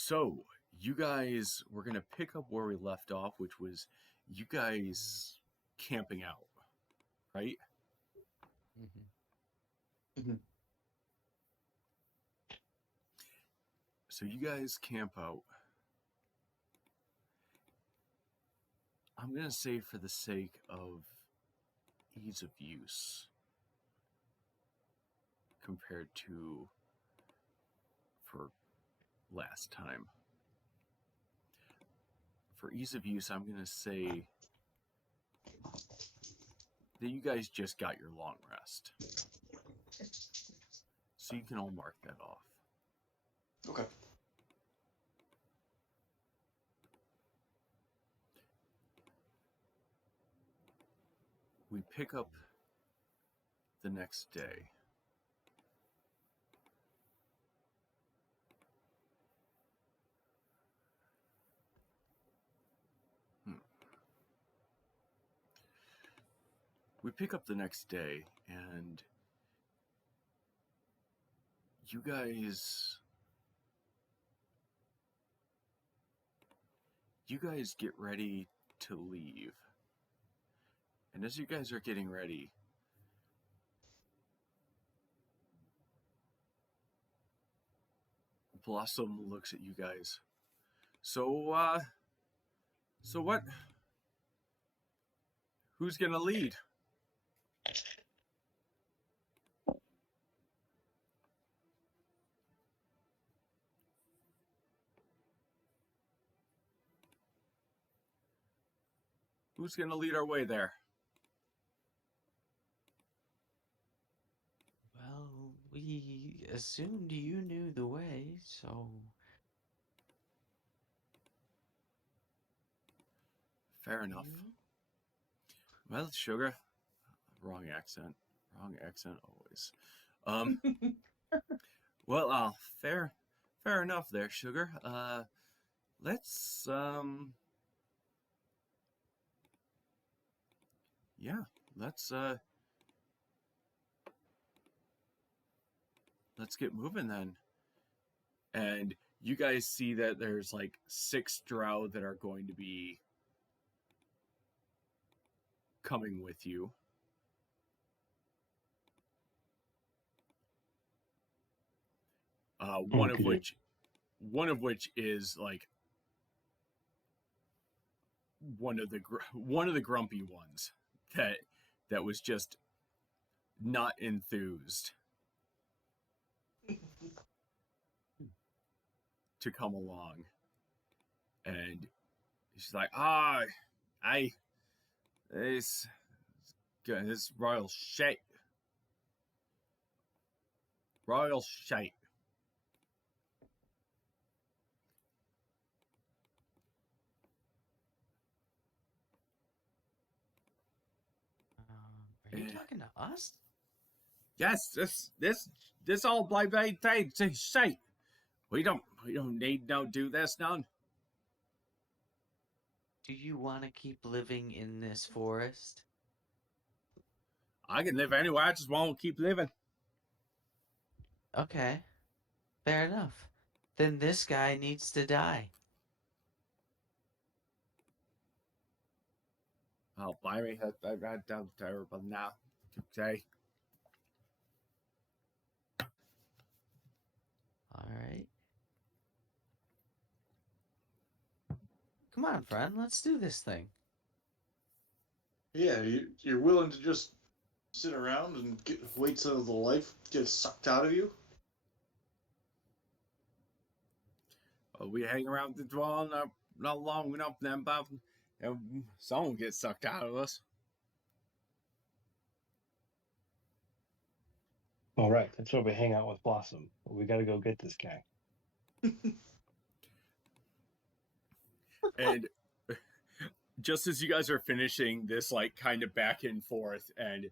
So, you guys, we're going to pick up where we left off, which was you guys camping out, right? Mm-hmm. Mhm. So, you guys camp out. I'm going to say, for the sake of ease of use, compared to for last time. For ease of use, I'm going to say that you guys just got your long rest. So, you can all mark that off. Okay. We pick up the next day. We pick up the next day, and you guys get ready to leave. And as you guys are getting ready, Blossom looks at you guys. So what? Who's gonna lead? Who's gonna lead our way there? Well, we assumed you knew the way, so Fair enough. you- Well, sugar. Wrong accent. Wrong accent always. Well, fair enough there, sugar. Let's yeah, let's let's get moving then. And you guys see that there's like 6 drow that are going to be coming with you. One of which is like one of the grumpy ones that was just not enthused to come along, and she's like, I this royal shite. are you talking to us? Yes, this all blind thing shite. We don't need no do this none. Do you want to keep living in this forest? I can live anywhere. I just won't keep living. Okay, fair enough. Then this guy needs to die. Oh, blimey, that sounds terrible now. Okay. All right. Come on, friend. Let's do this thing. Yeah, you're willing to just sit around and wait till the life gets sucked out of you? We hang around the wall not long enough, then Bob, and someone gets sucked out of us. All right, that's where we hang out with Blossom. We got to go get this guy. And just as you guys are finishing this, like, kind of back and forth, and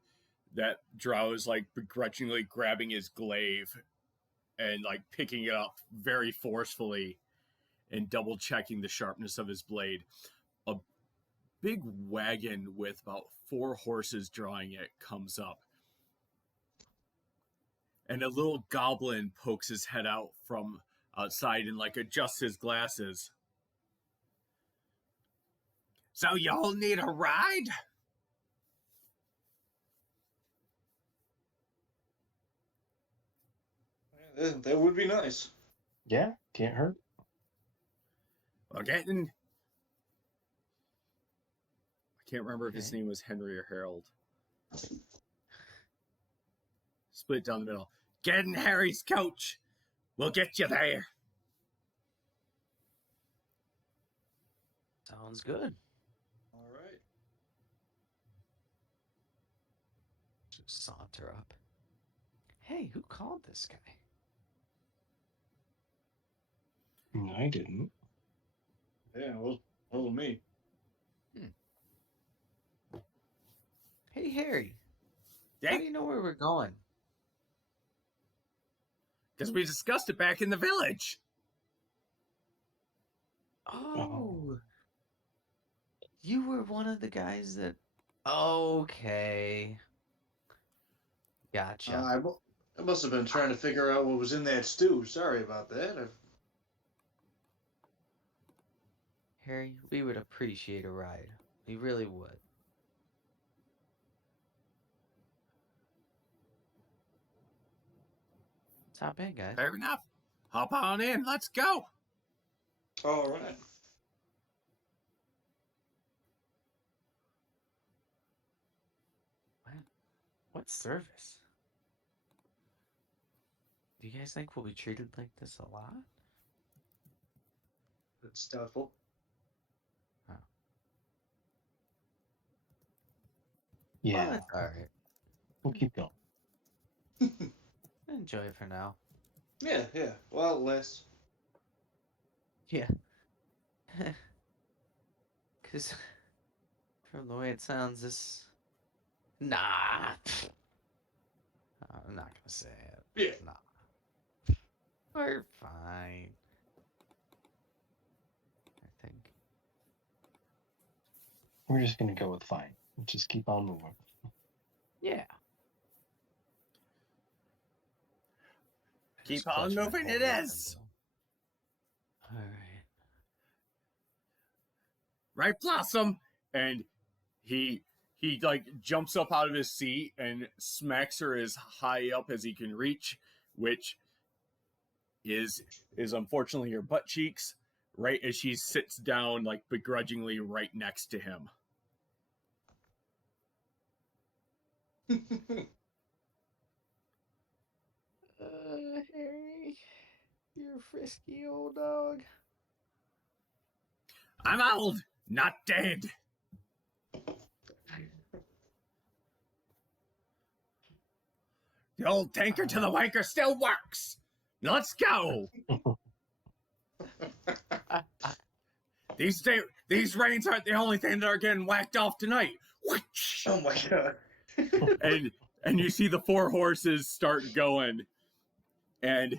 that drow is like begrudgingly grabbing his glaive and like picking it up very forcefully and double checking the sharpness of his blade, a big wagon with about 4 horses drawing it comes up. And a little goblin pokes his head out from outside and like adjusts his glasses. So y'all need a ride? That would be nice. Yeah, can't hurt. Well, getting. I can't remember if his Okay. name was Henry or Harold. Split down the middle. Get in Harry's coach. We'll get you there. Sounds good. All right. Just saunter up. Hey, who called this guy? No, I didn't. Yeah, well, me. Hey, Harry. How Yeah, do you know where we're going? because we discussed it back in the village. Oh, you were one of the guys that. Okay. Gotcha. I must have been trying to figure out what was in that stew. Sorry about that. Harry, we would appreciate a ride. We really would. Let's hop in, guys. Fair enough. Hop on in. Let's go. All right. What service? Do you guys think we'll be treated like this a lot? That's doubtful. Well, Yeah, that's alright. we'll keep going. Enjoy it for now. Yeah. Well, less. Yeah. Because from the way it sounds, this. Nah. I'm not gonna say it. Yeah. Nah. We're fine. I think. We're just gonna go with fine. Just keep on moving. Yeah. Keep Just on clutch my moving, whole it weapon, is. though. Alright. Right, Blossom? And he like jumps up out of his seat and smacks her as high up as he can reach, which is unfortunately her butt cheeks, right as she sits down like begrudgingly right next to him. Harry, you're a frisky old dog. I'm old, not dead. The old tanker to the wanker still works. Let's go. These reins aren't the only thing that are getting whacked off tonight. Oh my god. And you see the four horses start going, and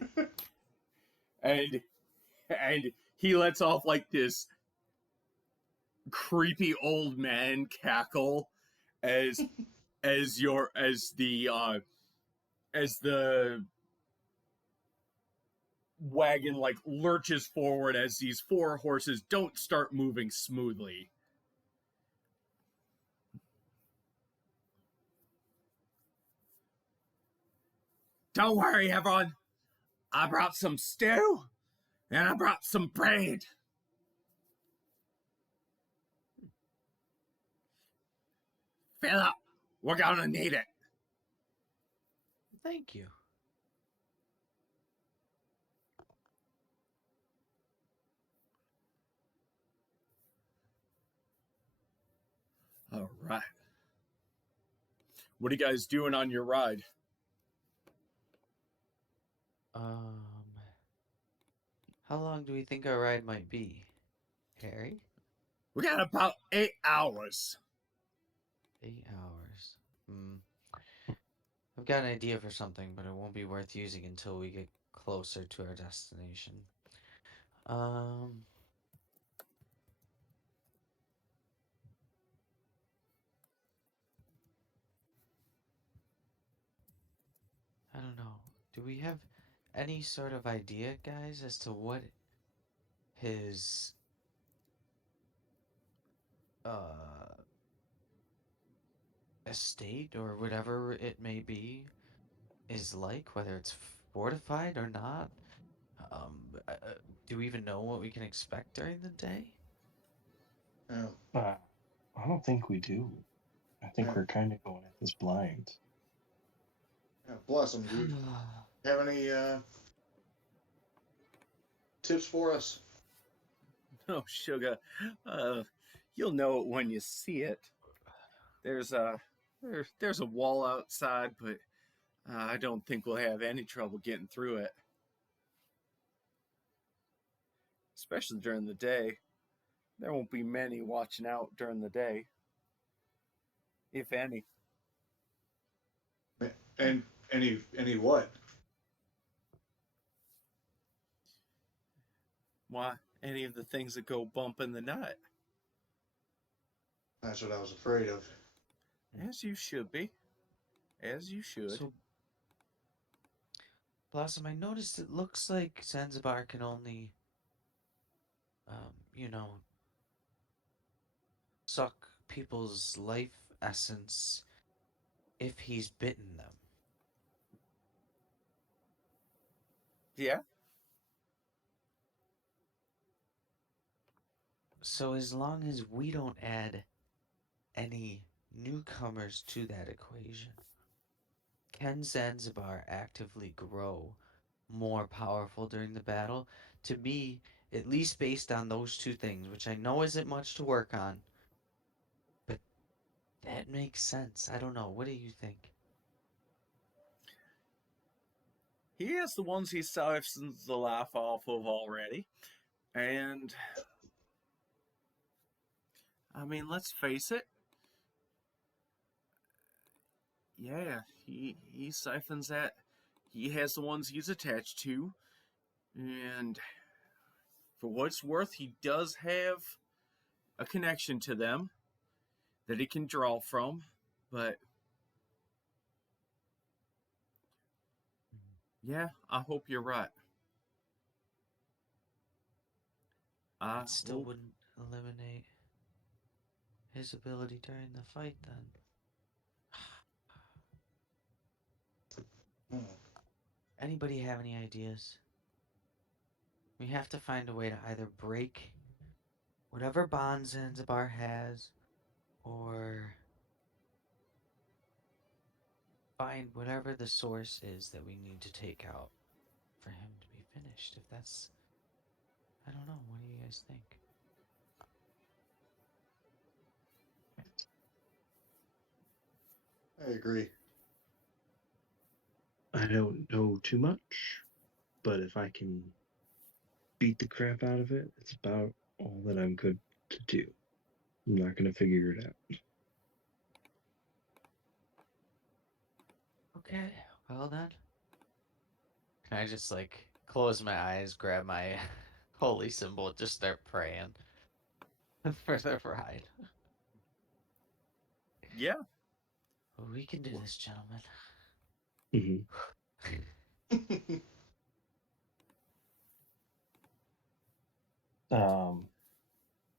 he lets off like this creepy old man cackle as the wagon like lurches forward as these four horses don't start moving smoothly. Don't worry, everyone. I brought some stew and I brought some bread. Fill up. We're gonna need it. Thank you. All right. What are you guys doing on your ride? How long do we think our ride might be, Harry? We got about 8 hours. 8 hours. I've got an idea for something, but it won't be worth using until we get closer to our destination. I don't know. Do we have any sort of idea, guys, as to what his uh estate or whatever it may be is like, whether it's fortified or not? Um, uh, uh, do we even know what we can expect during the day? Yeah. I don't think we do. I think Yeah. we're kind of going at this blind. Yeah. Blossom, do you have any tips for us? Oh, sugar. Uh, you'll know it when you see it. There's a wall outside, but I don't think we'll have any trouble getting through it, especially during the day. There won't be many watching out during the day, if any. And any what? Why, any of the things that go bump in the night, That's what I was afraid of. as you should be, as you should. So, Blossom, I noticed it looks like Zanzibar can only, you know, suck people's life essence if he's bitten them. Yeah, So as long as we don't add any newcomers to that equation, can Zanzibar actively grow more powerful during the battle? To me, at least based on those two things, which I know isn't much to work on, but that makes sense. I don't know. What do you think? he has the ones he siphons the life off of already, and I mean, let's face it. Yeah, he siphons that. He has the ones he's attached to, and for what it's worth, he does have a connection to them that he can draw from. But yeah, I hope you're right. I It still hope. wouldn't eliminate his ability during the fight then. Hmm. Anybody have any ideas? We have to find a way to either break whatever bond Zanzibar has or find whatever the source is that we need to take out for him to be finished. If that's, I don't know. What do you guys think? I agree. I don't know too much, but if I can beat the crap out of it, it's about all that I'm good to do. I'm not going to figure it out. Okay, well then. Can I just like close my eyes, grab my holy symbol, just start praying for the ride? Yeah, We can do this, gentlemen. hmm Um,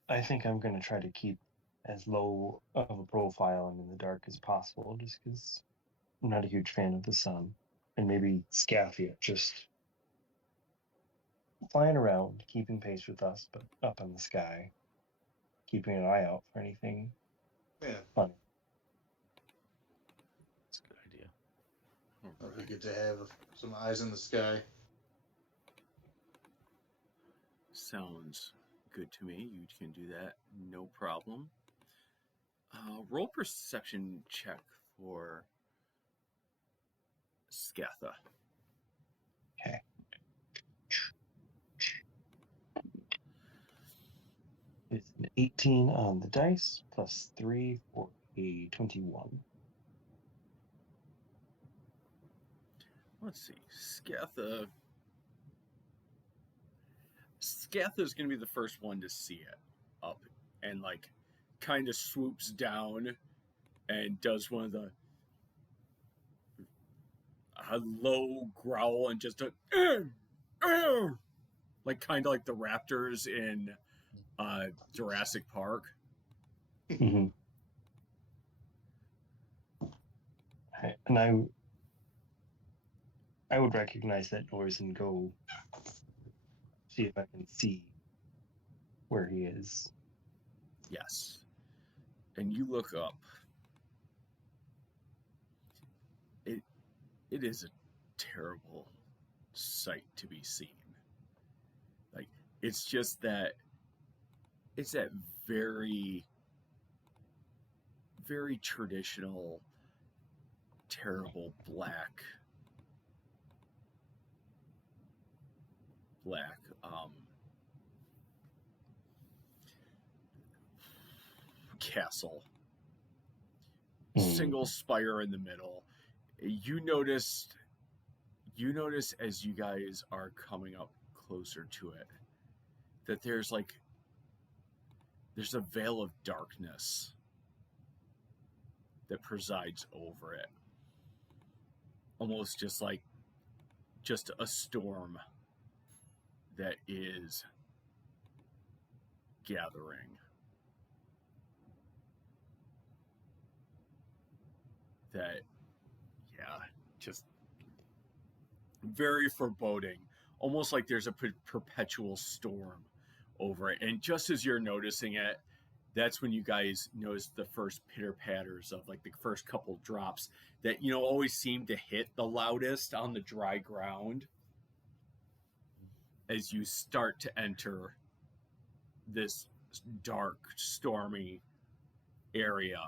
I think I'm going to try to keep as low of a profile and in the dark as possible, just because I'm not a huge fan of the sun. And maybe Scathia just flying around, keeping pace with us, but up in the sky, keeping an eye out for anything Yeah, funny. That's a good idea. that'd be good to have some eyes in the sky. sounds good to me. You can do that, no problem. Roll perception check for Scatha. Okay. It's an 18 on the dice, plus 3 for a 21. Let's see, Scatha. Scatha's gonna be the first one to see it up and like kind of swoops down and does one of the a low growl and just a like kind of like the raptors in Jurassic Park. Mhm. And I would recognize that noise and go see if I can see where he is. Yes. And you look up. It is a terrible sight to be seen. Like it's just that it's that very very traditional terrible black castle, single spire in the middle. You notice as you guys are coming up closer to it that there's a veil of darkness that presides over it, almost just like just a storm that is gathering. That, yeah, just very foreboding, almost like there's a perpetual storm over it. And just as you're noticing it, that's when you guys notice the first pitter patters of like the first couple drops that always seem to hit the loudest on the dry ground as you start to enter this dark, stormy area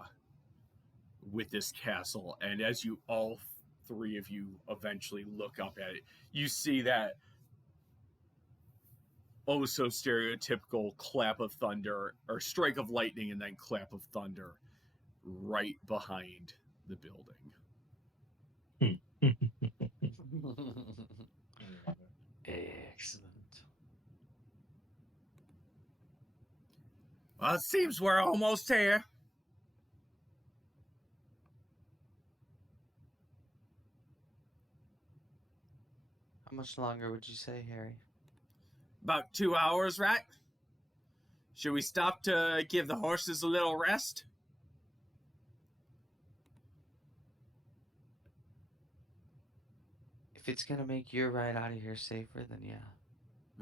with this castle. And as you all three of you eventually look up at it, you see that oh so stereotypical clap of thunder or strike of lightning and then clap of thunder right behind the building. Excellent. Well, it seems we're almost here. How much longer would you say, Harry? About 2 hours, right? Should we stop to give the horses a little rest? If it's gonna make your ride out of here safer, then yeah,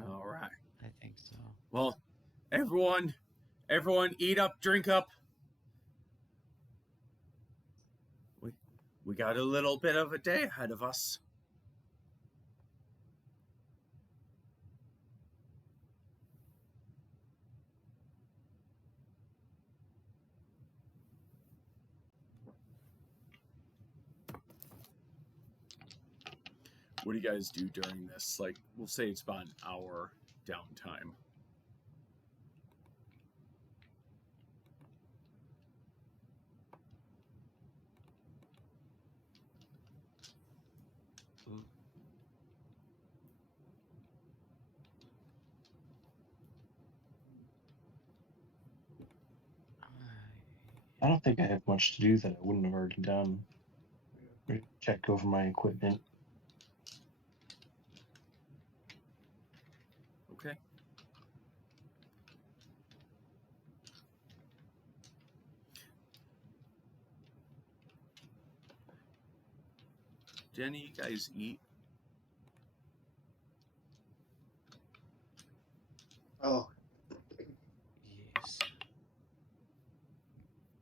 All right. I think so. Well, everyone eat up, drink up. We got a little bit of a day ahead of us. What do you guys do during this? Like, we'll say it's about an hour downtime. Ooh. I don't think I have much to do that I wouldn't have already done. Check over my equipment. Okay. Did any of you guys eat? Oh, Yes.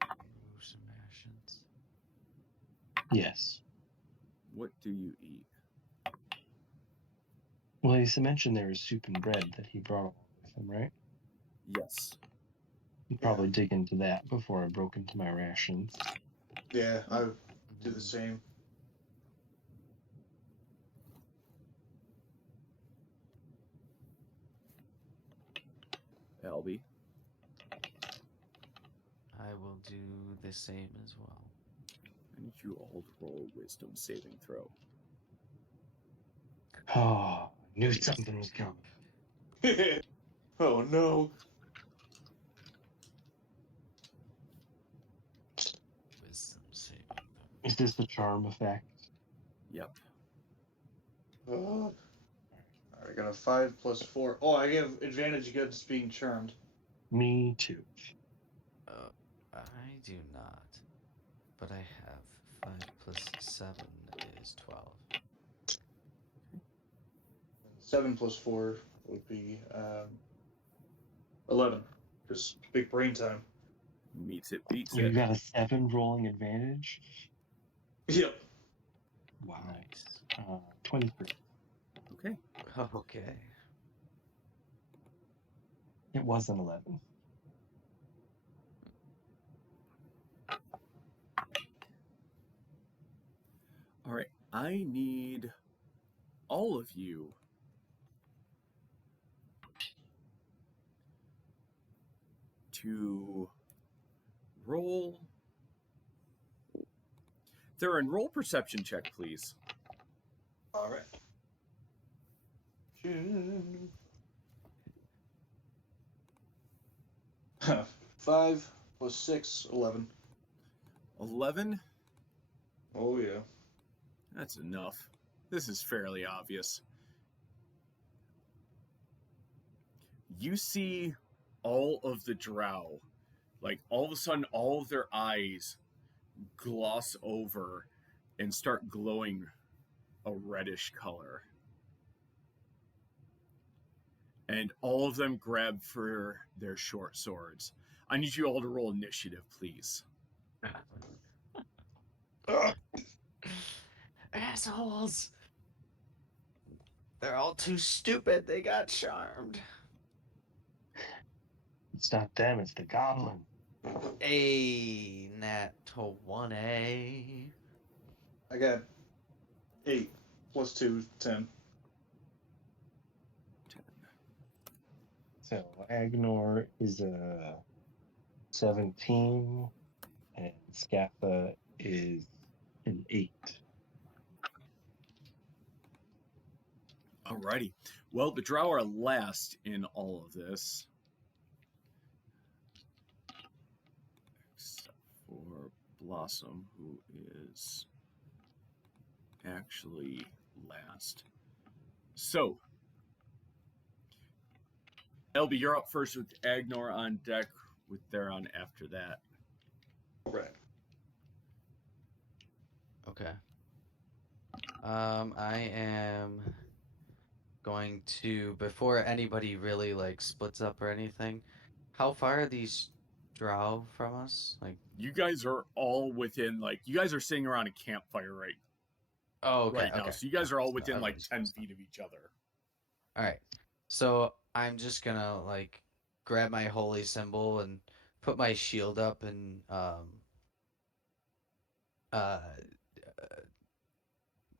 Remove some rations. Yes. What do you eat? Well, he mentioned there was soup and bread that he brought along with him, right? Yes. I'd probably dig into that before I broke into my rations. yeah, I would do the same. Albie. I will do the same as well. I need you all to roll a wisdom saving throw. Oh, I knew something was coming. Oh no. Wisdom saving them. Is this the charm effect? Yep. Alright, I got a 5 plus 4. Oh, I have advantage against being charmed. Me too. I do not, but I have 5 plus 7 is 12. 7 plus 4 would be 11. Just big brain time. Meets it, beats You it. got a 7 rolling advantage. Yep. Wow. Nice. 23. Okay. Okay. It was an 11. All right. I need all of you to roll. Theron, roll perception check, please. All right. 5 plus 6, 11. 11. Oh, yeah. That's enough. This is fairly obvious. You see all of the drow, like all of a sudden, all of their eyes gloss over and start glowing a reddish color. And all of them grab for their short swords. I need you all to roll initiative, please. Assholes! They're all too stupid. They got charmed. It's not them, it's the goblin. A nat 1A. I got 8 plus 2, 10. So Agnor is a 17, and Scappa is an 8. Alrighty. Well, the drow are last in all of this. Except for Blossom, who is actually last. So, LB, you're up first with Agnor on deck, with Theron after that. Right. Okay. I am going to, before anybody really like splits up or anything, how far are these drow from us? Like, You guys are all within, like, you guys are sitting around a campfire oh, okay, right now. okay. So you guys are all So within like everybody's 10 close feet of each other. All right. So I'm just gonna like grab my holy symbol and put my shield up and uh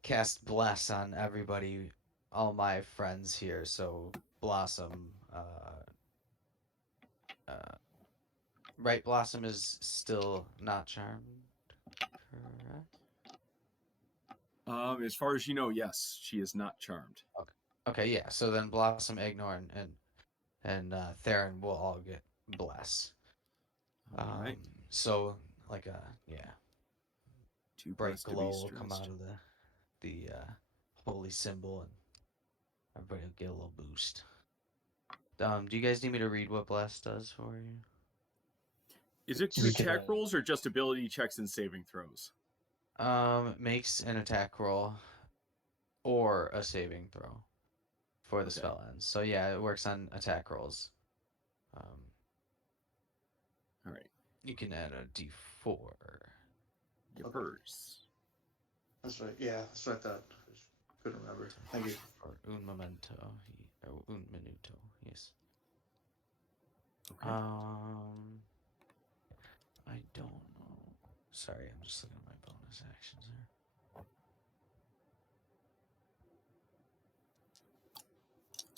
cast bless on everybody, all my friends here. So Blossom, uh, right? Blossom is still not charmed, correct? As far as you know, yes, she is not charmed. Okay. Okay, yeah. So then Blossom, Ignore, and Theron will all get bless. All right. So like yeah, Too bright blessed to be glow will come out stressed. of the holy symbol, and everybody will get a little boost. Do you guys need me to read what bless does for you? Is it to We could, attack rolls or just ability checks and saving throws? Makes an attack roll or a saving throw for the Okay. spell ends. So yeah, it works on attack rolls. Um, All right. you can add a D4. Yippers. That's right. Yeah, that's what I thought. I just couldn't remember. Thank you. Or un momento. Or un minuto. Yes. Okay. I don't know. Sorry, I'm just looking at my bonus actions here.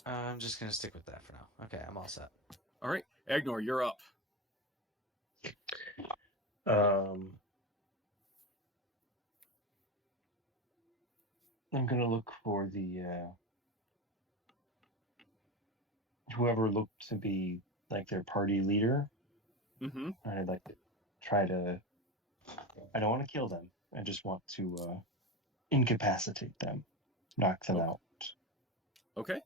I'm just gonna stick with that for now. Okay, I'm all set. All right. Agnor, you're up. I'm gonna look for the whoever looked to be like their party leader. Mm-hmm. And I'd like to try to. I don't want to kill them. I just want to incapacitate them. knock them out. Okay.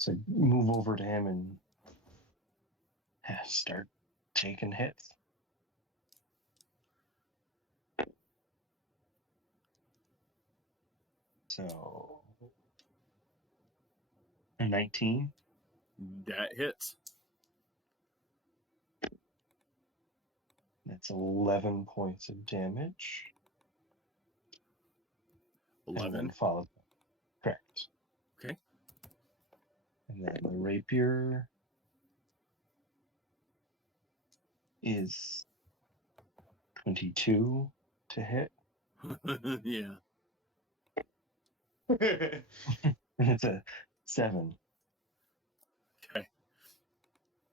So move over to him and start taking hits. So a 19. That hits. That's 11 points of damage. 11. And then followed. Correct. Okay. And then the rapier is 22 to hit. Yeah. And it's a 7 Okay.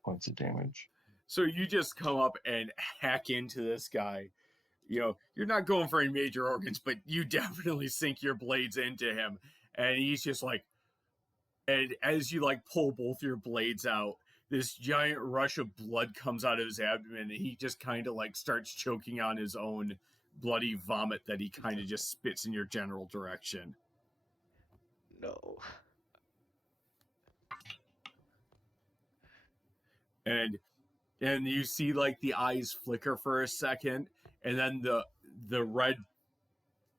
points of damage. So you just come up and hack into this guy. You know, you're not going for any major organs, but you definitely sink your blades into him. And he's just like, and as you like pull both your blades out, this giant rush of blood comes out of his abdomen, and he just kind of like starts choking on his own bloody vomit that he kind of just spits in your general direction. No. And you see like the eyes flicker for a second, and then the red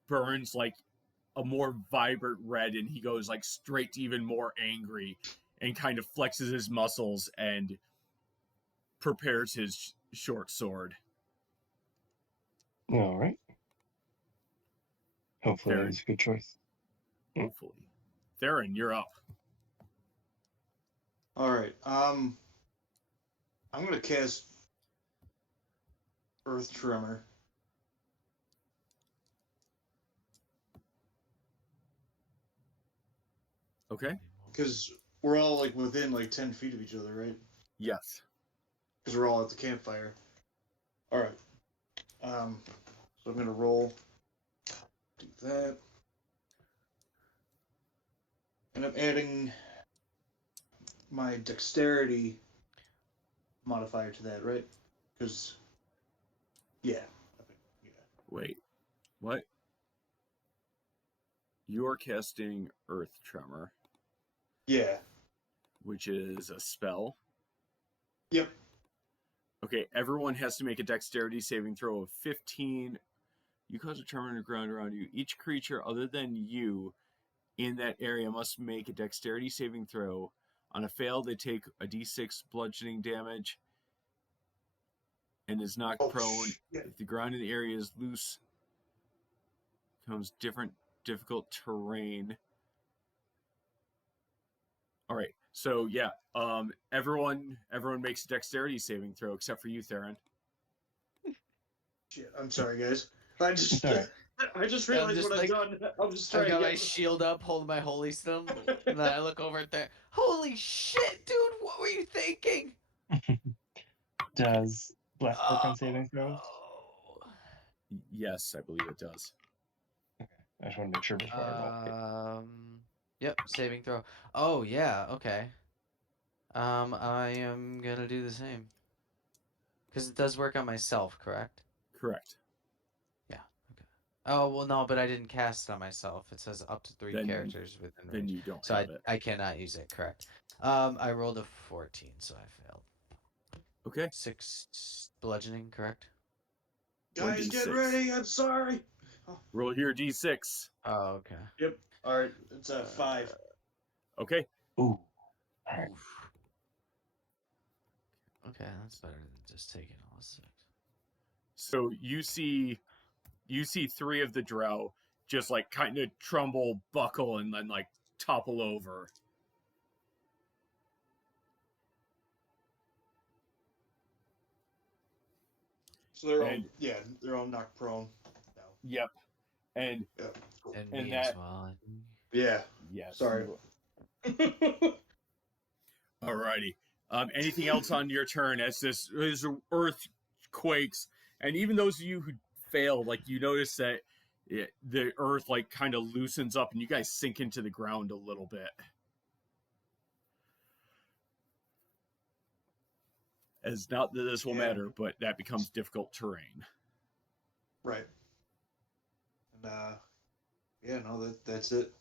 burns like a more vibrant red, and he goes like straight to even more angry and kind of flexes his muscles and prepares his short sword. All right. Hopefully that Theron, was a good choice. hopefully. Theron, you're up. All right. I'm gonna cast Earth Tremor. Okay. Because we're all like within like 10 feet of each other, right? Yes. Because we're all at the campfire. All right. So I'm gonna roll. Do that. And I'm adding my dexterity modifier to that, right? Because, yeah. Wait. What? You are casting Earth Tremor, Yeah. which is a spell. Yep. Okay, everyone has to make a dexterity saving throw of 15. You cause a tremor in the ground around you. Each creature other than you in that area must make a dexterity saving throw. On a fail, they take a d6 bludgeoning damage and is knocked prone. Shit. If the ground in the area is loose, becomes difficult terrain. All right, so yeah, everyone makes a dexterity saving throw except for you, Theron. Shit. I'm sorry, guys. I just, All right. I just I'm realized just what I've like- done. I'm just I've trying got to my get. shield up, holding my holy stone, and then I look over at there. Holy shit, dude! What were you thinking? Does bless work Oh on saving throws? no. Yes, I believe it does. Okay. I just want to make sure before I roll. Yep, saving throw. Oh yeah, okay. I am gonna do the same. Because it does work on myself, correct? Correct. Yeah. Okay. Oh well, no, but I didn't cast it on myself. It says up to 3 Then- characters within Then range, you don't so have it. I cannot use it. Correct. I rolled a 14, so I failed. Okay. 6 bludgeoning, correct? Guys, get 1d6. ready. I'm sorry. Roll your d6. Oh, okay. Yep. All right. It's a 5. Okay. Ooh. All right. Okay, that's better than just taking all 6. So you see 3 of the drow just like kind of tremble, buckle, and then like topple over. So they're all, And- yeah, they're all knocked prone now. Yep. And Yep. And And me that- as well. Yeah. yes. Sorry. Alrighty. Anything else on your turn as this earth quakes, and even those of you who failed, like you notice that the earth like kind of loosens up, and you guys sink into the ground a little bit. As not that this will Yeah. matter, but that becomes difficult terrain. Right. And Yeah, no, that's it.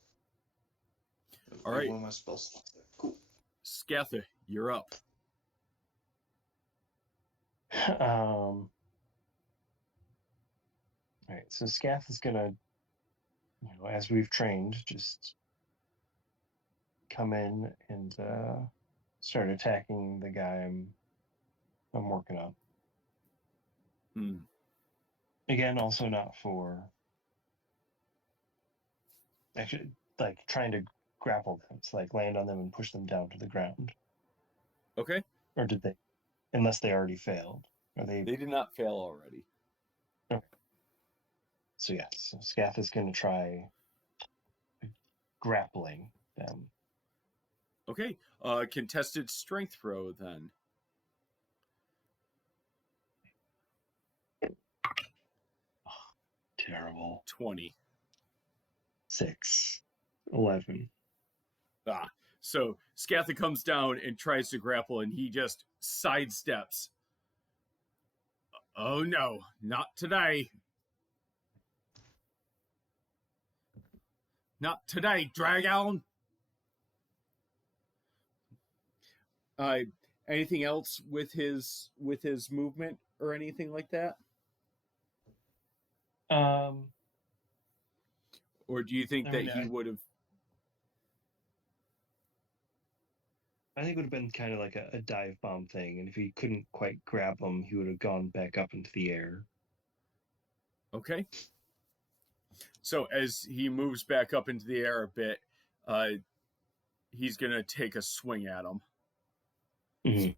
All right. One of my spell slots there. Cool. Scatha, you're up. All right, so Scath is gonna, as we've trained, just come in and start attacking the guy I'm working on. Hmm. Again, also not for actually like trying to grapple them. It's like land on them and push them down to the ground. Okay. Or did they? Unless they already failed. Are they? They did not fail already. Okay. So yes, so Scath is going to try grappling them. Okay. Contested strength throw then. Terrible. 20. 6. 11. Ah. So Scatha comes down and tries to grapple, and he just sidesteps. Oh no, not today. Not today, Dragon. Uh, anything else with his movement or anything like that? Um, Or do you think I that mean, he would have? I think it would have been kind of like a dive bomb thing, and if he couldn't quite grab him, he would have gone back up into the air. Okay. So as he moves back up into the air a bit, uh, he's gonna take a swing at him, Mm-hmm.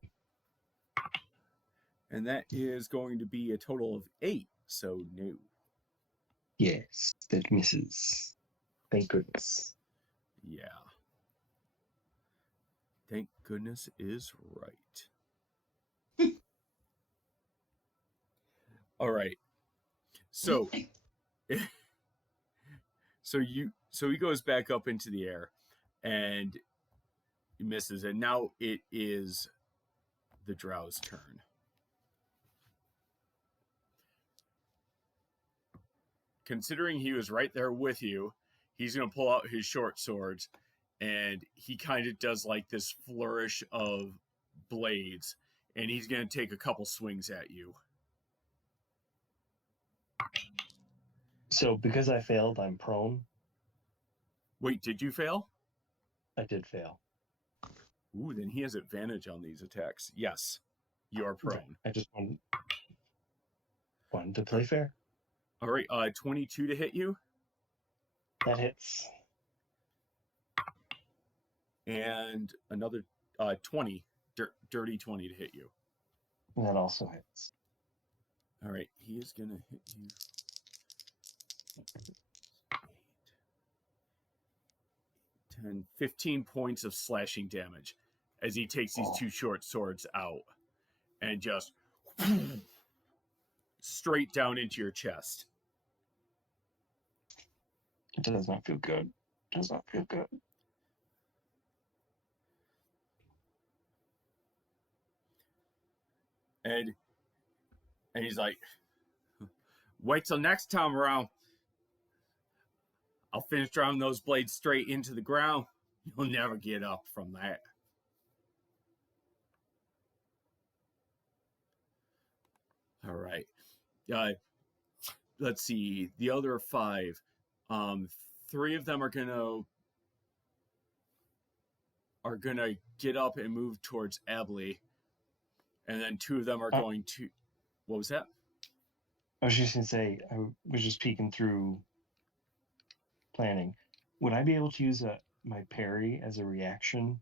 and that is going to be a total of 8. So no. Yes, that misses. Thank goodness. Yeah. Thank goodness is right. All right. So so he goes back up into the air and he misses, and now it is the Drow's turn. Considering he was right there with you, he's going to pull out his short swords, and he kind of does like this flourish of blades, and he's going to take a couple swings at you. So because I failed, I'm prone. Wait, did you fail? I did fail. Ooh, then he has advantage on these attacks. Yes, you are prone. Right. I just wanted to play fair. All right, 22 to hit you. That hits. And another 20, dirty 20 to hit you. And that also hits. All right, he is going to hit you. 10, 15 points of slashing damage as he takes these two short swords out and just straight down into your chest. It does not feel good. It does not feel good. And he's like, wait till next time around. I'll finish driving those blades straight into the ground. You'll never get up from that. All right. Let's see. The other 5, 3 of them are gonna get up and move towards Abley, and then 2 of them are going to. What was that? I was just gonna say, I was just peeking through planning. Would I be able to use my parry as a reaction?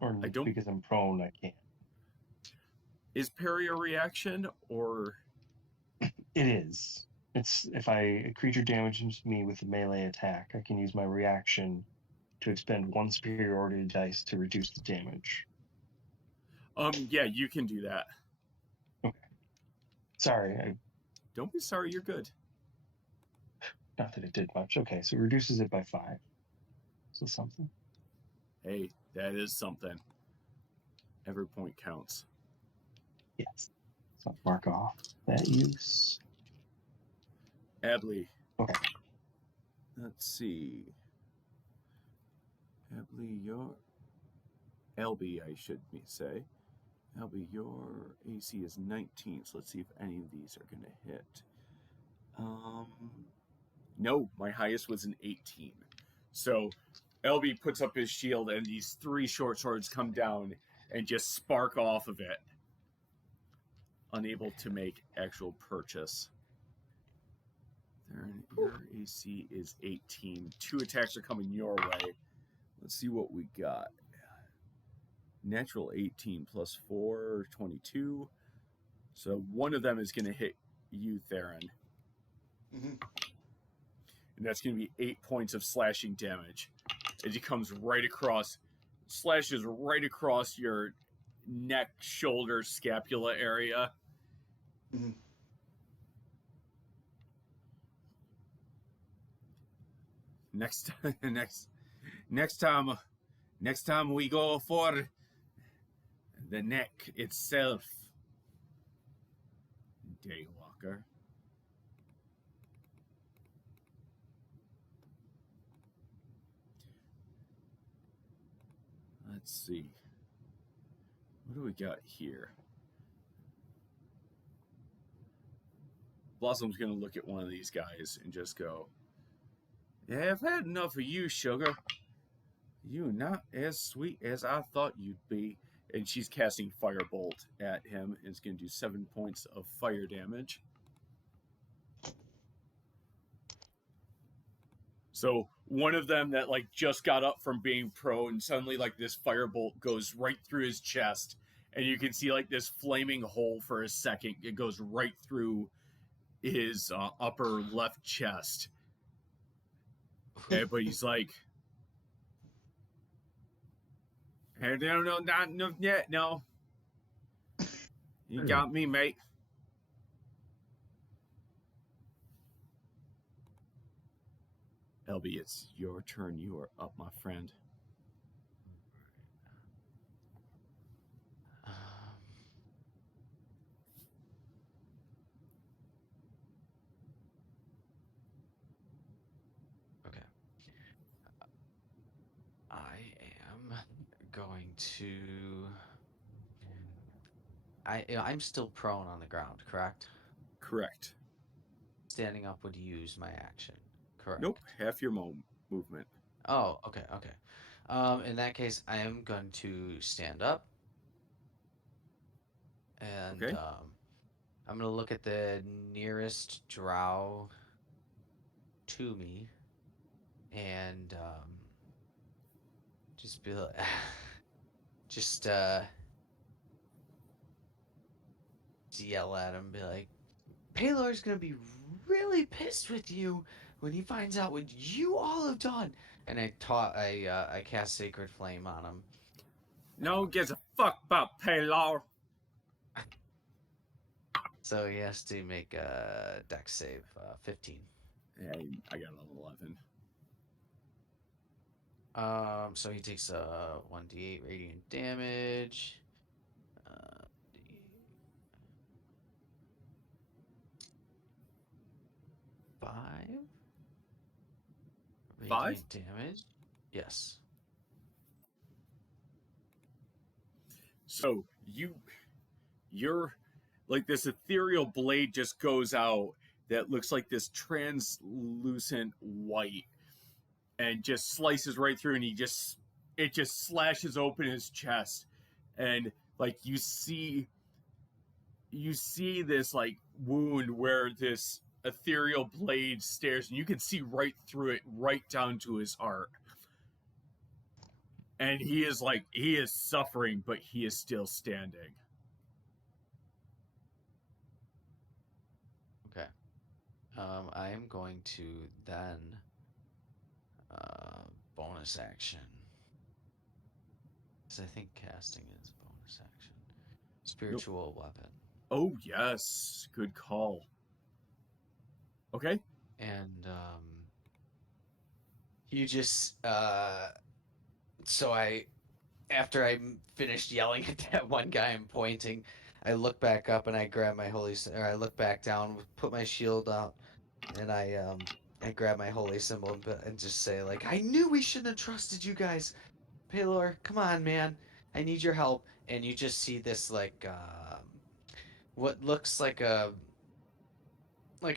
Or I don't. because I'm prone, I can't. Is parry a reaction or? It is. It's if a creature damages me with a melee attack, I can use my reaction to expend 1 superiority dice to reduce the damage. Yeah, you can do that. Okay. Sorry, Don't be sorry. You're good. not that it did much. Okay, so it reduces it by 5. So something. Hey, that is something. Every point counts. Yes. So mark off that use. Abley. Okay. Let's see. LB, I should say. LB, your AC is 19, so let's see if any of these are going to hit. No, my highest was an 18. So LB puts up his shield, and these 3 short swords come down and just spark off of it, unable to make actual purchase. Your AC is 18. 2 attacks are coming your way. Let's see what we got. Natural 18 plus 4, 22. So one of them is going to hit you, Theron. Mm-hmm. And that's going to be 8 points of slashing damage. As he comes right across, slashes right across your neck, shoulder, scapula area. Mm-hmm. Next time we go for the neck itself, Daywalker. Let's see. What do we got here? Blossom's going to look at one of these guys and just go, "Yeah, I've had enough of you, sugar. You're not as sweet as I thought you'd be." And she's casting Firebolt at him, and it's going to do 7 points of fire damage. So one of them that like just got up from being prone, suddenly like this firebolt goes right through his chest, and you can see like this flaming hole for a second. It goes right through his upper left chest. But he's like, "Hey, no, not yet, no. You got me, mate." LB, it's your turn. You are up, my friend. Okay. I am going to. I'm still prone on the ground, correct? Correct. Standing up would use my action, correct? Nope, half your movement. Oh, okay. In that case, I am going to stand up, and Okay. I'm gonna look at the nearest drow to me, and just be like, just yell at him, be like, Paylor's gonna be really pissed with you when he finds out what you all have done. And I cast Sacred Flame on him. No one gives a fuck about Paylor. So he has to make a dex save, 15. Yeah, I got an 11. So he takes 1d8 radiant damage. Five radiant damage. Yes. So you're like this ethereal blade just goes out that looks like this translucent white and just slices right through, and it just slashes open his chest, and like you see this like wound where this ethereal blade stares, and you can see right through it, right down to his heart. And he is suffering, but he is still standing. Okay. I am going to then bonus action. Because I think casting is a bonus action. Spiritual weapon. Oh yes, good call. Okay. And you just so after I finished yelling at that one guy and pointing, I look back up and I grab my I look back down, put my shield out, and I I grab my holy symbol and just say like, I knew we shouldn't have trusted you guys. Paylor, come on, man. I need your help. And you just see this like what looks like a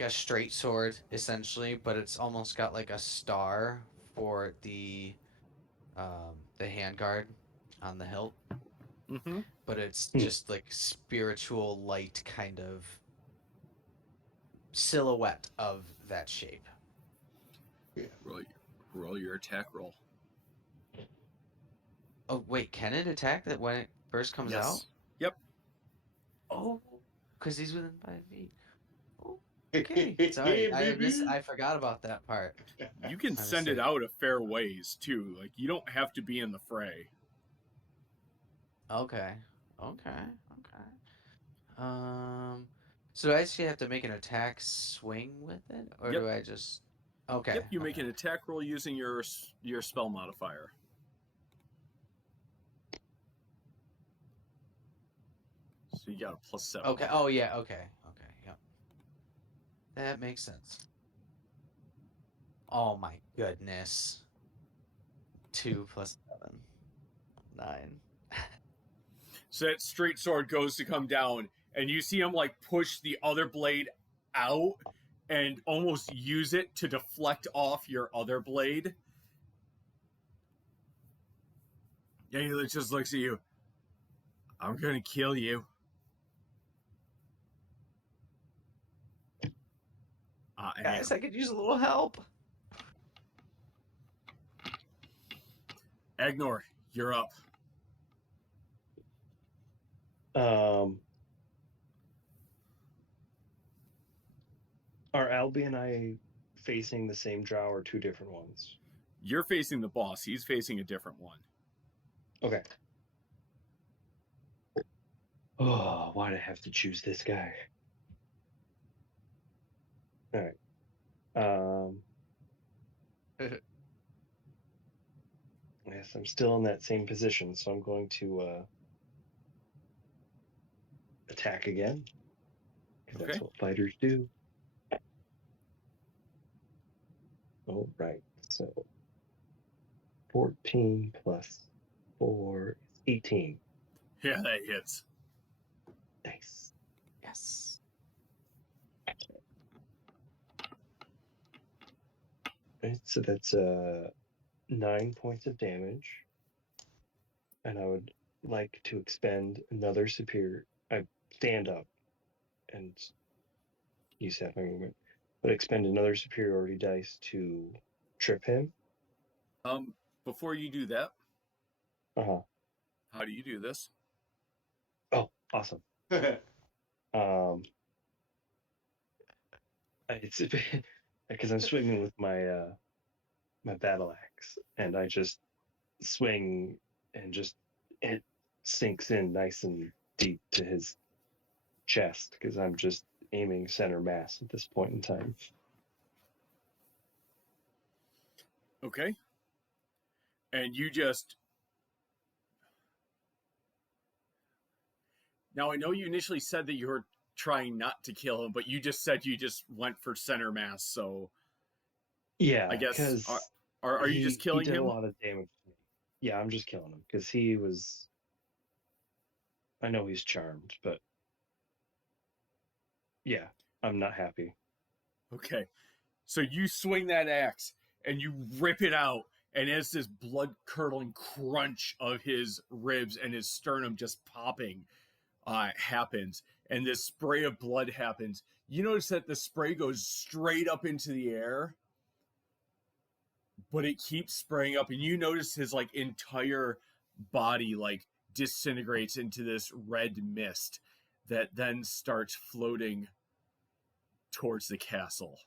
straight sword essentially, but it's almost got like a star for the handguard on the hilt, Mm-hmm. but it's Hmm. just like spiritual light kind of silhouette of that shape. Roll, roll your attack roll. Oh wait, can it attack that when it first comes out? Yes. Yep. Oh, because he's within 5 feet. Oh, okay. Sorry, Baby. I forgot about that part. You can My send it mistake. out a fair ways too. Like you don't have to be in the fray. Okay. Okay. Okay. Um, so do I actually have to make an attack swing with it, or Yep. do I just? Okay. Yep. You make Okay. an attack roll using your spell modifier. So you got a +7. Okay. Oh yeah. Okay. Okay. Yep. That makes sense. Oh my goodness. 2 + 7, 9. So that straight sword goes to come down, and you see him like push the other blade out and almost use it to deflect off your other blade. And he just looks at you. I'm gonna kill you. And Guys, I could use a little help. Agnor, you're up. Um, are Albie and I facing the same drow or two different ones? You're facing the boss. He's facing a different one. Okay. Oh, why'd I have to choose this guy? All right. Yes, I'm still in that same position, so I'm going to attack again, because Okay. that's what fighters do. All right. So 14 plus 4 is 18. Yeah, that hits. Nice. Yes. Right, so that's 9 points of damage, and I would like to expend another superior. I stand up and use half my movement, but expend another superiority dice to trip him. Um, Before you do that, Uh huh. how do you do this? Oh, awesome. Um, it's because I'm swinging with my battle axe, and I just swing and just it sinks in nice and deep to his chest because I'm just aiming center mass at this point in time. Okay. And you just. Now, I know you initially said that you were trying not to kill him, but you just said you just went for center mass. So I Yeah, guess. because Are you just he killing did a him? lot of damage to me. Yeah, I'm just killing him because he was. I know he's charmed, but yeah, I'm not happy. Okay. So you swing that axe and you rip it out, and as this blood curdling crunch of his ribs and his sternum just popping happens, and this spray of blood happens, you notice that the spray goes straight up into the air, but it keeps spraying up, and you notice his like entire body like disintegrates into this red mist that then starts floating towards the castle.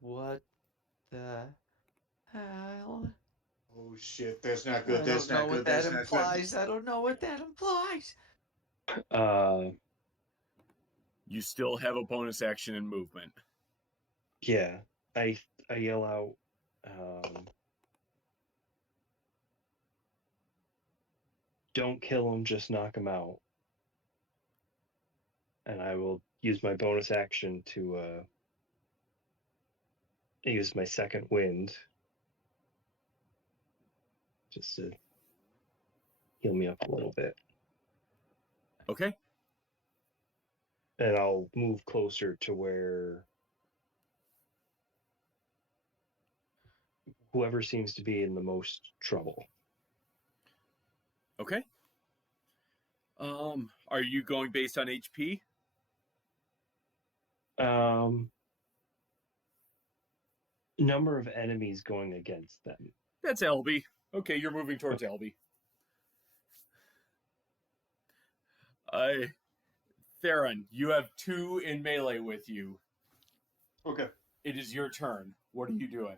What the hell? Oh shit, that's not good. I That's don't know not what good. that That's not good. implies. I don't know what that implies. Uh, You still have a bonus action and movement. yeah, I yell out. Don't kill him, just knock him out. And I will use my bonus action to use my second wind just to heal me up a little bit. Okay. And I'll move closer to where whoever seems to be in the most trouble. Okay. Are you going based on HP? Number of enemies going against them. That's Elby. Okay, you're moving towards Elby. Theron, you have 2 in melee with you. Okay. It is your turn. What are you doing?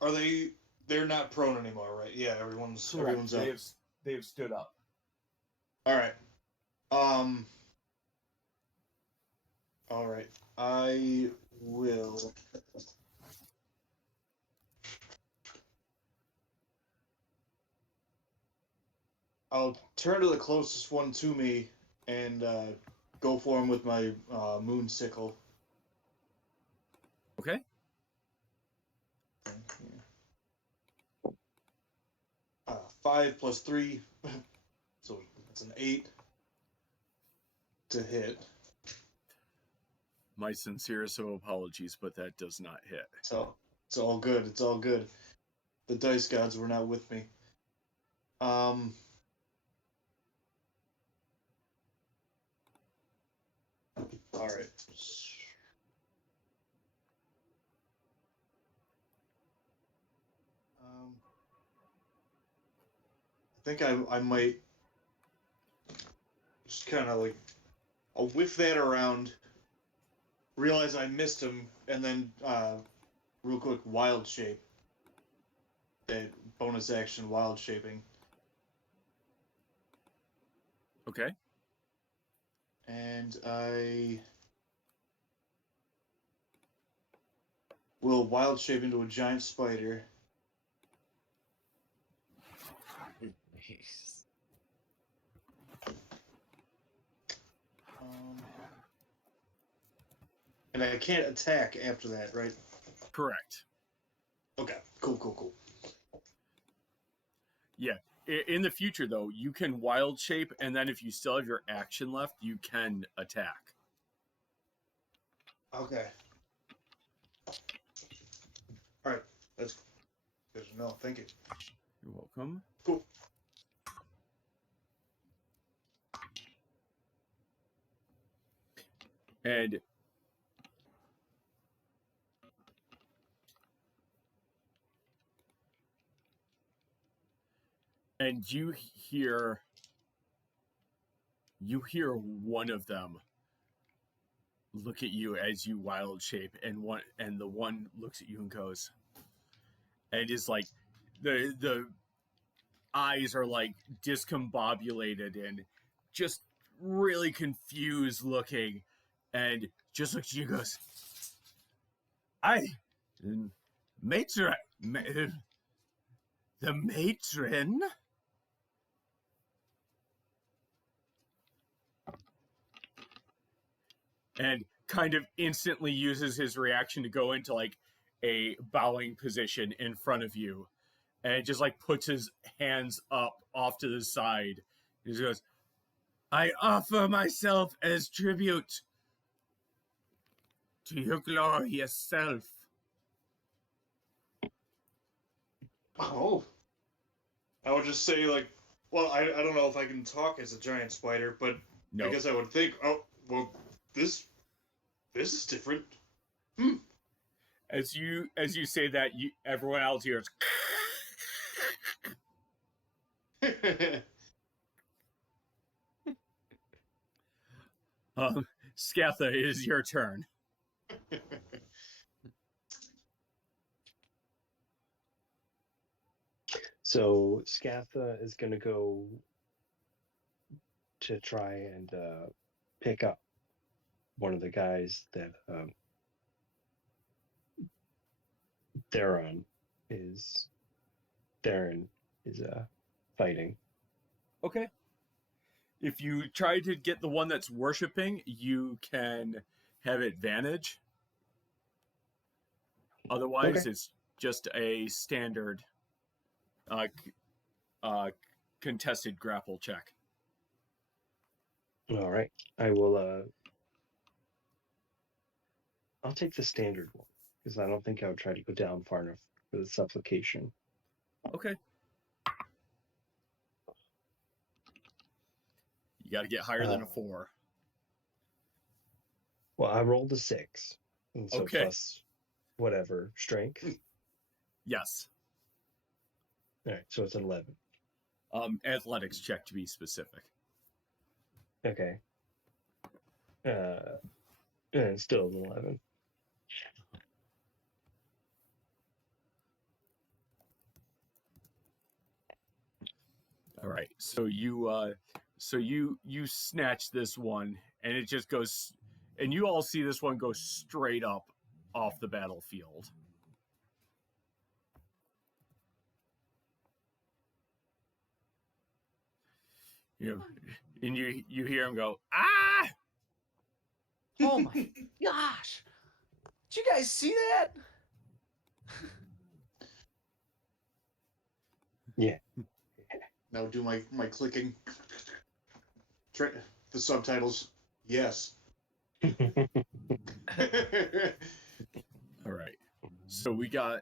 Are they? They're not prone anymore, right? Yeah, everyone's up. They have stood up. All right. All right. I will. I'll turn to the closest one to me and go for him with my moon sickle. Okay. 5 plus 3, so it's an 8 to hit. My sincerest of apologies, but that does not hit. So it's all good. It's all good. The dice gods were not with me. All right. I think I might just kind of like I'll whiff that around, realize I missed him, and then real quick wild shape. That bonus action wild shaping. Okay. And I will wild shape into a giant spider. Nice. And I can't attack after that, right? Correct. Okay. Cool. Yeah. In the future, though, you can wild shape, and then if you still have your action left, you can attack. Okay. All right. That's good to know. Thank you. You're welcome. Cool. And you hear one of them look at you as you wild shape, and the one looks at you and goes, and is like the eyes are like discombobulated and just really confused looking, and just looks at you and goes, I matron, the matron. And kind of instantly uses his reaction to go into like a bowing position in front of you, and just like puts his hands up off to the side. He just goes, I offer myself as tribute to your glorious self. Oh. I would just say like, well, I don't know if I can talk as a giant spider, but No. I guess I would think, oh, well, this is different. As you say that, everyone else hears. Scatha, it is your turn. So Scatha is going to go to try and pick up one of the guys that Theron is fighting. Okay. if you try to get the one that's worshiping, you can have advantage. Otherwise, Okay. it's just a standard uh, contested grapple check. All right. I will. I'll take the standard one because I don't think I would try to go down far enough for the supplication. Okay. You got to get higher than a 4. Well, I rolled a 6, and so Okay. plus whatever strength. Yes. All right, so it's an 11. Athletics check to be specific. Okay. And still an 11. All right. So you snatch this one, and it just goes, and you all see this one go straight up off the battlefield. You know, and you hear him go, ah! Oh my gosh! Did you guys see that? Yeah. Now do my clicking. The subtitles. Yes. All right. So we got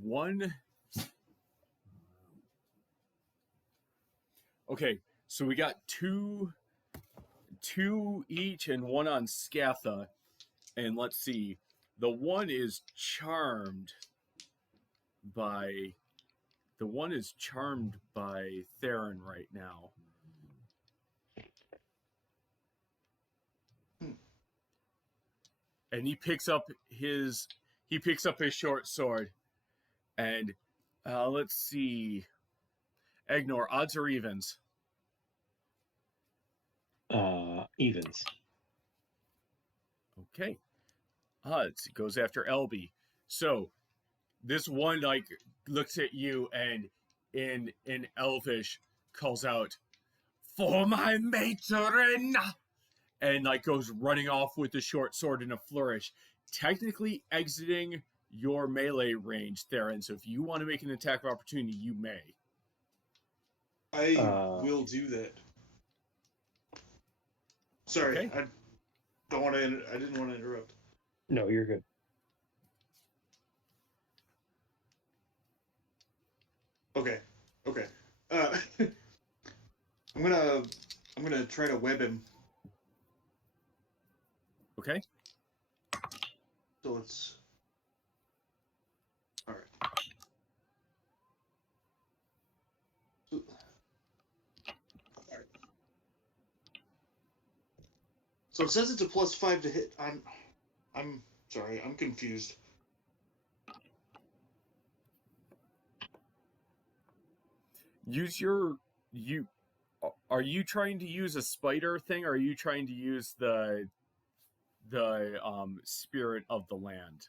one. Okay, so we got two each and one on Scatha. And let's see. The one is charmed by Theron right now. And he picks up his short sword, and let's see. Egnor, odds or evens? Evens. Okay. Odds goes after Elby. So this one like looks at you and in Elvish calls out, "For my matron!" and like goes running off with the short sword in a flourish, technically exiting your melee range, Theron. So if you want to make an attack of opportunity, you may. I will do that. Sorry, Okay. I don't want to. I didn't want to interrupt. No, you're good. Okay. I'm gonna try to web him. Okay. So it's all right. So it says it's a +5 to hit. I'm sorry. I'm confused. Are you trying to use a spider thing, or are you trying to use the spirit of the land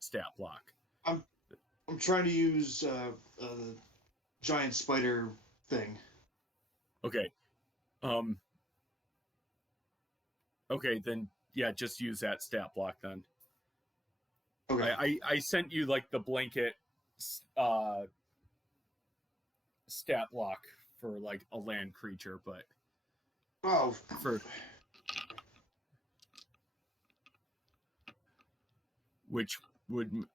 stat block? I'm trying to use the giant spider thing. Okay. Okay, then yeah, just use that stat block then. Okay. I sent you like the blanket stat block for like a land creature, but for which would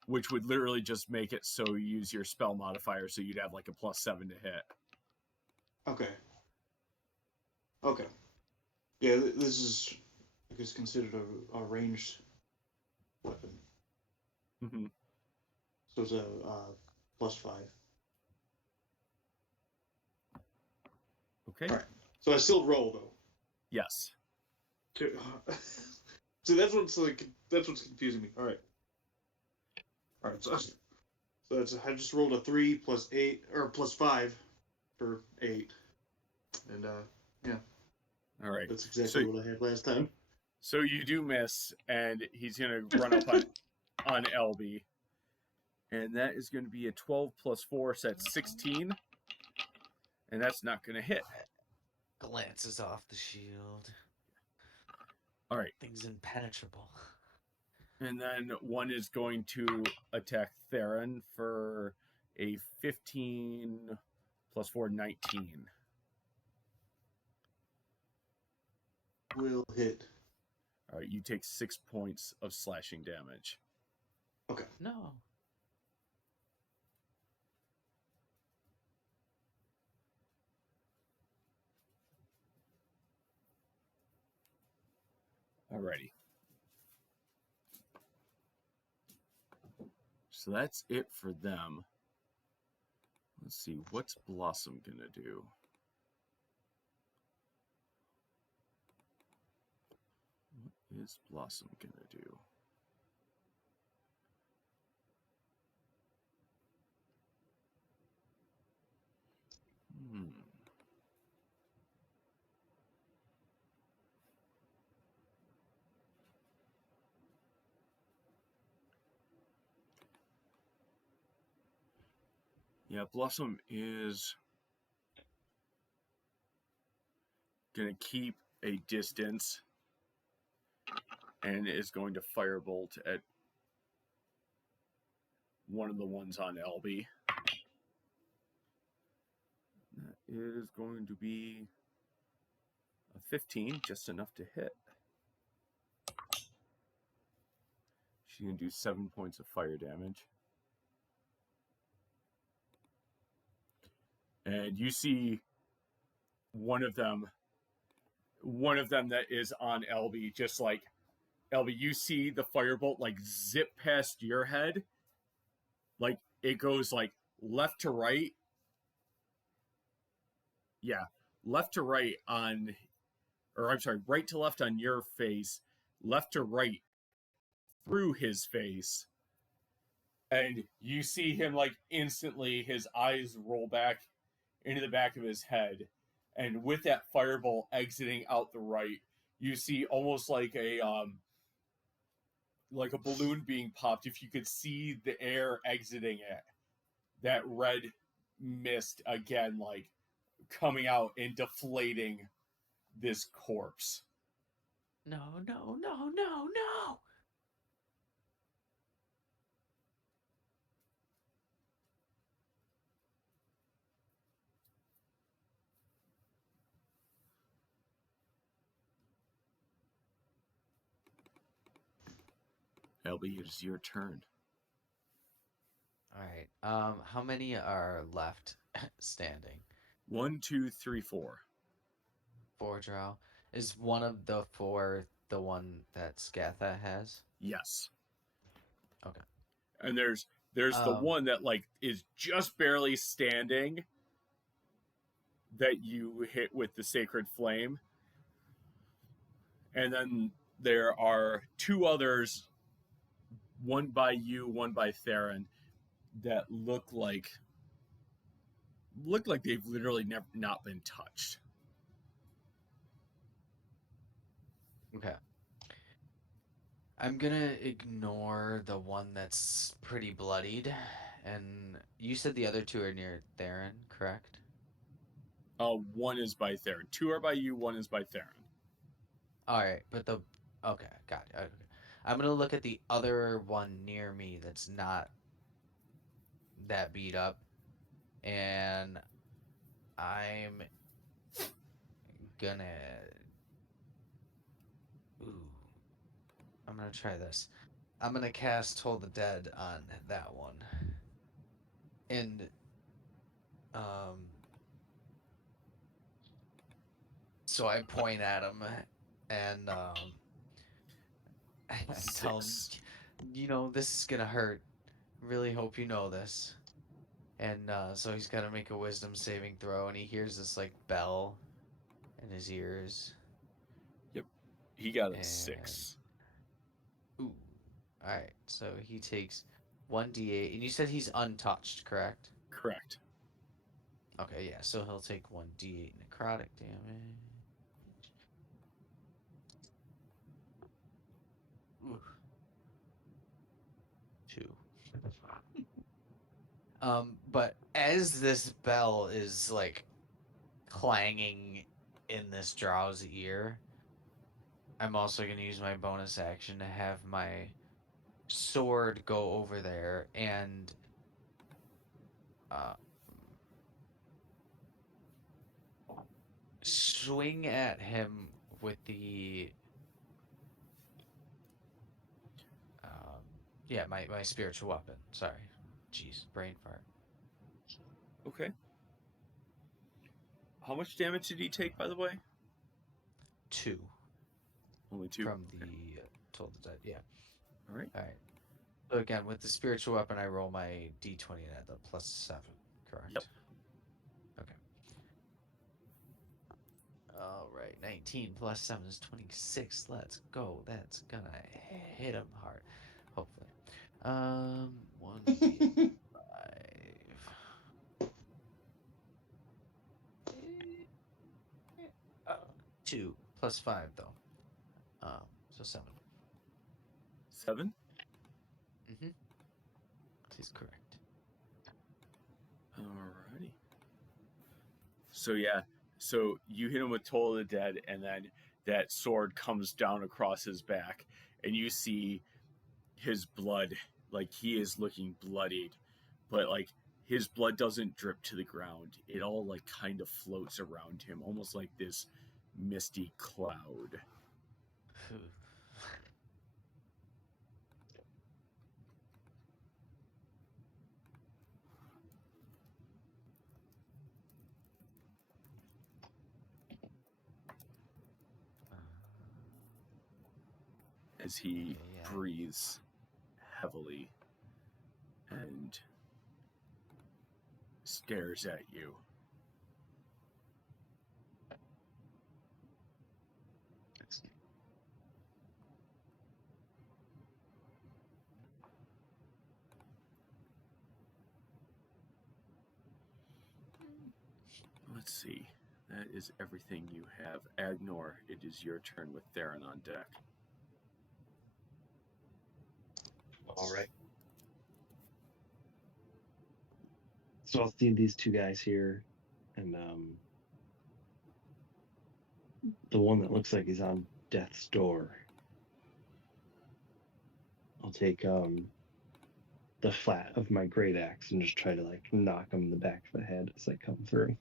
literally just make it so you use your spell modifier, so you'd have like a +7 to hit. Okay. Yeah, this is, I guess, considered a ranged weapon. Mm-hmm. So it's a +5. Okay. All right. So I still roll though. Yes. So that's what's confusing me. All right. So that's I just rolled a 3 + 8 or +5 for 8, and yeah. All right. That's exactly what I had last time. So you do miss, and he's gonna run up on LB, and that is going to be a 12 + 4, so that's 16, and that's not going to hit. Glances off the shield. All right. Thing's impenetrable. And then one is going to attack Theron for a 15 plus 4, 19. Will hit. All right, you take 6 points of slashing damage. Okay. No. Alrighty. So that's it for them. Let's see, what's Blossom gonna do? What is Blossom gonna do? Hmm. Yeah, Blossom is gonna keep a distance and is going to firebolt at one of the ones on LB. That is going to be a 15, just enough to hit. She's going to do 7 points of fire damage. And you see one of them that is on LB, just like LB, you see the firebolt like zip past your head. Like it goes like left to right. Yeah, left to right on, or I'm sorry, right to left on your face, left to right through his face. And you see him like instantly, his eyes roll back into the back of his head. And with that firebolt exiting out the right, you see almost like a balloon being popped. If you could see the air exiting it, that red mist again, like coming out and deflating this corpse. No, no, no, no, no! LB, it is your turn. All right. How many are left standing? 1, 2, 3, 4. 4 drow. Is one of the 4 the one that Scatha has? Yes. Okay. And there's the one that like is just barely standing that you hit with the sacred flame. And then there are 2 others, one by you, one by Theron, that look like they've literally never not been touched. Okay. I'm gonna ignore the one that's pretty bloodied, and you said the other 2 are near Theron, correct? One is by Theron. 2 are by you, one is by Theron. All right, but okay, got it. Okay. I'm gonna look at the other one near me that's not that beat up, and I'm gonna. Ooh, I'm gonna try this. I'm gonna cast Toll the Dead on that one, and um, so I point at him, and I tell him, 6. this is gonna hurt. Really hope you know this. And so he's got to make a wisdom saving throw, and he hears this like bell in his ears. Yep. He got a And 6. ooh, all right. So he takes 1d8, and you said he's untouched, correct? Correct. Okay, yeah. So he'll take 1d8 necrotic damage. Ooh. 2. But as this bell is like clanging in this drow's ear, I'm also going to use my bonus action to have my sword go over there and uh, swing at him with the my spiritual weapon. Sorry. Jeez, brain fart. Okay. How much damage did he take, by the way? 2 Only 2. from Okay. the told the dead. Yeah. All right. All right. So again, with the spiritual weapon, I roll my d20 and add the +7. Correct. Yep. Okay. All right. 19 plus 7 is 26. Let's go. That's gonna hit him hard. Hopefully. 1d5. 2 plus 5 though. So 7. 7. Mm-hmm. He's correct. Alrighty. So yeah, so you hit him with Toll of the Dead, and then that sword comes down across his back, and you see his blood, like he is looking bloodied, but like his blood doesn't drip to the ground. It all like kind of floats around him, almost like this misty cloud. As he breathes heavily and stares at you. Let's see. That is everything you have. Agnor, it is your turn with Theron on deck. All right. So I'll see these two guys here, and the one that looks like he's on death's door. I'll take the flat of my great axe and just try to like knock him in the back of the head as I come through.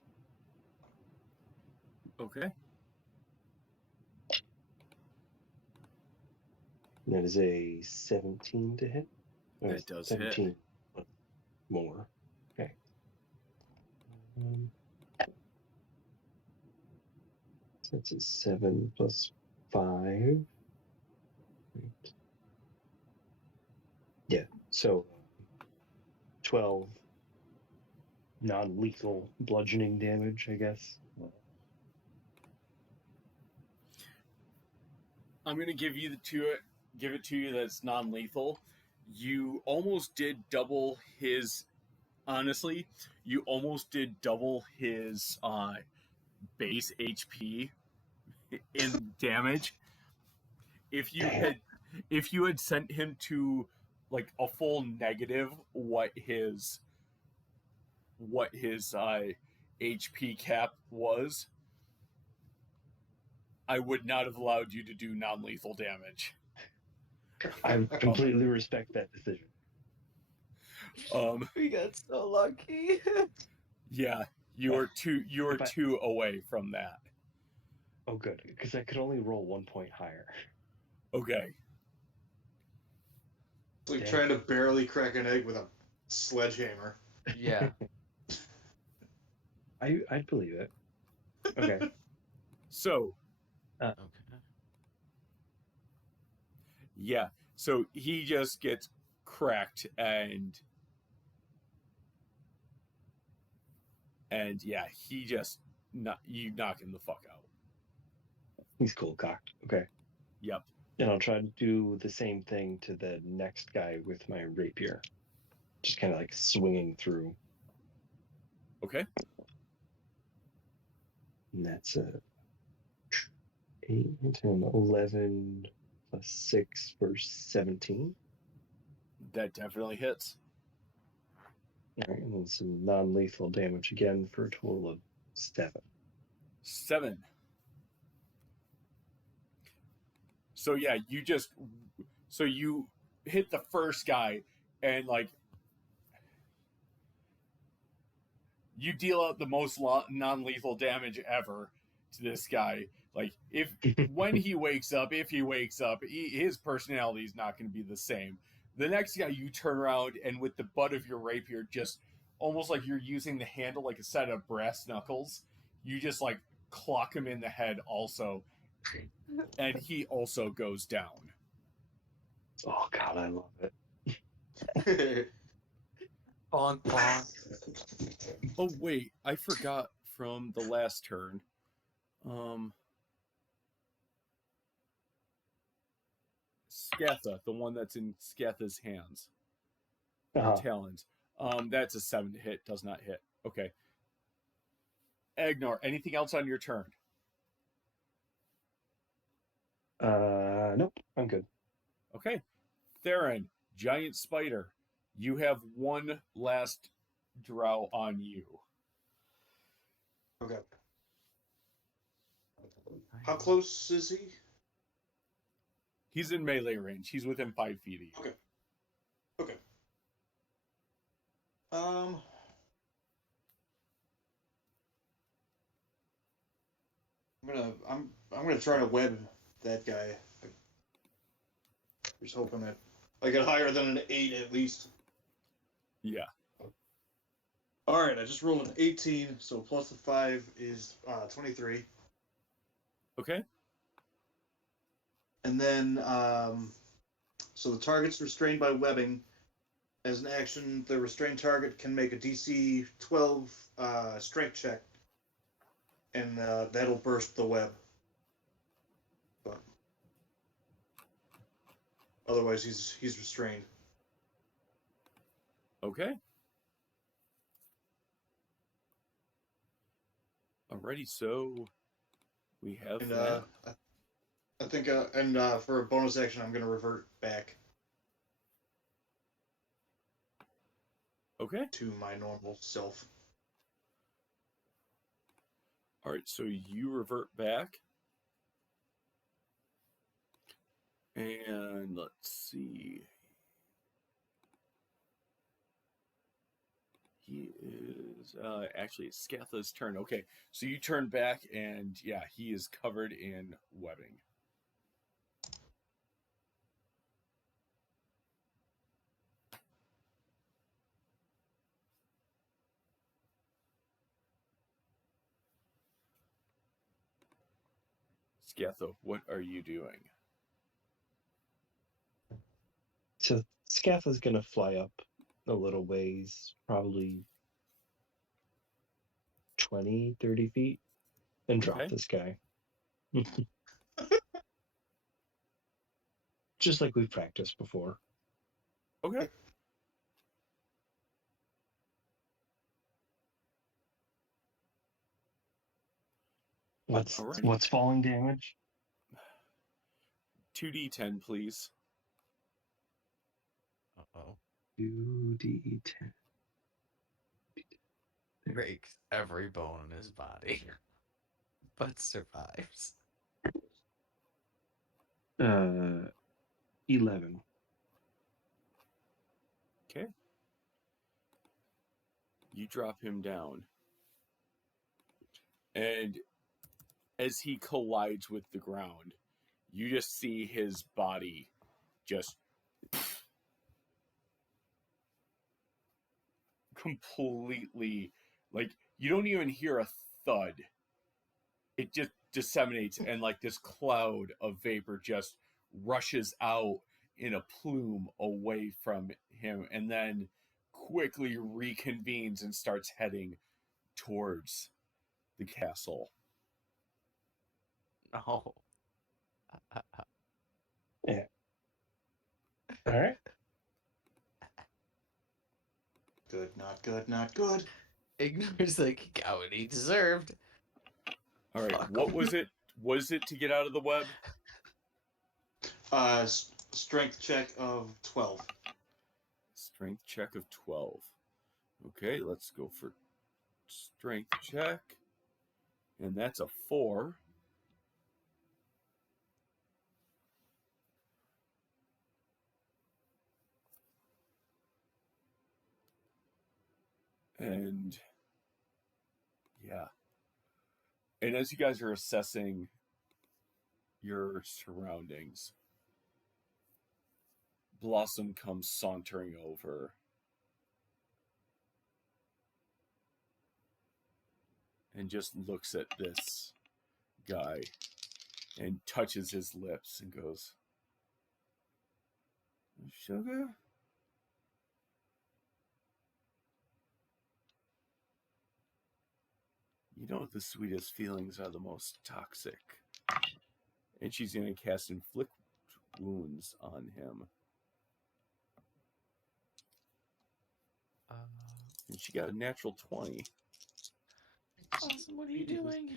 Okay. And that is a 17 to hit. Or That does 17 hit. more. Okay. So that's a 7 plus 5. Right. Yeah. So 12 non-lethal bludgeoning damage, I guess. I'm gonna give it to you that's non-lethal. You almost did double his. Honestly, you almost did double his base HP in damage. If you had sent him to like a full negative, what his HP cap was, I would not have allowed you to do non-lethal damage. I completely respect that decision. We got so lucky. Yeah, you are two away from that. Oh, good, because I could only roll 1 point higher. Okay. It's like trying to barely crack an egg with a sledgehammer. Yeah. I'd believe it. Okay. So, Okay. yeah. So he just gets cracked and yeah, he just you knock him the fuck out. He's cool cocked. Okay. Yep. And I'll try to do the same thing to the next guy with my rapier. Just kind of like swinging through. Okay. And that's 8, 10, 11 plus 6 for 17. That definitely hits. All right, and then some non-lethal damage again for a total of 7. 7. So yeah, you hit the first guy, and like you deal out the most non-lethal damage ever to this guy. Like if when he wakes up, if he wakes up, his personality is not going to be the same. The next guy, you turn around and with the butt of your rapier, just almost like you're using the handle like a set of brass knuckles, you just like clock him in the head also, and he also goes down. Oh God, I love it. Bonk, bonk. Oh wait, I forgot from the last turn. Scatha, the one that's in Scatha's hands or Uh-huh. talons. That's a 7 to hit, does not hit. Okay. Agnar, anything else on your turn? Nope, I'm good. Okay. Theron, giant spider. You have one last drow on you. Okay. How close is he? He's in melee range. He's within 5 feet of you. Okay. Okay. I'm gonna try to web that guy. Just hoping that I get higher than an 8 at least. Yeah. All right, I just rolled an 18, so plus the 5 is 23. Okay. And then, so the target's restrained by webbing. As an action, the restrained target can make a DC 12 strength check, and that'll burst the web. But otherwise, he's restrained. Okay. Alrighty, so we have And that. I think, for a bonus action, I'm going to revert back Okay. to my normal self. Alright, so you revert back. And let's see. He is actually it's Scatha's turn. Okay, so you turn back, and yeah, he is covered in webbing. Scatha, what are you doing? So Scatha's gonna fly up a little ways, probably 20, 30 feet, and drop Okay. this guy. Just like we've practiced before. Okay. Alrighty. What's falling damage? 2d10, please. Uh-oh. 2d10. Breaks every bone in his body, but survives. 11. Okay. You drop him down. And as he collides with the ground, you just see his body just completely, like, you don't even hear a thud. It just disseminates, and like this cloud of vapor just rushes out in a plume away from him, and then quickly reconvenes and starts heading towards the castle. No. Yeah. All right. Good, not good, not good. Ignores like got what he deserved. All right, Fuck what him. was it? Was it to get out of the web? Strength check of 12. Strength check of 12. Okay, let's go for strength check. And that's a 4. And yeah. And as you guys are assessing your surroundings, Blossom comes sauntering over and just looks at this guy and touches his lips and goes, "Sugar?" You know the sweetest feelings are the most toxic. And she's going to cast Inflict Wounds on him. And she got a natural 20. Awesome, what are you doing?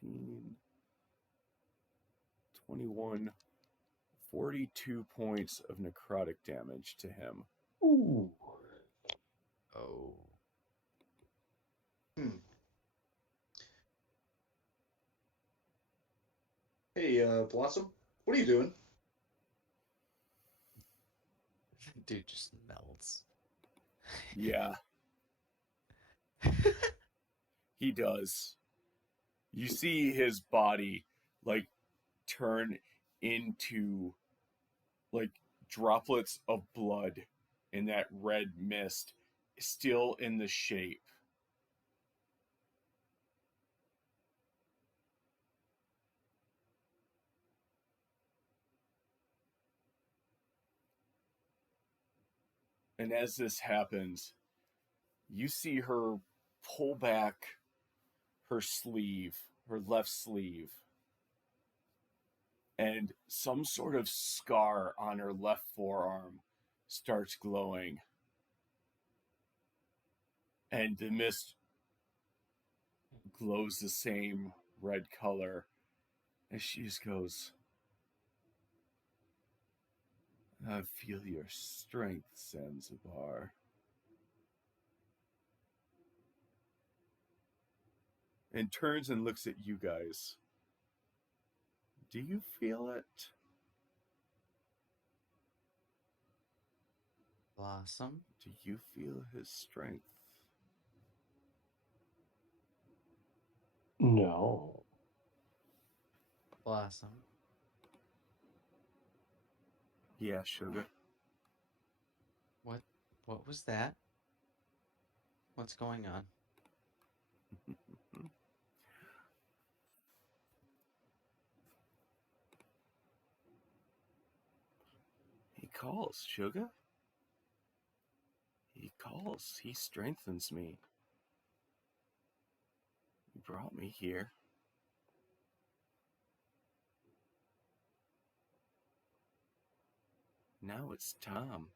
13, 21, 42 points of necrotic damage to him. Ooh. Oh. Hey, Blossom, what are you doing? Dude just melts. Yeah, he does. You see his body like turn into like droplets of blood in that red mist, still in the shape. And as this happens, you see her pull back her sleeve, her left sleeve, and some sort of scar on her left forearm starts glowing. And the mist glows the same red color. And she just goes, "I feel your strength, Zanzibar." And turns and looks at you guys. Do you feel it? Blossom? Do you feel his strength? No. Blossom? Yeah, sugar. What was that? What's going on? He calls, sugar. He calls. He strengthens me. He brought me here. Now it's Tom.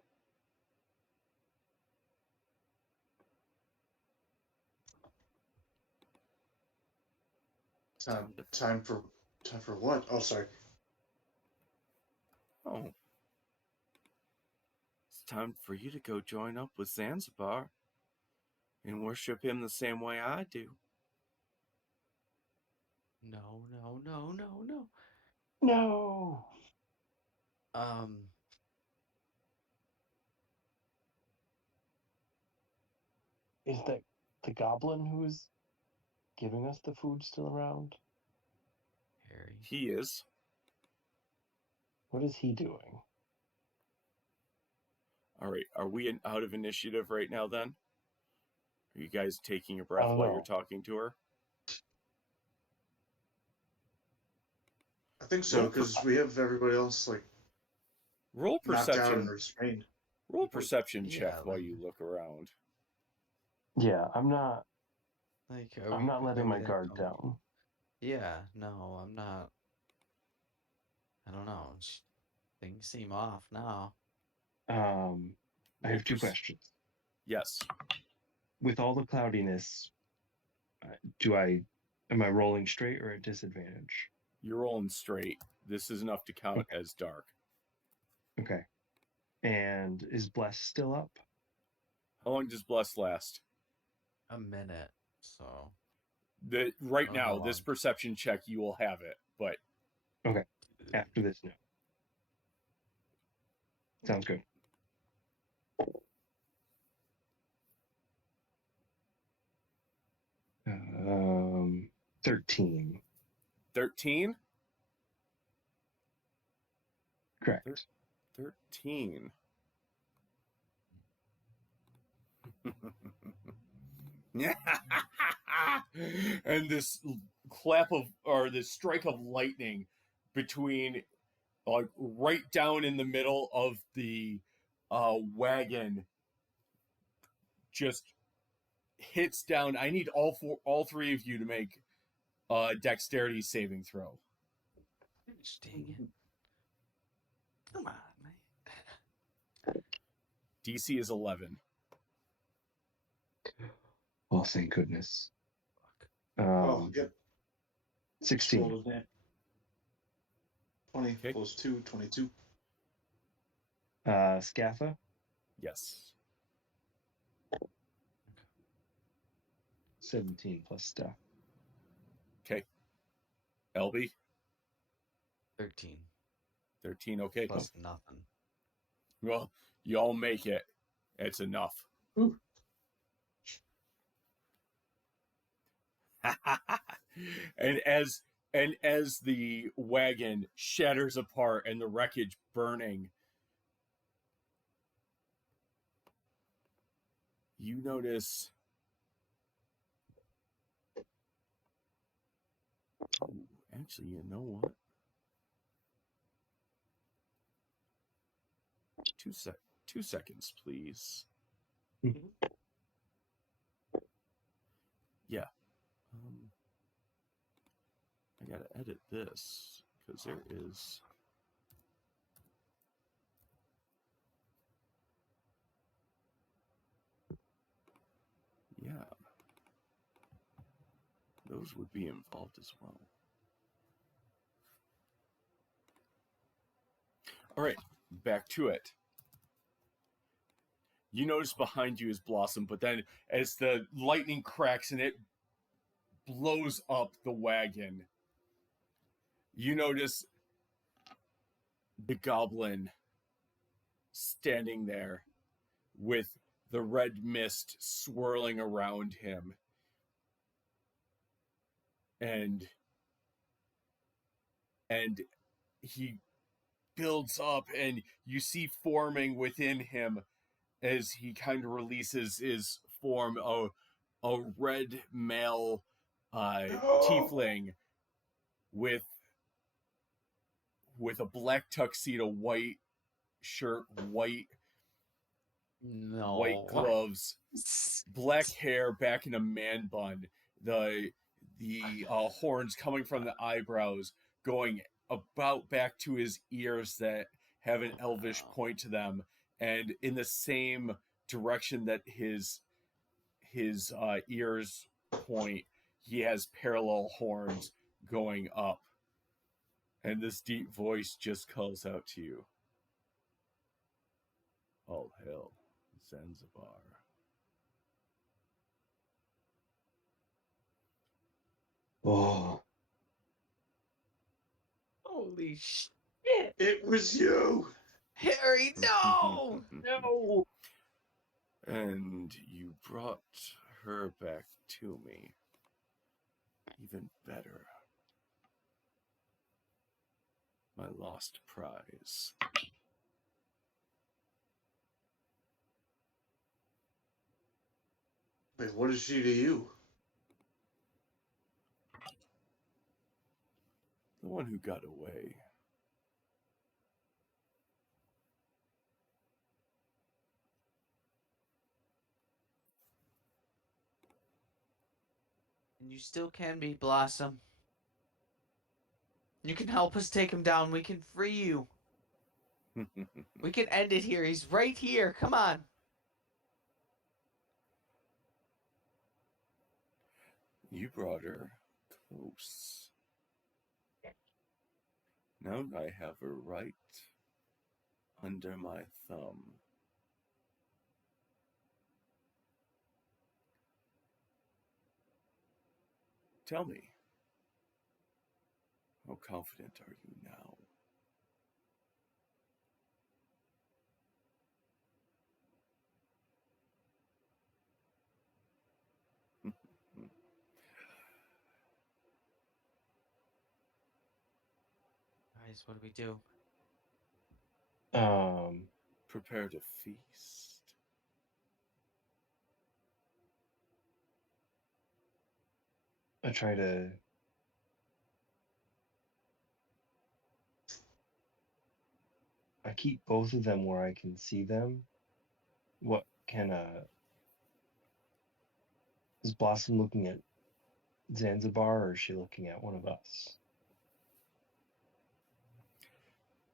It's time to... Time for what? Oh, sorry. Oh. It's time for you to go join up with Zanzibar and worship him the same way I do. No, no, no, no, no. No. Is that the goblin who is giving us the food still around? Harry. He is. What is he doing? All right, are we out of initiative right now then? Are you guys taking a I breath don't while know. you're talking to her? I think so, because we have everybody else like Roll knocked out and perception. restrained. Roll perception check Yeah, while like, you look around. Yeah, I'm not are we letting my within guard down. Yeah, no, I'm not. I don't know. Things seem off now. I have two questions. Yes. With all the cloudiness, am I rolling straight or at disadvantage? You're rolling straight. This is enough to count as dark. Okay. And is Bless still up? How long does Bless last? A minute, so. Right I don't know how now, this long. perception check, you will have it, but Okay. After this, no. Sounds good. 13. 13? Correct. 13. And this clap of, or this strike of lightning between, like, right down in the middle of the wagon just hits down. I need all three of you to make a dexterity saving throw. Dang it. Come on, man. DC is 11. Oh, thank goodness. Oh, yep. 16. Roll with that. 20 Okay. plus 2, 22. Scatha, Yes. 17 plus stuff. Okay. LB, 13 13. Okay. plus nothing. Well, y'all make it. It's enough. Ooh. and as the wagon shatters apart and the wreckage burning, you notice. Ooh, actually, you know what? 2 seconds, please. Yeah. I gotta edit this because there is. Yeah. Those would be involved as well. All right, back to it. You notice behind you is Blossom, but then as the lightning cracks and it blows up the wagon, you notice the goblin standing there with the red mist swirling around him. And he builds up, and you see forming within him as he kind of releases his form a red male tiefling with a black tuxedo, white shirt, white No. gloves, black hair back in a man bun, the horns coming from the eyebrows going about back to his ears that have an elvish point to them, and in the same direction that his ears point, he has parallel horns going up, and this deep voice just calls out to you. All hail, Zanzibar. Oh, Holy shit! It was you! Harry, no! no! And you brought her back to me. Even better. My lost prize. Wait, what is she to you? The one who got away. And you still can be, Blossom. You can help us take him down. We can free you. We can end it here. He's right here. Come on. You brought her close. Now I have her right under my thumb. Tell me, how confident are you now? Guys, what do we do? Prepare to feast. I try to I keep both of them where I can see them. What can is Blossom looking at Zanzibar or is she looking at one of us?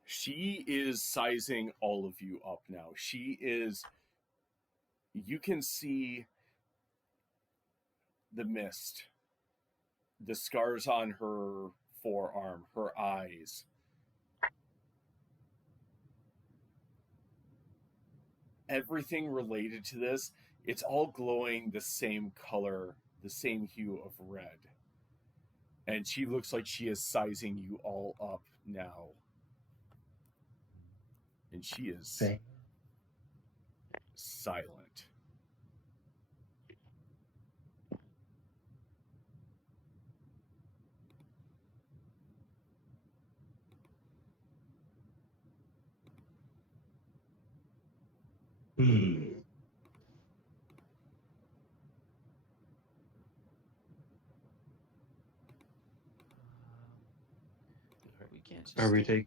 She is sizing all of you up now. You can see the mist, the scars on her forearm, her eyes. Everything related to this, it's all glowing the same color, the same hue of red. And she looks like she is sizing you all up now. And she is silent. We can't just Are we forever.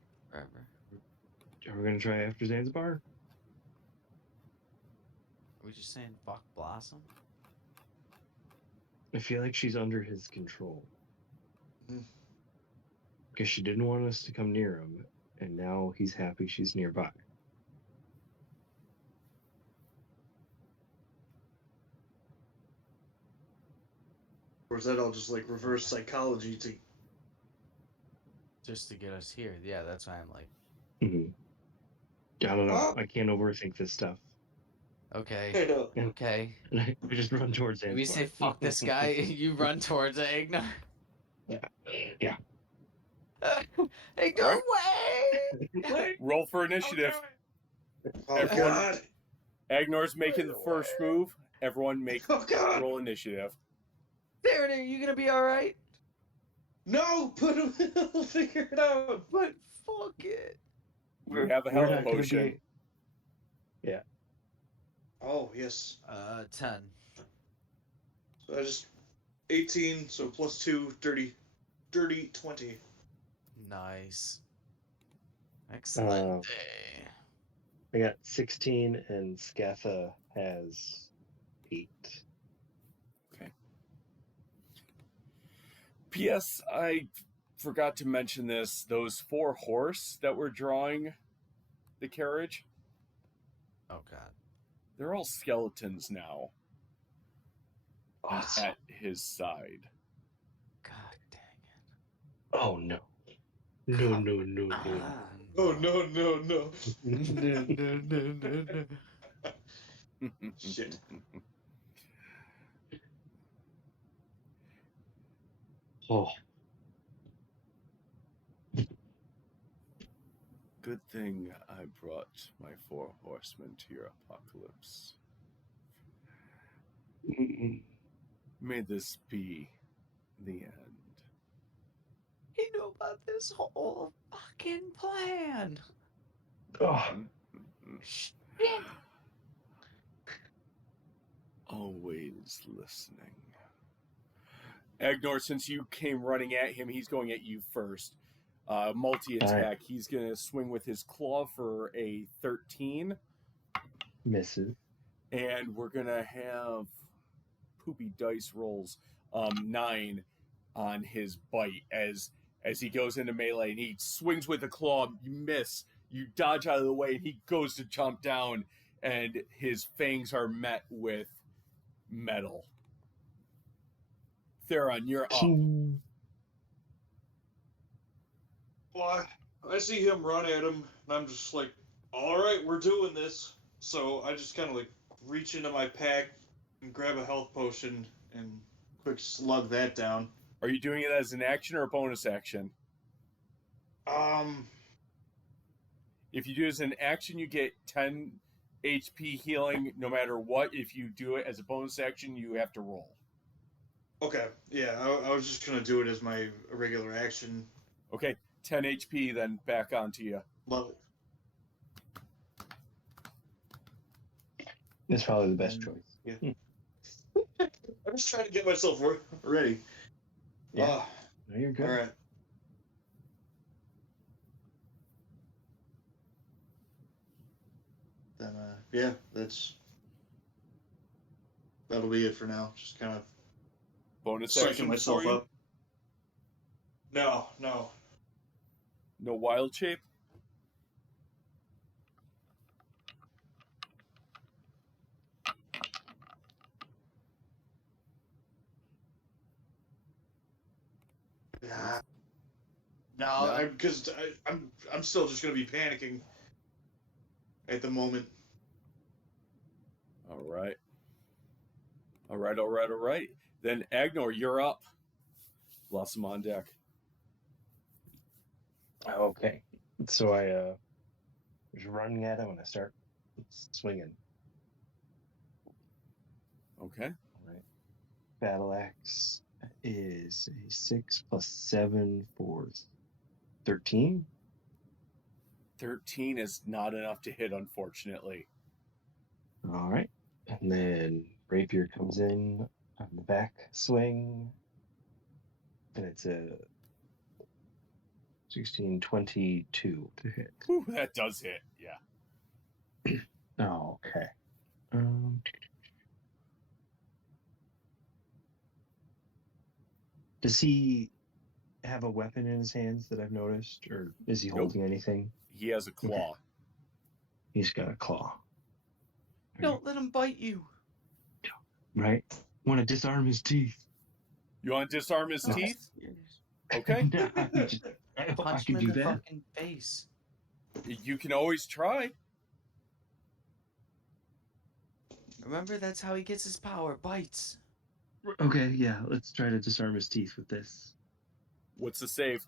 Are we gonna try after Zanzibar? Are we just saying fuck Blossom? I feel like she's under his control. Mm. Because she didn't want us to come near him, and now he's happy she's nearby. Or is that all just like reverse psychology to Just to get us here. Yeah, that's why I'm like, Mm-hmm. I don't know. Oh. I can't overthink this stuff. okay, I know. okay. And I just run towards Zanzibar. We say fuck this guy, you run towards Agnar. Yeah. Agnar, away! Roll for initiative. Oh Everyone- God! Agnor's making the first move. Everyone make Oh God! roll initiative. Darren, are you gonna be alright? No, put him. We'll figure it out. But fuck it. You have a We're health not gonna potion. Yeah. Oh yes. 10. So I just 18. So plus 2, dirty 20. Nice. Excellent. I got 16, and Scatha has 8. P.S. I forgot to mention this. Those 4 horse that were drawing the carriage, Oh god. they're all skeletons now Awesome. at his side. God dang it. Oh no. No, no, no, no. Oh no no no! no. Shit. Oh. Good thing I brought my 4 horsemen to your apocalypse. Mm-mm. May this be the end. He knew about this whole fucking plan. Oh. Shit. Always listening. Agnor, since you came running at him, he's going at you first. Multi-attack. He's going to swing with his claw for a 13. Misses. And we're going to have poopy dice rolls 9 on his bite as he goes into melee, and he swings with the claw. You miss. You dodge out of the way, and he goes to chomp down, and his fangs are met with metal. Theron, you're up. Well, I see him run at him, and I'm just like, all right, we're doing this. So I just kind of like reach into my pack and grab a health potion and quick slug that down. Are you doing it as an action or a bonus action? If you do it as an action, you get 10 HP healing no matter what. If you do it as a bonus action, you have to roll. Okay, yeah, I was just gonna do it as my regular action. Okay, 10 HP, then back onto you. Love it. It's probably the best And- choice. Yeah. I'm just trying to get myself ready. Yeah. No, you're good. All right. Then, yeah, that'll be it for now. Just kind of Bonus psyching action myself for you? up. No. No wild shape? Yeah. No? No, because I'm still just gonna be panicking at the moment. All right. All right. Then Agnor, you're up. Blossom on deck. Okay. So I was running at him and I start swinging. Okay. All right. Battle axe is a 6 plus 7 for 13. 13 is not enough to hit, unfortunately. All right. And then rapier comes in on the back swing. And it's a 16, 22 to hit. Whew, that does hit, yeah. Okay. Does he have a weapon in his hands that I've noticed, or is he Nope. holding anything? He has a claw. He's got a claw. Don't let him bite you. Right? Want to disarm his teeth. You want to disarm his No, teeth? yes. Okay. No, I Punch can him in do the that. fucking face. You can always try. Remember, that's how he gets his power. Bites. Okay, yeah, let's try to disarm his teeth with this. What's the save?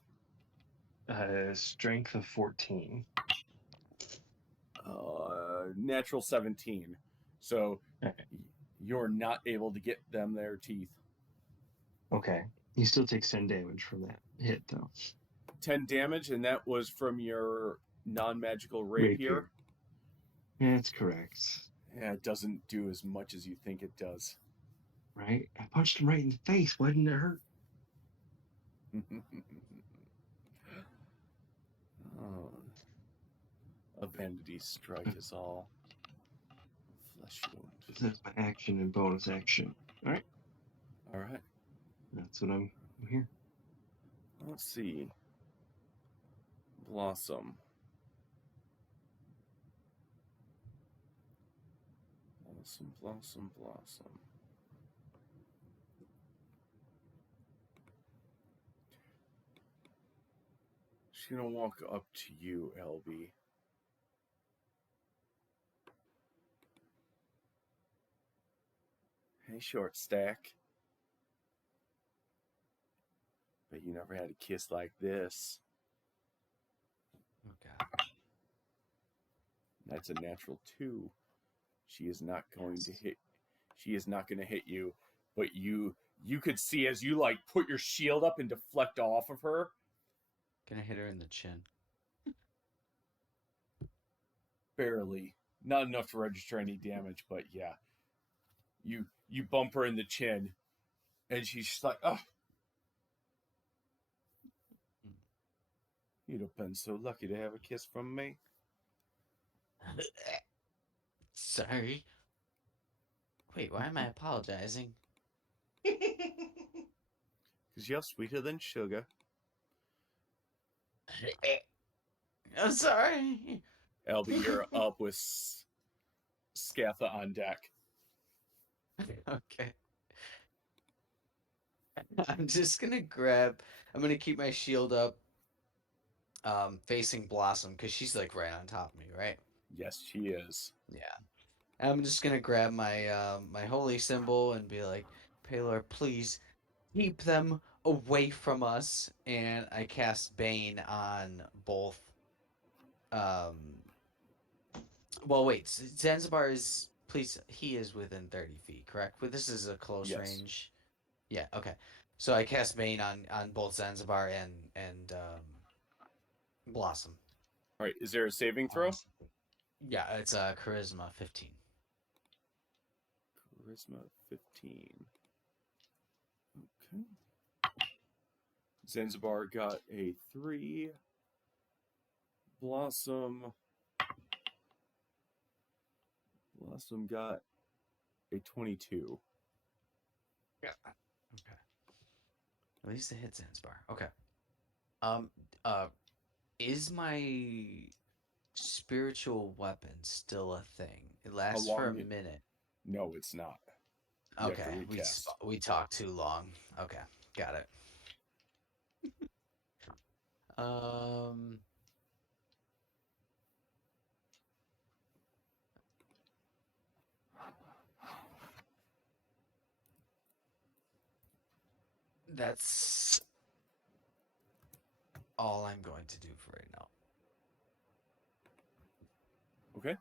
Strength of 14. Natural 17. So Okay. you're not able to get them their teeth. Okay. He still takes 10 damage from that hit, though. 10 damage, and that was from your non-magical rapier. Yeah, that's correct. Yeah, it doesn't do as much as you think it does. Right? I punched him right in the face. Why didn't it hurt? Oh. A vanity strike is all. Flesh wound. So that's my action and bonus action. All right. All right. That's what I'm here. Let's see. Blossom. Blossom. She's gonna walk up to you, LB. Hey, short stack. Bet you never had a kiss like this. Oh, God. That's a natural 2. She is not going to hit. She is not going to hit you, but you could see as you like put your shield up and deflect off of her. Gonna hit her in the chin. Barely, not enough to register any damage, but yeah, you bump her in the chin, and she's just like, "Oh, you'd have been so lucky to have a kiss from me." Sorry. Wait, why am I apologizing? Because you're sweeter than sugar. I'm sorry. LB, you're up with Scatha on deck. Okay. I'm just gonna I'm gonna keep my shield up, facing Blossom, because she's like right on top of me, right? Yes, she is. Yeah. I'm just gonna grab my my holy symbol and be like, Paylor, please keep them away from us. And I cast Bane on both. Well, wait. Zanzibar is he is within 30 feet, correct? But this is a close Yes. range. Yeah. Okay. So I cast Bane on both Zanzibar and Blossom. All right, is there a saving throw? Yeah, it's charisma 15. Charisma 15. Okay. Zanzibar got a 3. Blossom got a 22. Yeah. Okay. At least it hit Zanzibar. Okay. Um. Is my spiritual weapon still a thing? It How lasts for a long? minute. No, it's not. You have to Okay. recast. We talked too long. Okay. Got it. Um. That's all I'm going to do for right now. Okay.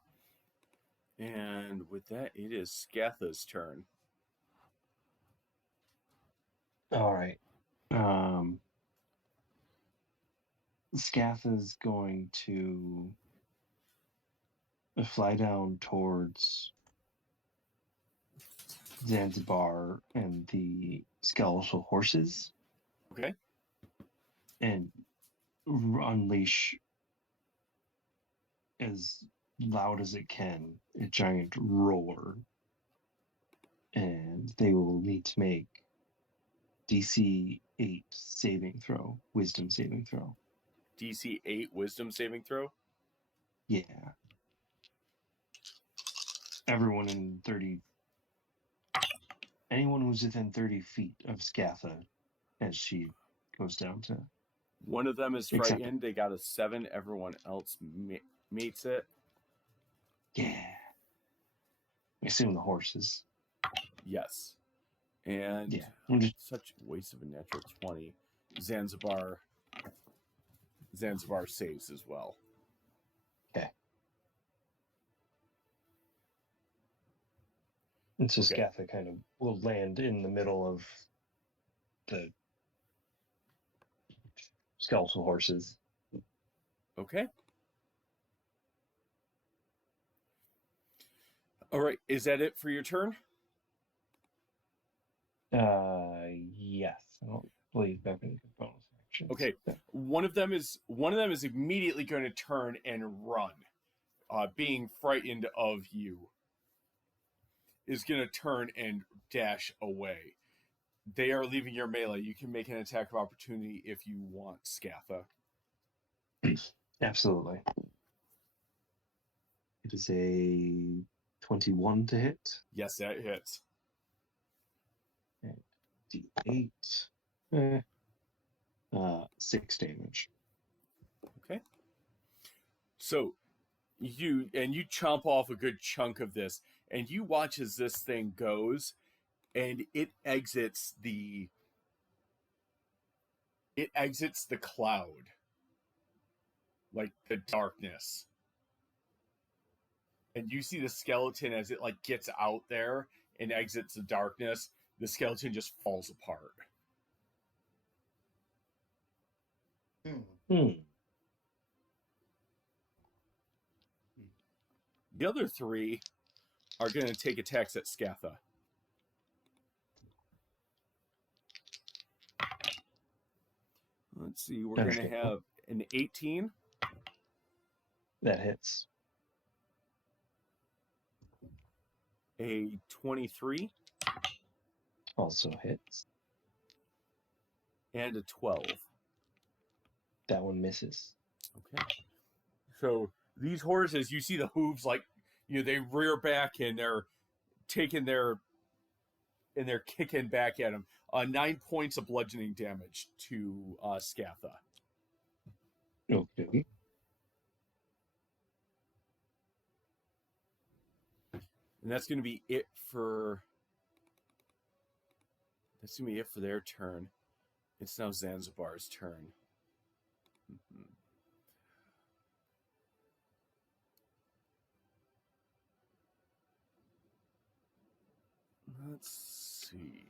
And with that, it is Scatha's turn. All right. Scath is going to fly down towards Zanzibar and the skeletal horses Okay. and unleash as loud as it can a giant roar. And they will need to make DC 8 saving throw, wisdom saving throw. DC 8 wisdom saving throw. Yeah. Everyone in 30. Anyone who's within 30 feet of Scatha as she goes down to One of them is accept it. frightened. They got a 7. Everyone else meets it. Yeah. I assume the horses. Yes. And Yeah. I'm just, such a waste of a natural 20. Zanzibar saves as well. okay. And so Okay. Scatha kind of will land in the middle of the skeletal horses. Okay. All right. Is that it for your turn? Yes. I don't believe I have any bonus actions. Okay. One of them is immediately going to turn and run. Being frightened of you is going to turn and dash away. They are leaving your melee. You can make an attack of opportunity if you want, Scatha. Absolutely. It is a 21 to hit. Yes, that hits. And D8. 6 damage. Okay. So you chomp off a good chunk of this, and you watch as this thing goes, and it exits the cloud, like the darkness. And you see the skeleton as it like gets out there and exits the darkness. The skeleton just falls apart. Hmm. The other 3 are going to take attacks at Scatha. Let's see. We're going to have an 18. That hits. A 23. Also hits. And a 12. That one misses. Okay. So these horses, you see the hooves like, they rear back and they're taking and they're kicking back at him. 9 points of bludgeoning damage to Scatha. Okay. And that's going to be it for their turn. It's now Zanzibar's turn. Mm-hmm. Let's see.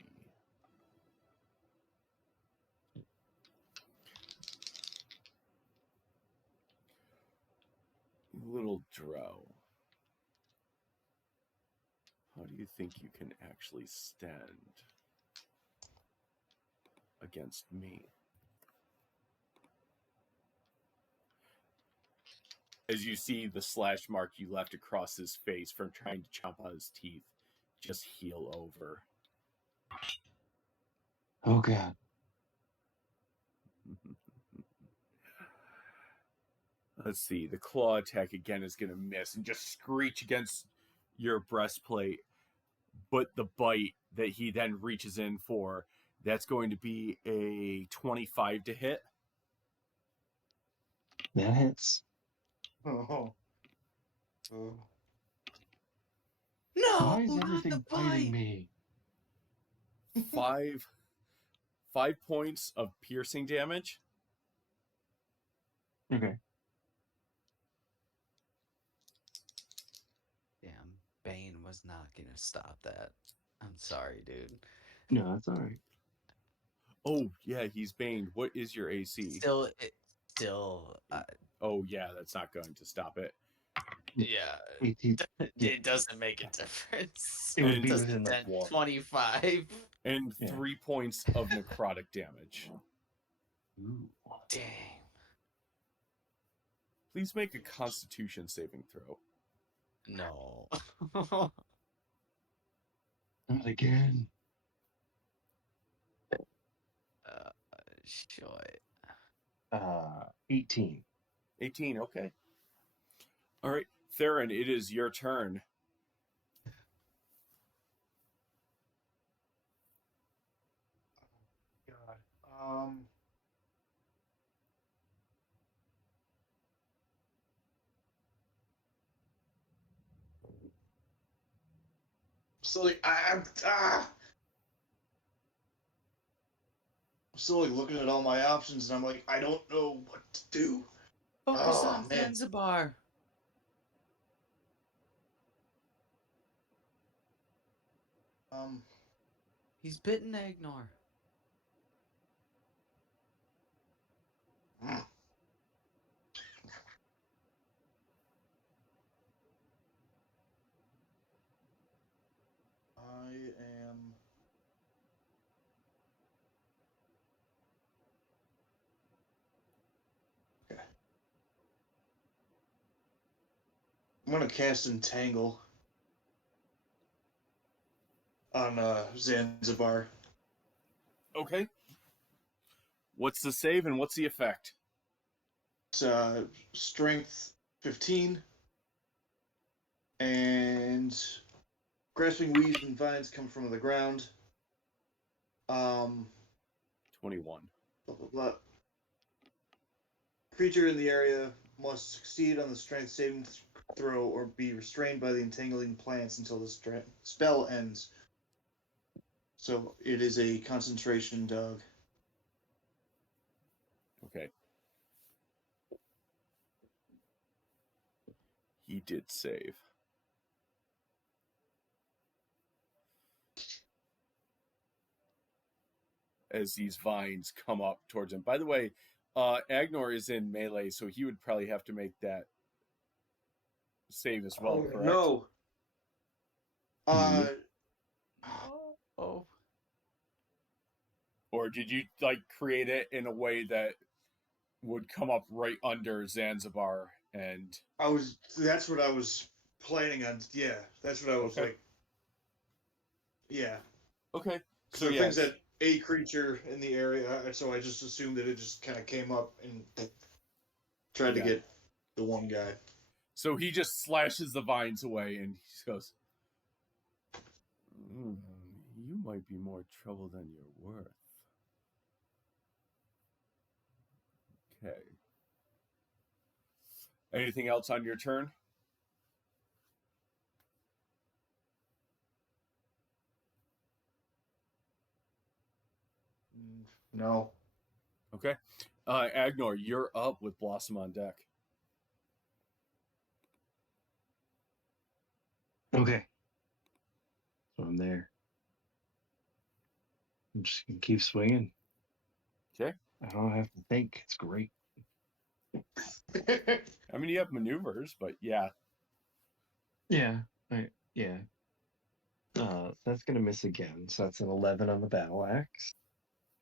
Little drow. How do you think you can actually stand against me? As you see the slash mark you left across his face from trying to chomp out his teeth just heal over. Oh God. Let's see. The claw attack again is going to miss and just screech against your breastplate. But the bite that he then reaches in for, that's going to be a 25 to hit. That hits. Oh. Oh. No, Why is not the everything biting bite. me? Five points of piercing damage. Okay. Damn, Bane was not gonna stop that. I'm sorry, dude. No, that's all right. Oh, yeah, he's Bane. What is your AC? Still, Oh, yeah, that's not going to stop it. yeah, 18. Yeah, it doesn't make a difference. it would And- be Does within the 10, four. 25. And Yeah. 3 points of necrotic damage. Ooh. Dang. Please make a constitution saving throw. No. Not again. Shit. 18. 18, okay. All right, Theron, it is your turn. God. So like I'm still like looking at all my options, and I'm like, I don't know what to do. Focus Oh on man. Zanzibar. He's bitten Agnar. mm. I am. Okay. I'm gonna cast Entangle on Zanzibar. Okay. What's the save and what's the effect? It's Strength 15, and grasping weeds and vines come from the ground. 21. Blah, blah, blah. Creature in the area must succeed on the strength saving throw or be restrained by the entangling plants until the spell ends. So it is a concentration dog. Okay. He did save. As these vines come up towards him. By the way, Agnor is in melee, so he would probably have to make that save as well, correct? No. Oh. Or did you like create it in a way that would come up right under Zanzibar and That's what I was planning on. Yeah, that's what I was Okay. like. Yeah. okay. So So the yeah, things that a creature in the area, so I just assumed that it just kind of came up and tried to Yeah. get the one guy. so he just slashes the vines away and he just goes, you might be more trouble than you're worth. Okay. Anything else on your turn? No. Okay. Agnor, you're up with Blossom on deck. Okay. So I'm there. I'm just gonna keep swinging. Okay. I don't have to think. It's great. I mean, you have maneuvers, but yeah. Yeah. Yeah. That's gonna miss again. So that's an 11 on the battle axe.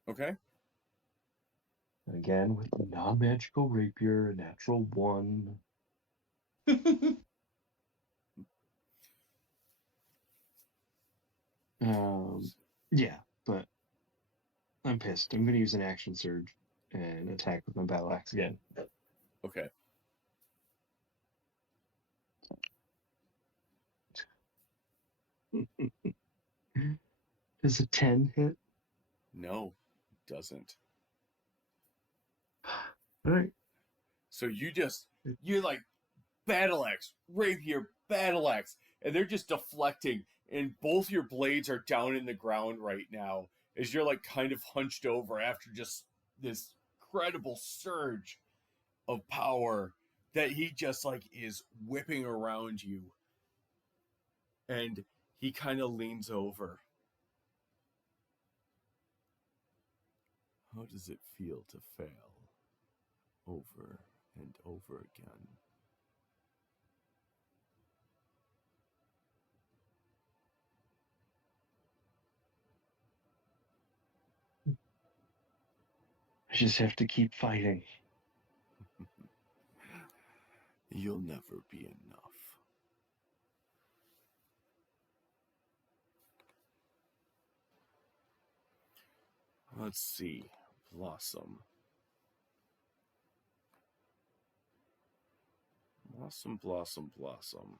Okay. Again with the non-magical rapier, a natural 1. Yeah, but I'm pissed. I'm gonna use an action surge and attack with my battle axe again. Okay. Does a 10 hit? No, it doesn't. All right. So you like battle axe, rapier, battle axe, and they're just deflecting, and both your blades are down in the ground right now as you're like kind of hunched over after just this incredible surge of power that he just like is whipping around you. And he kind of leans over. How does it feel to fail over and over again? I just have to keep fighting. You'll never be enough. Let's see. Blossom. Blossom, blossom, blossom.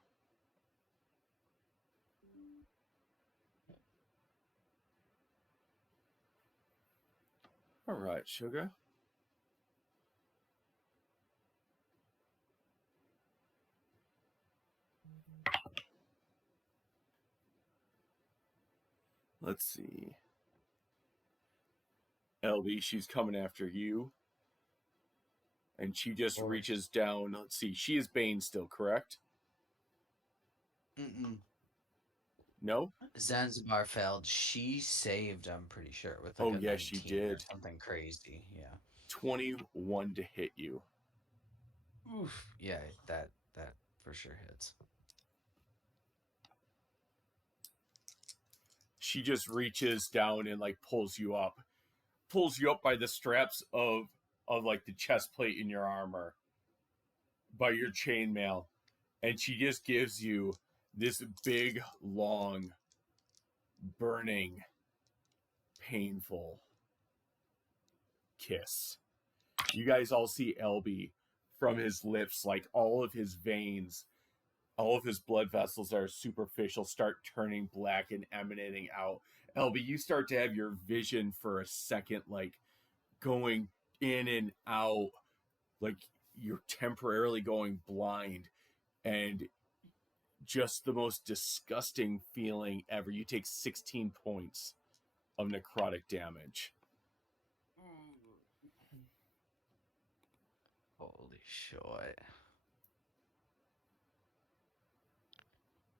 All right, sugar. Let's see. LB, she's coming after you. And she just Or reaches down. Let's see. She is Bane still, correct? mm-mm. No? Zanzibar failed. She saved, I'm pretty sure, with like Oh, a yeah, she 19 or did. something crazy. Yeah. 21 to hit you. Oof. Yeah, that for sure hits. She just reaches down and like pulls you up. Pulls you up by the straps of like the chest plate in your armor. By your chainmail. And she just gives you this big, long, burning, painful kiss. You guys all see LB from his lips, like all of his veins, all of his blood vessels that are superficial start turning black and emanating out. LB, you start to have your vision for a second, like going in and out, like you're temporarily going blind, and just the most disgusting feeling ever. You take 16 points of necrotic damage. Holy shit.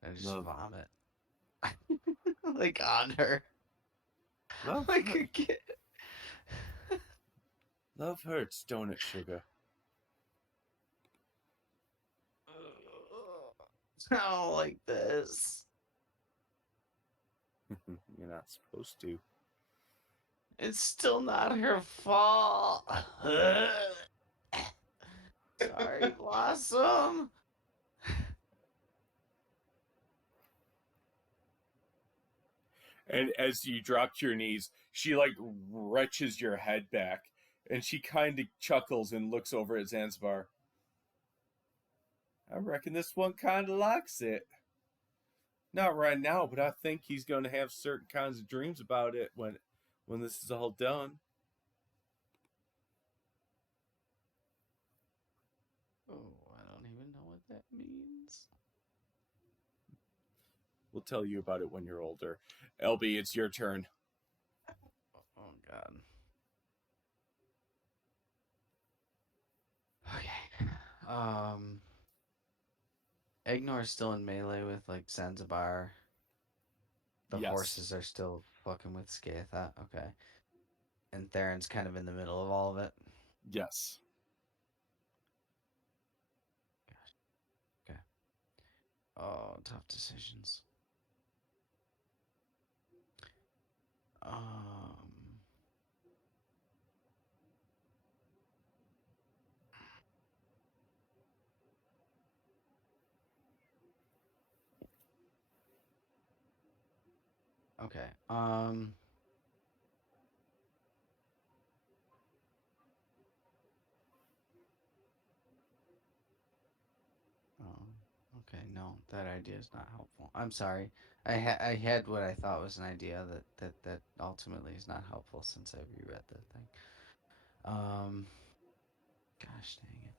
I just Love, vomit. Like on her. love, Like a kid. love hurts, don't it, sugar? I don't like this. You're not supposed to. It's still not her fault. Sorry, Blossom. And as you drop to your knees, she like wrenches your head back, and she kind of chuckles and looks over at Zanzibar. I reckon this one kind of likes it. Not right now, but I think he's going to have certain kinds of dreams about it when this is all done. Oh, I don't even know what that means. We'll tell you about it when you're older. LB, it's your turn. Oh, God. Okay. Ignor's still in melee with like Zanzibar. The Yes. horses are still fucking with Skatha. Okay. And Theron's kind of in the middle of all of it. Yes. Oh, tough decisions. Um. Okay. Oh, okay. No, that idea is not helpful. I'm sorry. I had what I thought was an idea that ultimately is not helpful since I reread the thing. Um. Gosh dang it.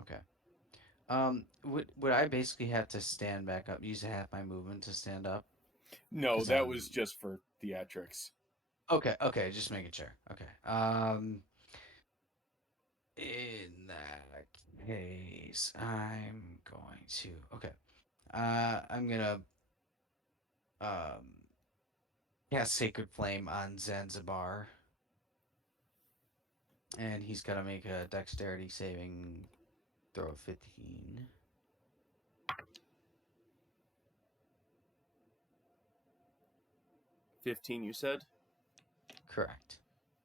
Okay. Would I basically have to stand back up, use half my movement to stand up? No, Because that was I'm just for theatrics. okay. Okay, just making sure. Okay. In that case, I'm going to. Okay. I'm gonna um cast Sacred Flame on Zanzibar, and he's gotta make a Dexterity saving throw of 15. 15, you said? Correct.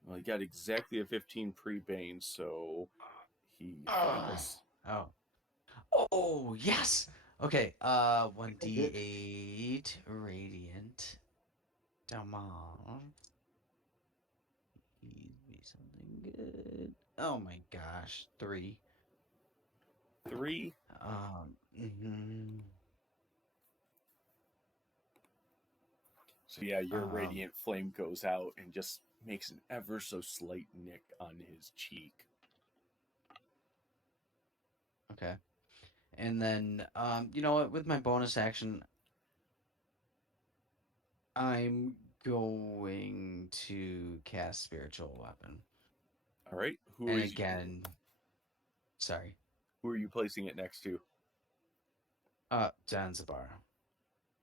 Well, he got exactly a 15 pre-bane, so he Oh. fails. Oh. Oh, yes. Okay. Hit. 1d8 radiant damage. Please be something good. Oh my gosh, 3. 3. Mhm. So yeah, your Um, radiant flame goes out and just makes an ever so slight nick on his cheek. okay. And then, you know what? With my bonus action, I'm going to cast Spiritual Weapon. All right, And again, sorry, who are you placing it next to? Zanzibar.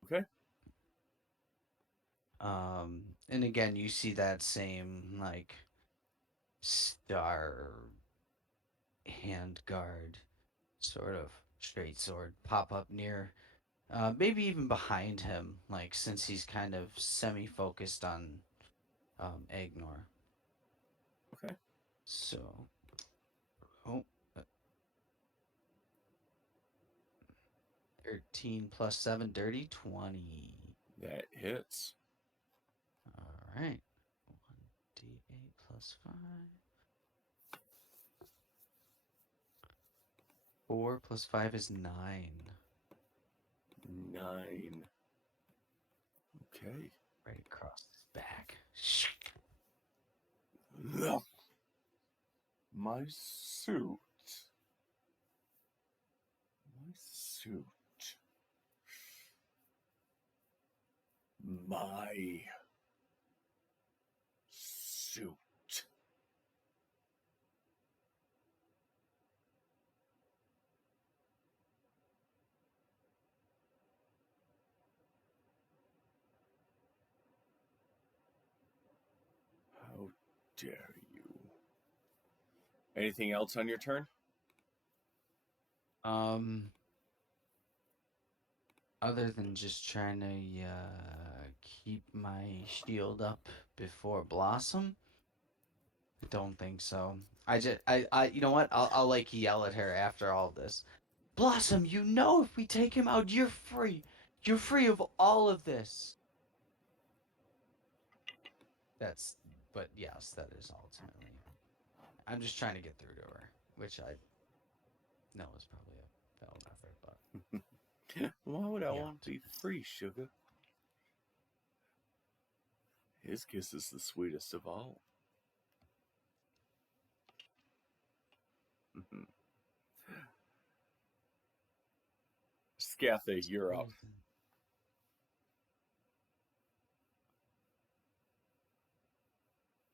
Okay. And again, you see that same like star hand guard sort of straight sword pop up near, maybe even behind him, like since he's kind of semi-focused on Agnor. Okay. So, oh, uh, 13 plus 7, dirty 20. That hits. All right. 1d8 plus 5. 4 plus 5 is 9. 9. Okay. Right across his back. Ugh. My suit. My suit. My suit. How dare you? Anything else on your turn? Um, Other than just trying to keep my shield up before Blossom, I don't think so. You know what? I'll like yell at her after all this. Blossom, you know if we take him out, you're free. You're free of all of this. That's, but yes, that is ultimately. I'm just trying to get through to her, which I know is probably a failed effort, but Why would I yeah. want to be free, sugar? His kiss is the sweetest of all. Scatha, you're up.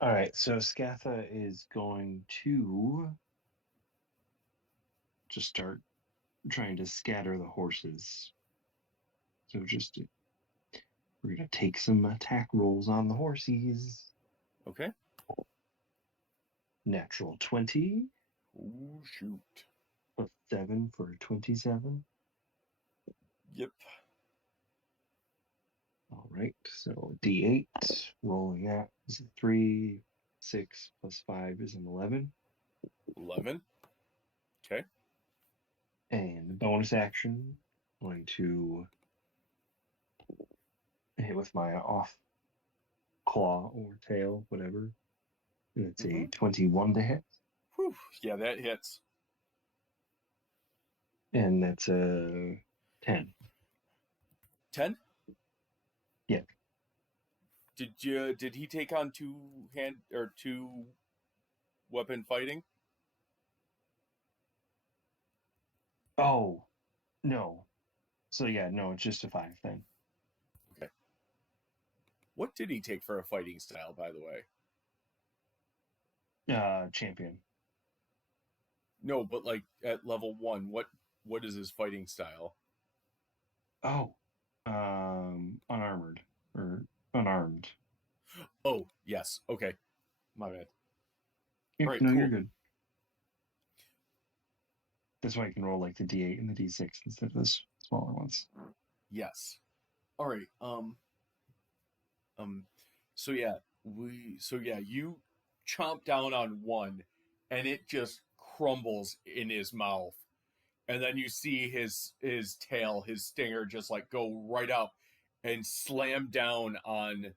All right, so Scatha is going to just start trying to scatter the horses. So we're gonna take some attack rolls on the horsies. Okay. Natural 20 Ooh, shoot. plus 7 for 27. Yep. All right, so D8, rolling that is a 3, 6 plus 5 is an 11. 11. Okay. And the bonus action, I'm going to hit with my off claw or tail, whatever. And it's a 21 to hit. Whew. Yeah, that hits. And that's a 10. 10? Yeah. Did he take on two weapon fighting? Oh, no. So yeah, no, it's just a 5 then. Okay. What did he take for a fighting style, by the way? Champion. No, but like at level 1, what is his fighting style? Oh, unarmored or unarmed. Oh, yes. Okay. My bad. Yeah, All right, no, cool. you're good. That's why you can roll like the D8 and the D6 instead of the smaller ones. Yes. All right. So yeah, you chomp down on one, and it just crumbles in his mouth, and then you see his tail, his stinger, just like go right up and slam down on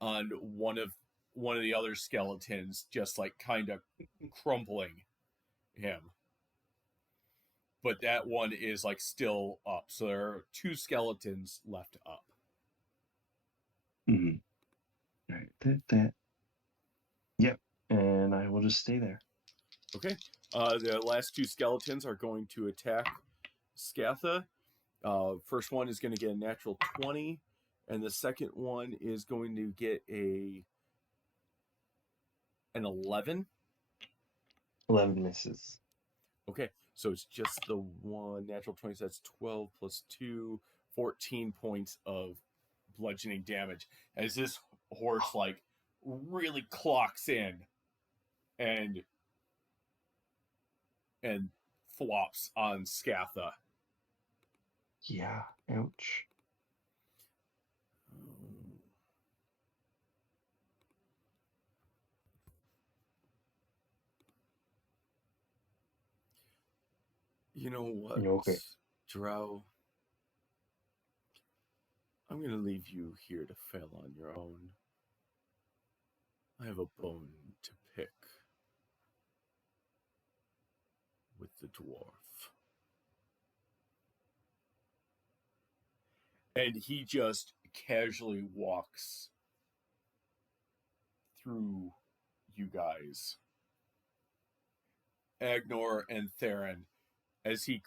one of the other skeletons, just like kind of crumpling him. But that one is like still up, so there are two skeletons left up. Mm-hmm. All right, that. Yep, and I will just stay there. Okay. The last two skeletons are going to attack Scatha. First one is going to get a natural 20, and the second one is going to get an 11. 11 misses. Okay, so it's just the one natural 20, so that's 12 plus 2, 14 points of bludgeoning damage. As this horse, like, really clocks in and flops on Scatha. Yeah, ouch. You know what, Okay. Drow? I'm going to leave you here to fail on your own. I have a bone to pick with the dwarf. And he just casually walks through you guys. Agnor and Theron, as he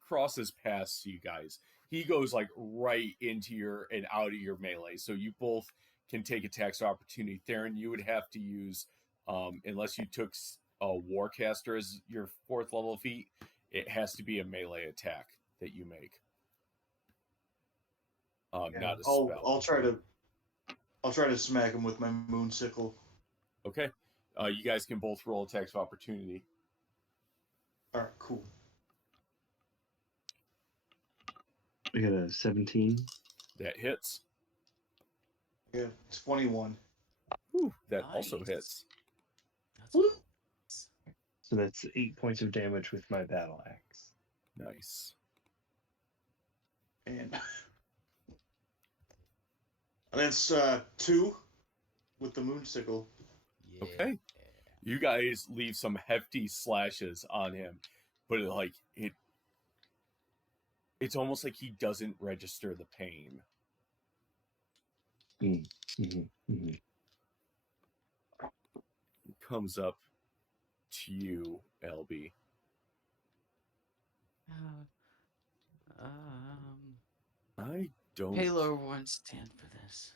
crosses past you guys, he goes like right into your and out of your melee. So you both can take attacks of opportunity. Theron, you would have to use, unless you took a Warcaster as your 4th level feat, it has to be a melee attack that you make. Not a spell. I'll try to smack him with my moon sickle. Okay. You guys can both roll attacks of opportunity. All right, cool. I got a 17. That hits. Yeah, 21. Whew, that also Nice. hits. That's Woo! So that's 8 points of damage with my battle axe. Nice. And that's 2 with the moon sickle. Yeah. Okay. You guys leave some hefty slashes on him, but it's almost like he doesn't register the pain. Mm-hmm. Mm-hmm. He comes up to you, LB. I don't. Paylor won't stand for this.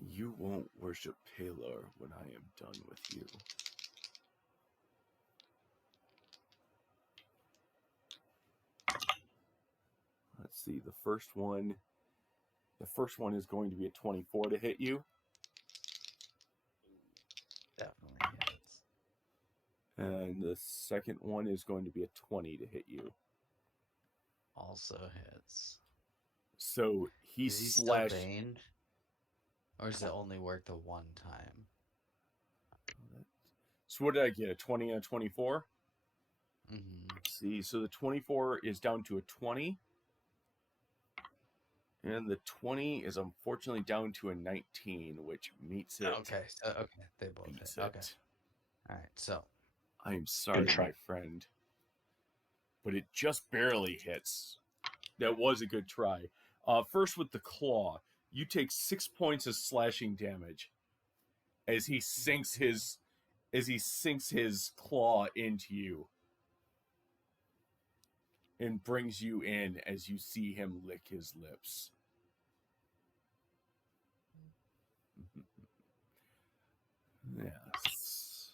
You won't worship Paylor when I am done with you. Let's see. The first one The first one is going to be a 24 to hit you. Definitely hits. And the second one is going to be a 20 to hit you. Also hits. So he Is he still slashed. baned? Or does it only work the one time? So what did I get? A 20 and a 24? Mm-hmm. See, so the 24 is down to a 20. And the 20 is unfortunately down to a 19, which meets it. Okay, so okay, they both Beats hit. Okay. it. Alright, so I am sorry, try. my friend. But it just barely hits. That was a good try. First with the claw, you take 6 points of slashing damage as he sinks his claw into you and brings you in as you see him lick his lips. Yes.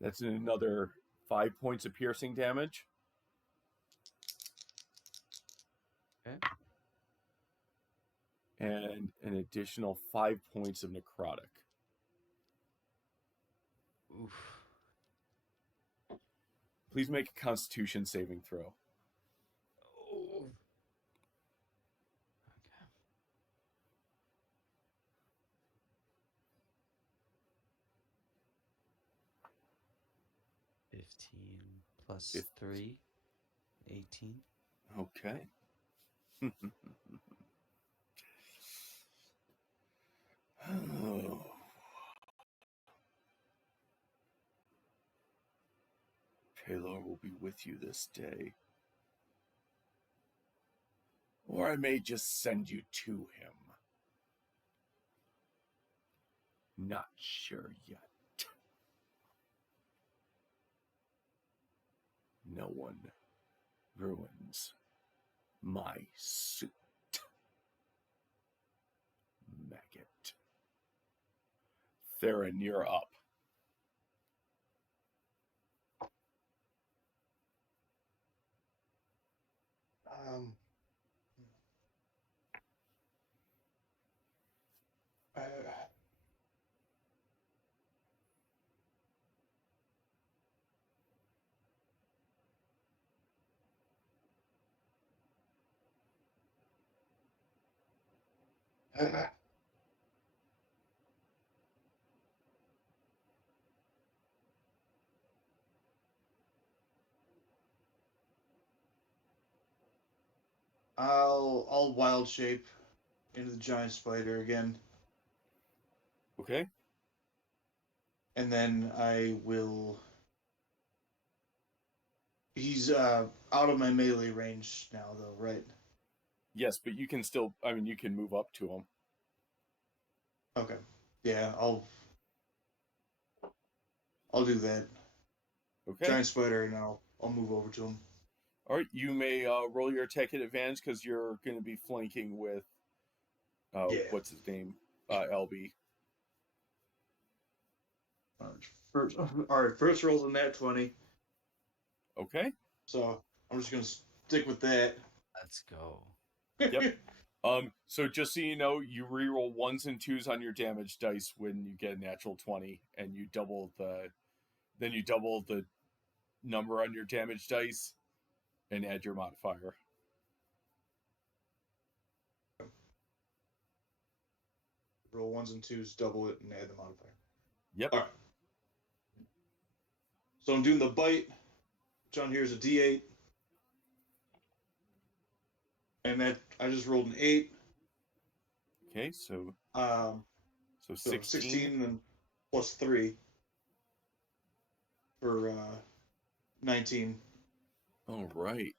That's another 5 points of piercing damage. okay. And an additional 5 points of necrotic. Oof. Please make a Constitution saving throw. Oh. Okay. 15 plus 3, 18. Okay. Oh. Taylor will be with you this day. Or I may just send you to him. Not sure yet. No one ruins my suit. Maggot. Theron, you're up. Um, uh, I'll wild shape into the giant spider again, Okay? and then I will. He's out of my melee range now, though, right? Yes, but you can still, you can move up to him. Okay. Yeah, I'll do that. Okay? Giant spider, and I'll move over to him. All right, you may roll your attack at advantage because you're going to be flanking with, Yeah. what's his name? LB. First roll's a nat 20, Okay? so I'm just gonna stick with that. Let's go. Yep. So just so you know, you reroll 1s and 2s on your damage dice when you get a natural 20, and you double the number on your damage dice and add your modifier. Roll 1s and 2s, double it, and add the modifier. Yep. All right. So I'm doing the bite, which on here is a D8, and that I just rolled an 8. Okay, so So 16. 16 and then plus 3 for 19. All right.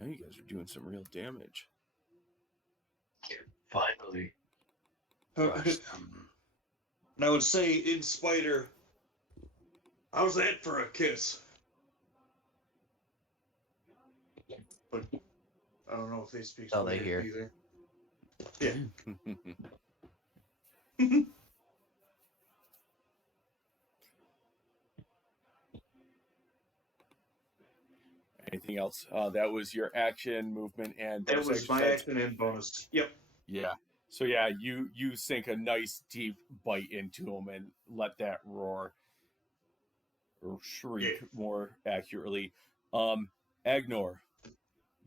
Now you guys are doing some real damage. Finally. Crush And them. I would say in Spider, how's that for a kiss? But I don't know if they speak Oh, they Spider hear. either. Yeah. Anything else? That was your action, movement, and That bonus was action. my So action and bonus. Yep. yeah. So yeah, you sink a nice deep bite into him and let that roar or shriek Yeah. more accurately. Um, Agnor,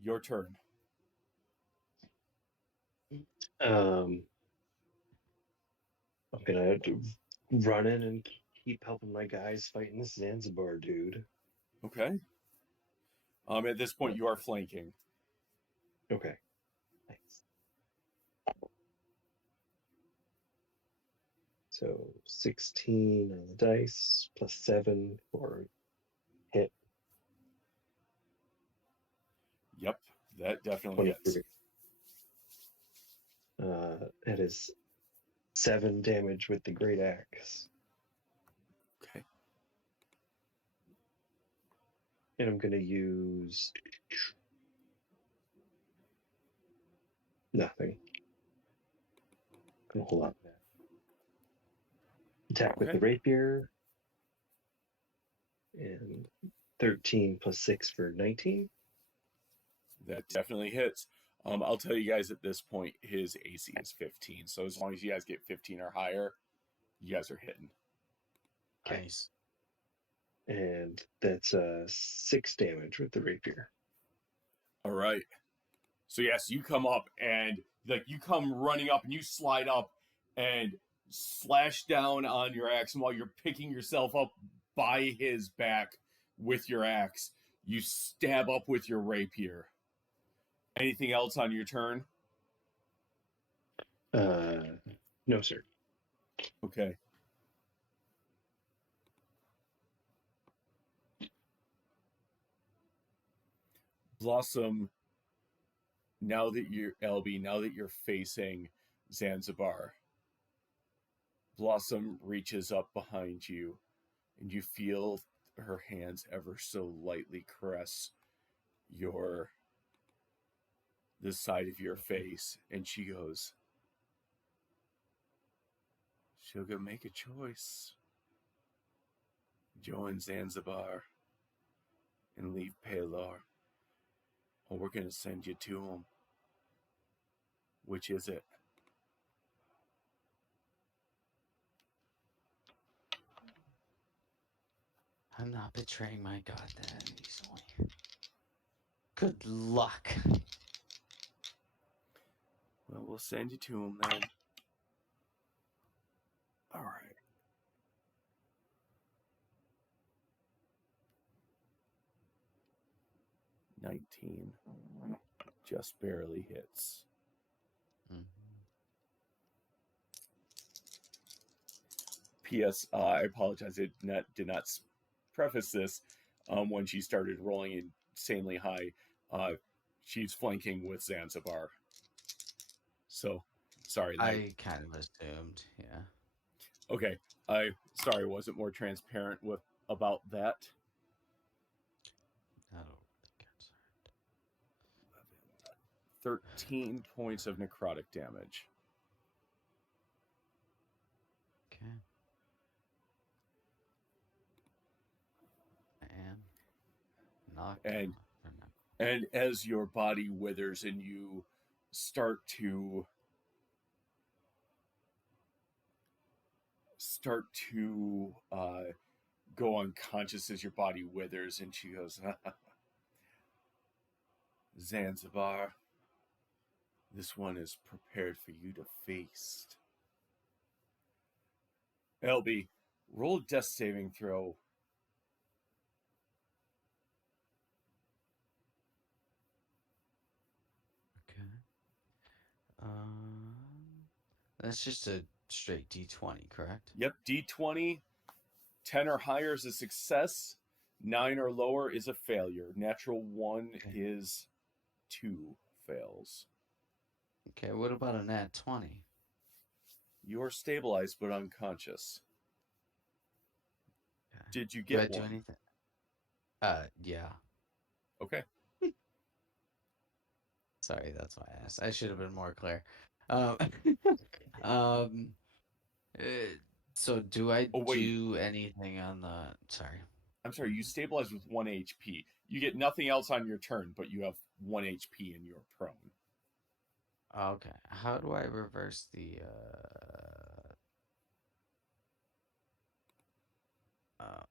your turn. Um, I'm gonna run in and keep helping my guys fighting this Zanzibar dude. Okay. At this point, you are flanking. Okay, thanks. So 16 on the dice plus 7 for hit Yep, that definitely hits. 23. It is 7 damage with the great axe, Okay. and I'm gonna use nothing. Gonna hold on to that. Attack with Okay. the rapier, and 13 plus 6 for 19. That definitely hits. I'll tell you guys at this point, his AC is 15. So as long as you guys get 15 or higher, you guys are hitting. Okay. Nice. And that's 6 damage with the rapier. All right. So yes, you come up and like you come running up and you slide up and slash down on your axe, and while you're picking yourself up by his back with your axe, you stab up with your rapier. Anything else on your turn? No, sir. Okay. Blossom, now that you're LB, now that you're facing Zanzibar, Blossom reaches up behind you and you feel her hands ever so lightly caress your the side of your face, and she goes, she'll go make a choice. Join Zanzibar and leave Palar, or we're going to send you to him. Which is it? I'm not betraying my god that easily. Good luck. Well, we'll send you to him then. All right. $19 just barely hits. Mhm. P.S. I apologize. I did not preface this when she started rolling insanely high. Uh, she's flanking with Zanzibar. So, sorry. I kind of assumed, yeah. Okay. I sorry wasn't more transparent with about that. Not overly concerned. 13 points of necrotic damage. Okay. I am knocked And out. Or not. and as your body withers and you start to go unconscious as your body withers, and she goes, Zanzibar, this one is prepared for you to feast. LB, roll a death saving throw. Okay. That's just a straight D20, correct? Yep, D20, 10 or higher is a success, 9 or lower is a failure. Natural 1 Okay. is 2 fails. Okay, what about a nat 20? You are stabilized but unconscious. Okay. Did you Do I get do one? anything? Yeah. Okay. Sorry, that's my ass. I should have been more clear. Um, um, uh, so do I Oh, wait. do anything on the? Sorry. I'm sorry, you stabilize with 1 HP. You get nothing else on your turn, but you have 1 HP and you're prone. Okay. How do I reverse the um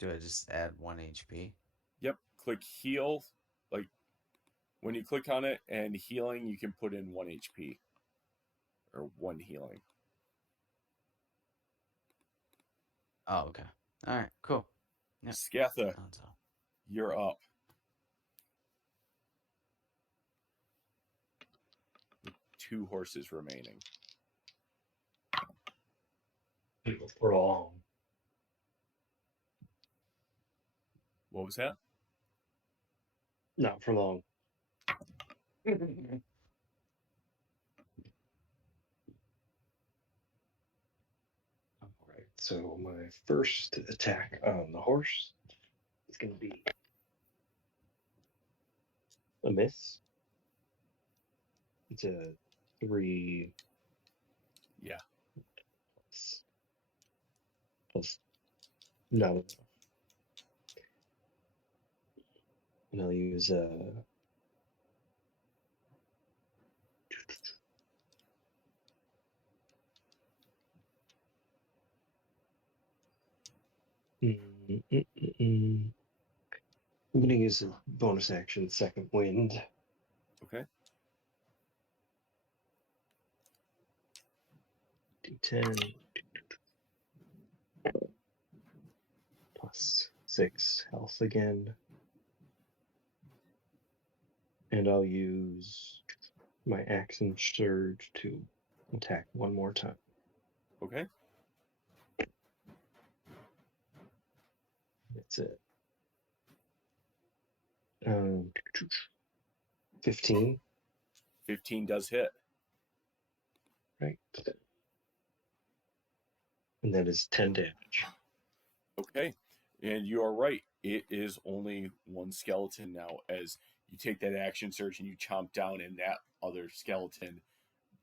do I just add 1 HP? Yep, click heal. Like, when you click on it and healing, you can put in 1 HP. Or 1 healing. Oh, okay. Alright, cool. Yep. Scatha, That's all. you're up. With 2 horses remaining. For long. What was that? Not for long. Alright, so my first attack on the horse is going to be a miss. It's a 3 Yeah. plus no. And I'll use I'm going to use a bonus action, second wind. Okay. D10 plus 6 health again. And I'll use my action surge to attack one more time. Okay. That's it. 15. 15 does hit. Right. And that is 10 damage. Okay. And you are right. It is only 1 skeleton now, as you take that action surge and you chomp down, and that other skeleton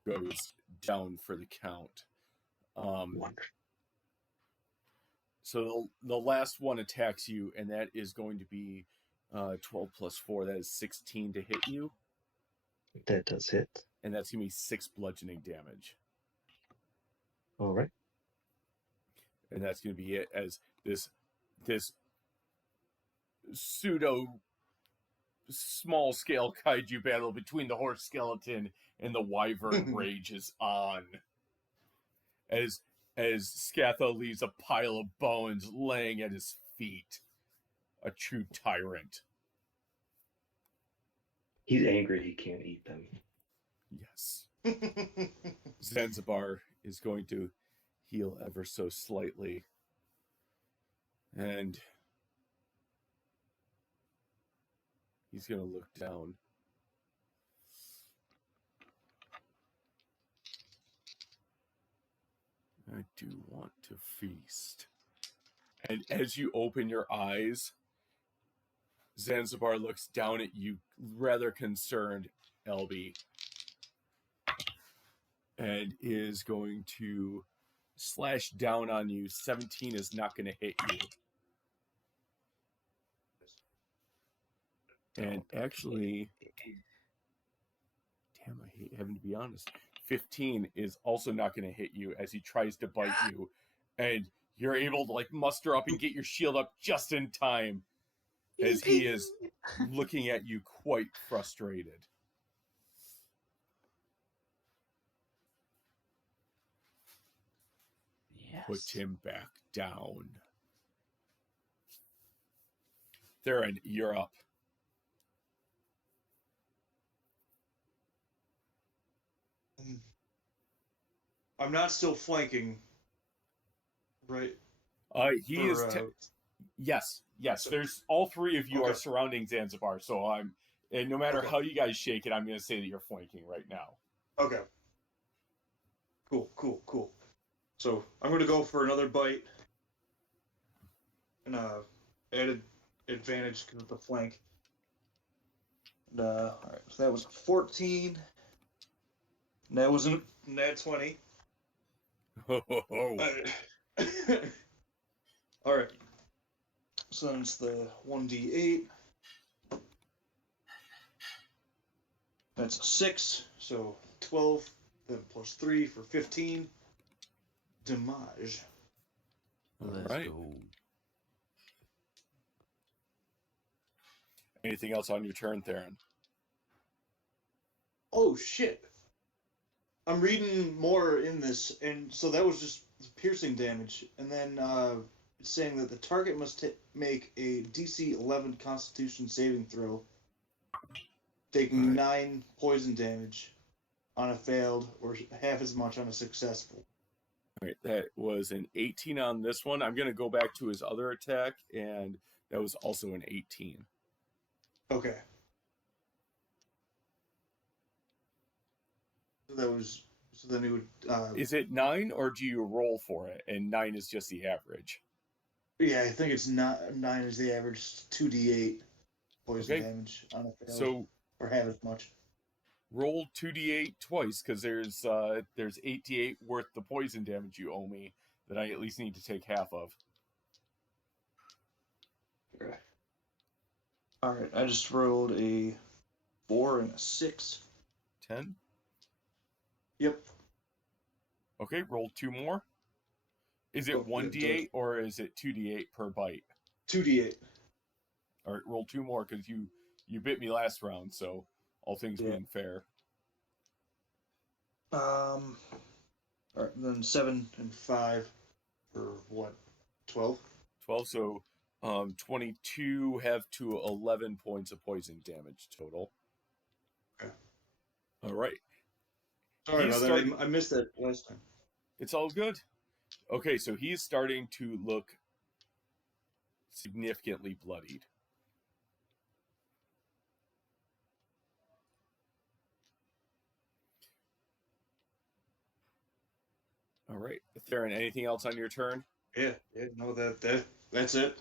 goes down for the count. Wonderful. So the last one attacks you, and that is going to be 12 plus 4. That is 16 to hit you. That does hit. And that's going to be 6 bludgeoning damage. All right. And that's going to be it, as this pseudo small scale kaiju battle between the horse skeleton and the wyvern rages on. As Scatha leaves a pile of bones laying at his feet. A true tyrant. He's angry he can't eat them. Yes. Zanzibar is going to heal ever so slightly. And he's going to look down. I do want to feast. And as you open your eyes, Zanzibar looks down at you, rather concerned, Elby, and is going to slash down on you. 17 is not going to hit you. And actually, damn, I hate having to be honest. 15 is also not going to hit you as he tries to bite you. And you're able to like muster up and get your shield up just in time as he is looking at you quite frustrated. Yes. Put him back down. Theron, you're up. I'm not still flanking, right? He is. Yes. There's all 3 of you are surrounding Zanzibar, so I'm. And no matter how you guys shake it, I'm going to say that you're flanking right now. Okay. Cool. So I'm going to go for another bite. And added advantage because of the flank. And, all right, so that was 14. And that was a nat 20. Ho, ho, ho. All right. So then it's the 1d8. That's a 6, so 12, then plus 3 for 15. Damage. Let's right. go. Anything else on your turn, Theron? Oh, shit. I'm reading more in this, and so that was just piercing damage. And then it's saying that the target must make a DC 11 Constitution saving throw, taking Right. 9 poison damage on a failed, or half as much on a successful. All right, that was an 18 on this one. I'm going to go back to his other attack, and that was also an 18. Okay. So that was. So then it would. Is it 9, or do you roll for it? And 9 is just the average. Yeah, I think it's not 9 is the average 2d8 poison Okay. damage on a failed, So or half as much. roll 2d8 twice, because there's 8d8 worth the poison damage you owe me that I at least need to take half of. Okay. All right, I just rolled a 4 and a 6. 10. Yep. Okay, roll 2 more. Is it Oh, yeah, 1d8 or is it 2d8 per bite? 2d8. All right, roll 2 more, because you bit me last round, so all things Yeah. being fair. All right, then 7 and 5 for what? 12? 12, so 22 have to 11 points of poison damage total. Okay. All right. Sorry He's about starting. that. I missed that last time. It's all good. Okay, so he's starting to look significantly bloodied. All right. Theron, anything else on your turn? Yeah, no, that's it.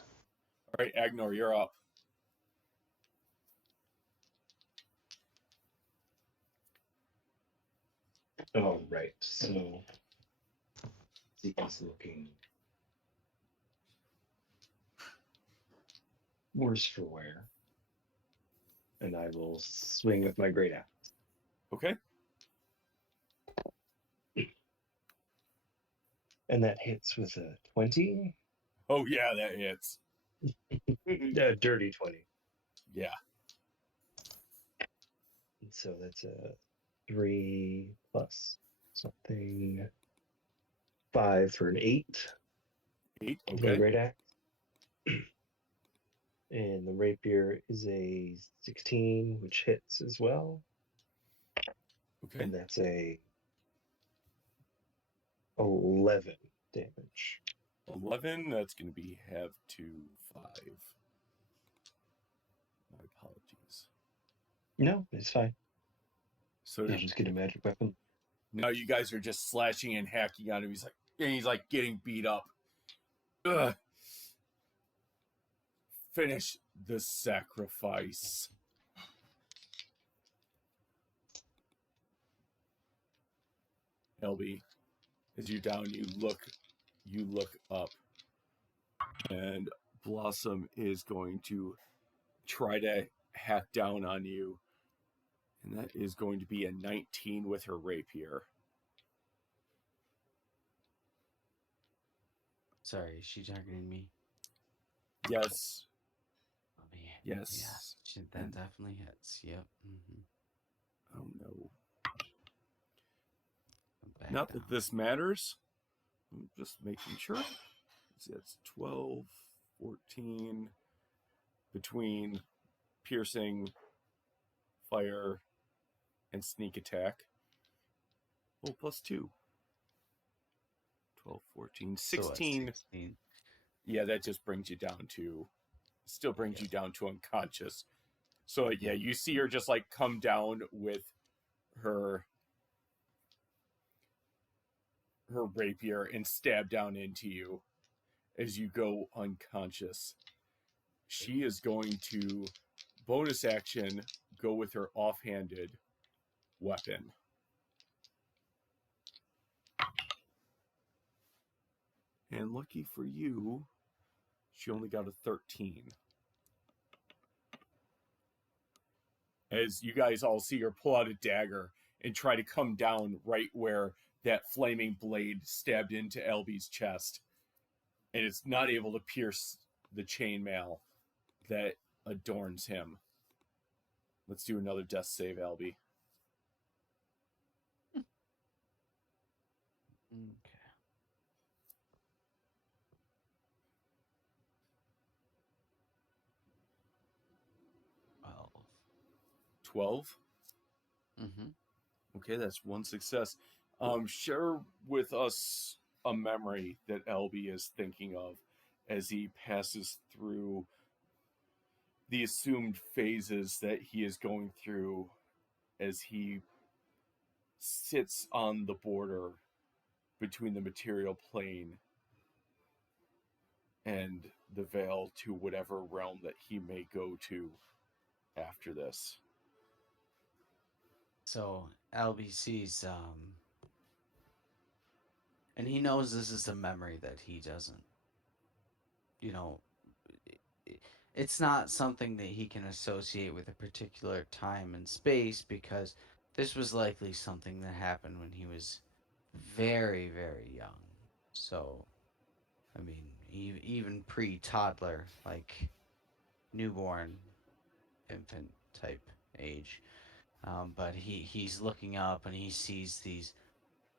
All right, Agnor, you're up. All right, so Zeke's looking worse for wear, and I will swing with my great axe. Okay. And that hits with a 20. Oh, yeah, that hits. Dirty 20. Yeah. And so that's a 3 plus something, 5 for an 8. 8. With my Okay. great axe. And the rapier is a 16, which hits as well. Okay. And that's a 11 damage. 11. That's going to be have to 5. My apologies. No, it's fine. So I'll just get a magic weapon. now you guys are just slashing and hacking on him. He's like getting beat up. Ugh. Finish the sacrifice. LB, as you down, you look up, and Blossom is going to try to hack down on you, and that is going to be a 19 with her rapier. Sorry, is she targeting me? Yes. Oh, man. Yes. Yeah, that definitely hits. Yep. Oh no. Back Not down. that this matters. I'm just making sure. See, that's 12, 14 between piercing, fire, and sneak attack. Oh, plus 2. 12, 14, 16. 16. Yeah, that just brings you down to, still brings you down to unconscious. So, like, yeah, you see her just, like, come down with her rapier and stab down into you as you go unconscious. She is going to bonus action go with her offhanded weapon. And lucky for you, She only got a 13. As you guys all see her pull out a dagger and try to come down right where that flaming blade stabbed into Elby's chest. And it's not able to pierce the chainmail that adorns him. Let's do another death save, Elby. Okay. 12? Mm-hmm. Okay, that's one success. Share with us a memory that Elby is thinking of as he passes through the assumed phases that he is going through as he sits on the border between the material plane and the veil to whatever realm that he may go to after this. So LBC's and he knows this is a memory that he doesn't, you know, it's not something that he can associate with a particular time and space because this was likely something that happened when he was very, very young. So, I mean, even pre-toddler, like newborn, infant type age. But he's looking up and he sees these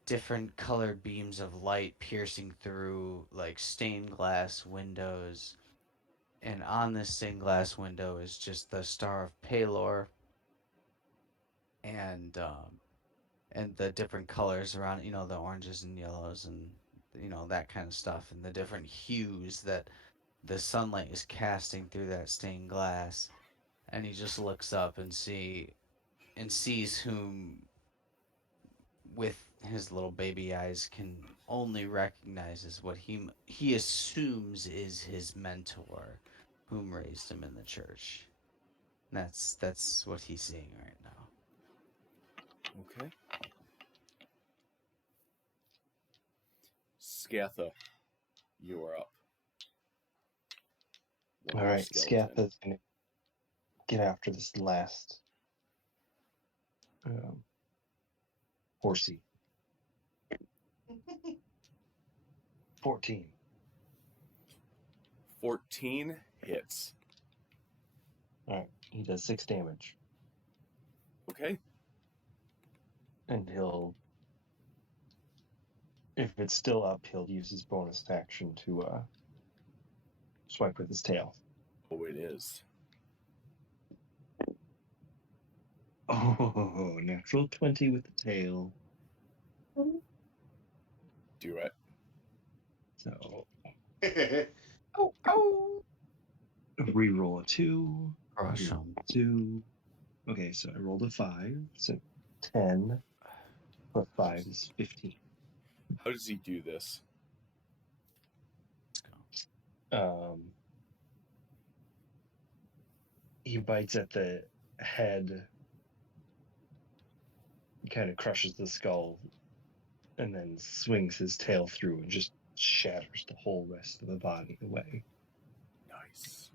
different colored beams of light piercing through like stained glass windows, and on this stained glass window is just the Star of Palor, and the different colors around it, the oranges and yellows and that kind of stuff, and the different hues that the sunlight is casting through that stained glass. And he just looks up and sees whom, with his little baby eyes, can only recognize as what he assumes is his mentor, whom raised him in the church. That's what he's seeing right now. Okay. Scatha, you are up. All right, Scatha's gonna get after this last horsey. 14. 14 hits. All right, he does 6 damage. Okay. And if it's still up, he'll use his bonus action to swipe with his tail. Oh, it is. Oh, natural 20 with the tail. Do it. So, Oh. reroll a 2. Crush Reroll him. a 2. Okay, so I rolled a 5. So 10 plus 5 is 15. How does he do this? He bites at the head, kind of crushes the skull, and then swings his tail through and just shatters the whole rest of the body away. Nice.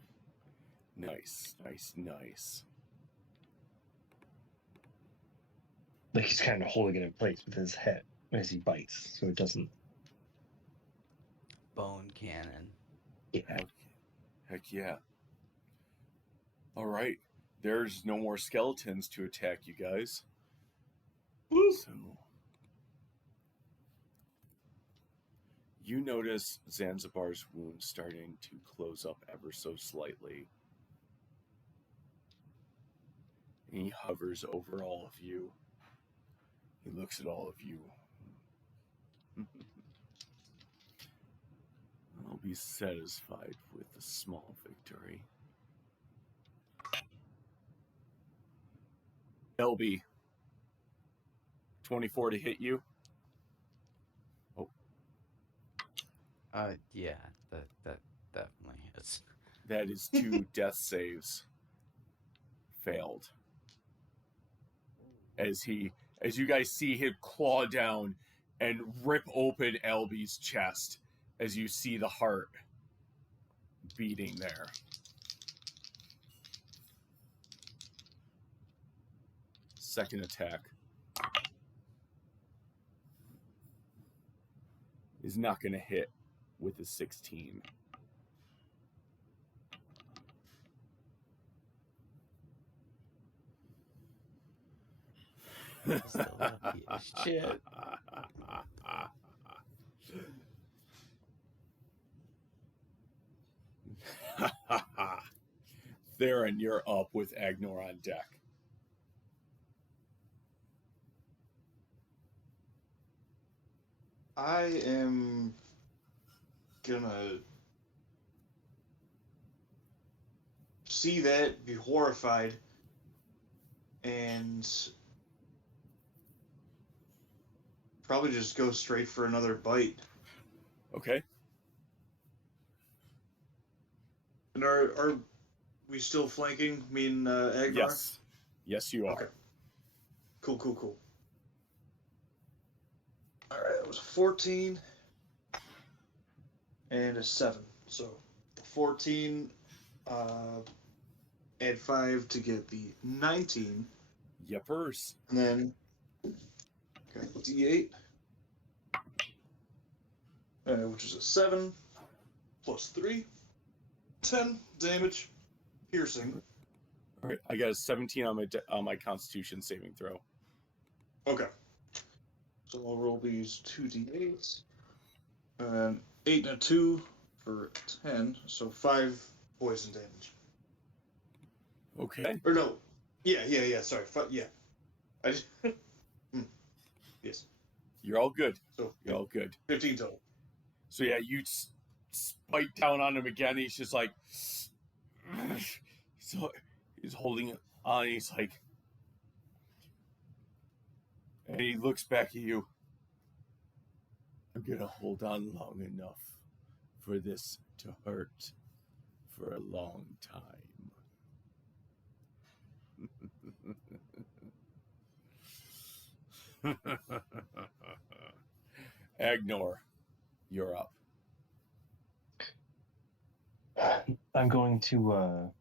Nice, nice, nice. Like he's kind of holding it in place with his head as he bites, so it doesn't. Bone cannon. Yeah. Heck yeah. All right. There's no more skeletons to attack you guys. Woo! So you notice Zanzibar's wound starting to close up ever so slightly. And he hovers over all of you. He looks at all of you. I'll be satisfied with a small victory. LB. 24 to hit you. Oh. Yeah, that definitely hits. That is 2 death saves. Failed. As you guys see him claw down and rip open LB's chest as you see the heart beating there. Second attack is not going to hit with a 16. He's the luckiest shit. Theron, you're up with Agnor on deck. I am gonna see that, be horrified, and probably just go straight for another bite. Okay. And are we still flanking? Me and Agnar? Yes. Yes, you are. Okay. Cool. All right, that was a 14 and a 7. So the 14, add 5 to get the 19. Yepers. And then got the D8, which is a 7 plus 3, 10 damage, piercing. All right. I got a 17 on my Constitution saving throw. Okay. So I'll roll these 2d8s. 8 and a 2 for 10, so 5 poison damage. Okay. Or no. Yeah, sorry. Yeah. I just. Yes. You're all good. So You're all good. 15 total. So yeah, you spike down on him again. He's just like, so he's holding on. He's like, and he looks back at you. I'm gonna hold on long enough for this to hurt for a long time. Agnor, you're up. I'm going to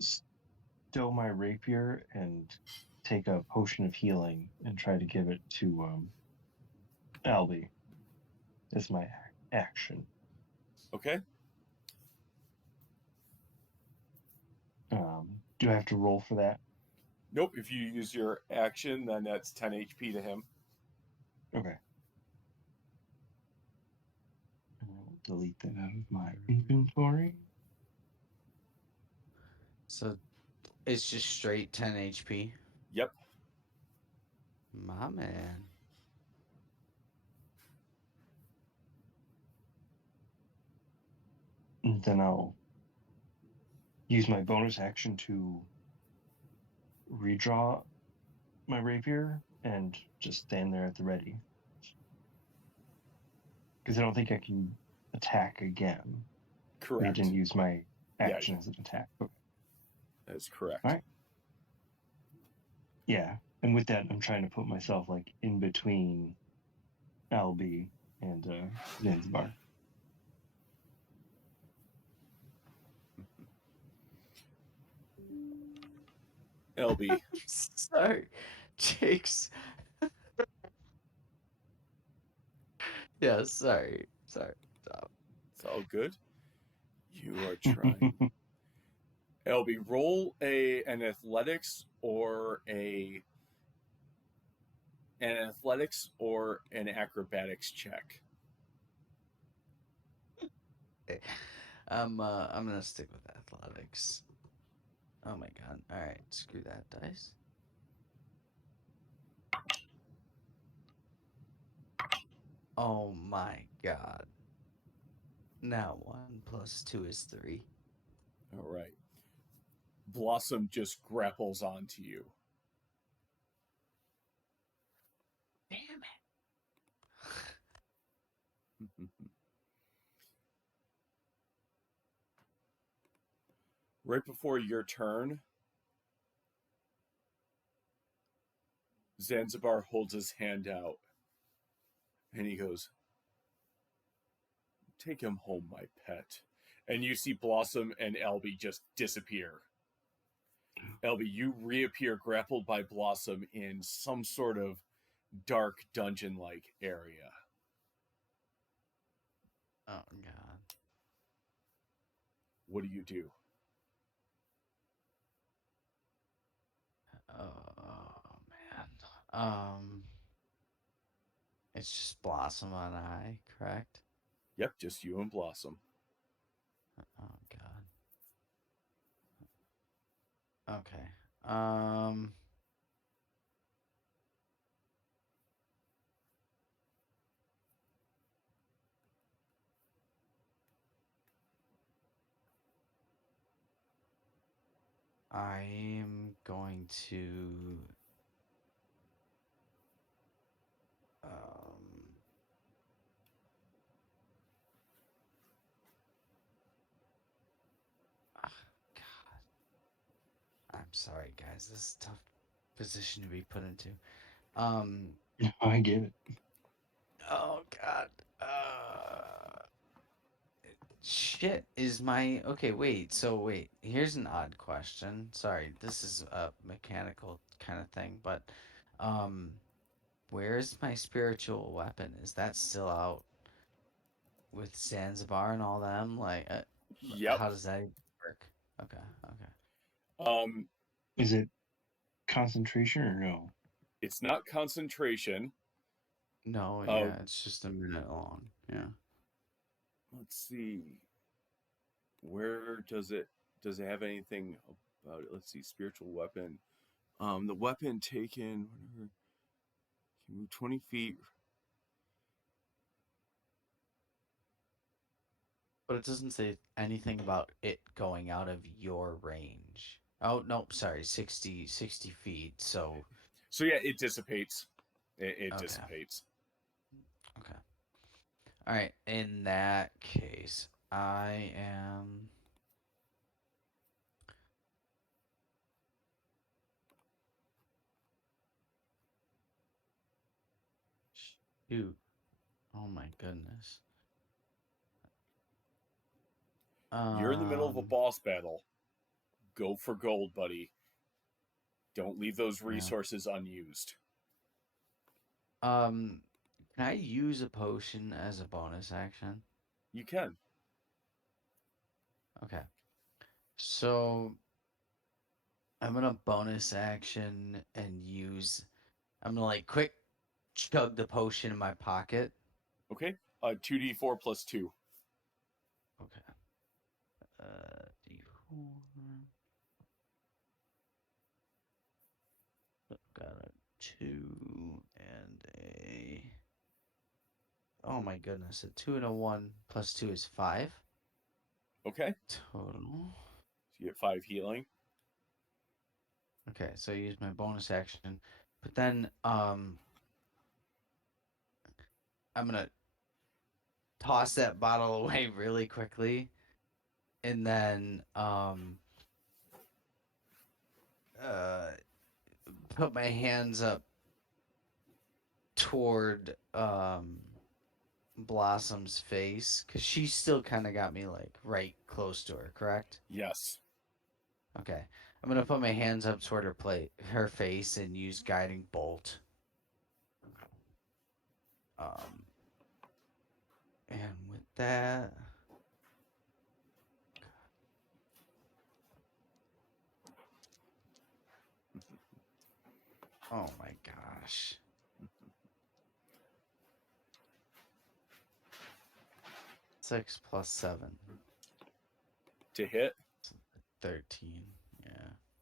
stow my rapier and take a potion of healing and try to give it to Albie as my action. Okay. Do I have to roll for that? Nope. If you use your action, then that's 10 HP to him. Okay. I'll delete that out of my inventory. So it's just straight 10 HP. Yep. My man. And then I'll use my bonus action to redraw my rapier and just stand there at the ready. Because I don't think I can attack again. Correct. I didn't use my action as an attack. Okay. That's correct. All right. Yeah. And with that, I'm trying to put myself like in between Albie and Zanzibar. LB. Sorry. Jake's. Yeah, sorry. Stop. It's all good. You are trying. LB, roll an athletics or an acrobatics check. I'm gonna stick with athletics. Oh my god. Alright, screw that dice. Oh my god. Now 1 plus 2 is 3. All right. Blossom just grapples onto you. Damn it. Right before your turn, Zanzibar holds his hand out and he goes, Take him home, my pet. And you see Blossom and Elby just disappear. Elby, you reappear grappled by Blossom in some sort of dark dungeon like area. Oh god. What do you do? Oh man. It's just Blossom and I, correct? Yep, just you and Blossom. Oh god. Okay. Um. I'm going to um ah, God. I'm sorry guys, this is a tough position to be put into. Um I get it. oh god. Uh shit is my okay, wait. Here's an odd question. Sorry, this is a mechanical kind of thing, but um where's my spiritual weapon? Is that still out with Zanzibar and all them? Like, Yep. how does that even work? Okay, okay. Um, Is it concentration or no? it's not concentration. No, Uh, yeah, it's just a minute long. Yeah. let's see. Where does it have anything about it? Let's see. Spiritual weapon. The weapon taken whatever can move 20 feet. But it doesn't say anything about it going out of your range. Oh, no, sorry, 60 feet. So, So yeah, it dissipates. It okay, dissipates. okay. All right, in that case, I am. Shoot. Oh my goodness. You're in the middle of a Um, boss battle. Go for gold, buddy. Don't leave those yeah. resources unused. Um, can I use a potion as a bonus action? You can. Okay. So I'm gonna bonus action and use. I'm gonna like quick chug the potion in my pocket. Okay. 2d4 plus 2. Okay. D4. Got a 2 and a. Oh my goodness, a 2 and a 1 plus 2 is 5 Okay. total. So you get 5 healing. Okay, so I use my bonus action, but then I'm gonna toss that bottle away really quickly, and then uh put my hands up toward Blossom's face because she still kind of got me like right close to her. Correct? Yes. Okay, I'm gonna put my hands up toward her face, and use guiding bolt. Um, and with that. Oh my gosh. 6 plus 7. To hit, 13. Yeah.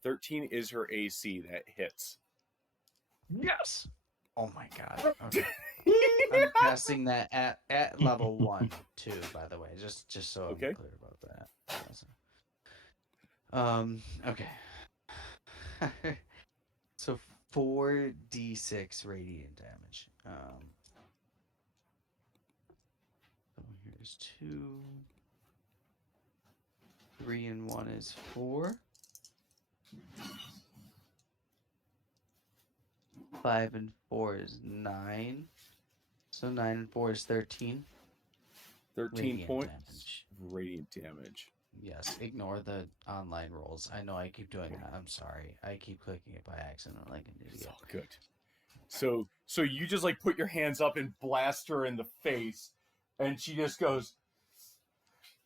13 is her AC. That hits. Yes. Oh my god. Okay. I'm casting that at level 1 too, by the way, just so I'm Okay. clear about that. Okay. So 4d6 radiant damage. So here's 2. 3 and 1 is 4. 5 and 4 is 9. So 9 and 4 is 13. 13 radiant points damage. of radiant damage. Yes, ignore the online rolls. I know I keep doing Okay. that. I'm sorry. I keep clicking it by accident like an It's idiot. all good. So you just like put your hands up and blast her in the face, and she just goes,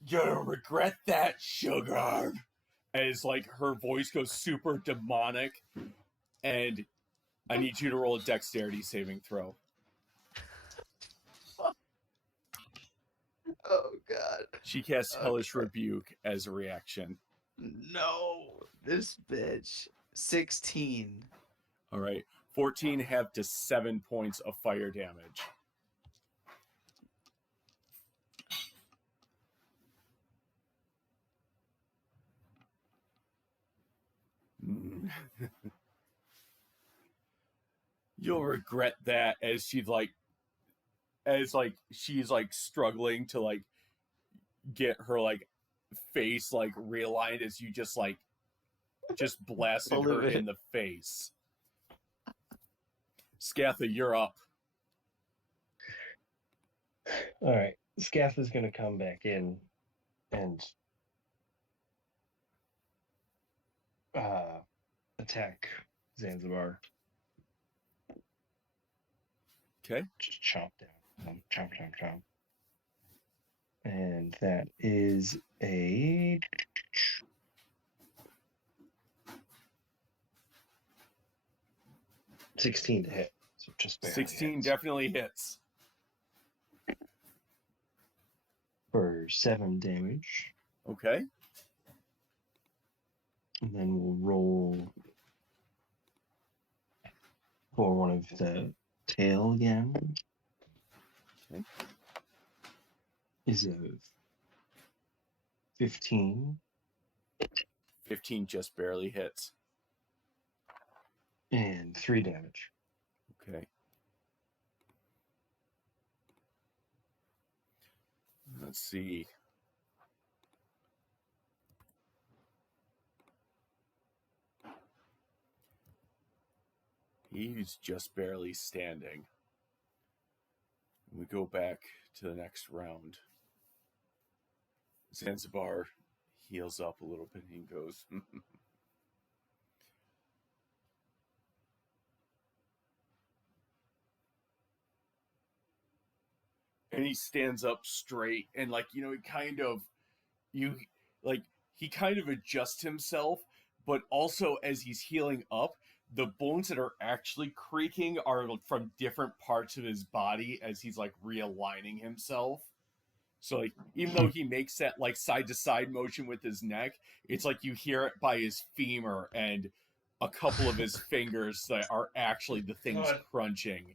"You'll regret that, sugar." As like her voice goes super demonic, and I need you to roll a dexterity saving throw. Oh god. She casts Oh, Hellish crap. Rebuke as a reaction. No, this bitch. 16. All right, 14 have to 7 points of fire damage. You'll regret that as she's like struggling to like get her like face like realigned as you just blasted her in the face. Scatha, you're up. All right. Scath is going to come back in and attack Zanzibar. Okay. Just chomp down. Chomp, chomp, chomp. And that is a 16 to hit. So just barely 16 hits. definitely hits. For 7 damage. Okay. And then we'll roll for one of the tail again. Okay. Is a 15. 15 just barely hits. And 3 damage. Okay. Let's see. He's just barely standing. We go back to the next round. Zanzibar heals up a little bit and he goes, and he stands up straight and like, you know, he kind of adjusts himself, but also as he's healing up, the bones that are actually creaking are from different parts of his body as he's like realigning himself. So like even though he makes that like side to side motion with his neck, it's like you hear it by his femur and a couple of his fingers that are actually the things God. crunching.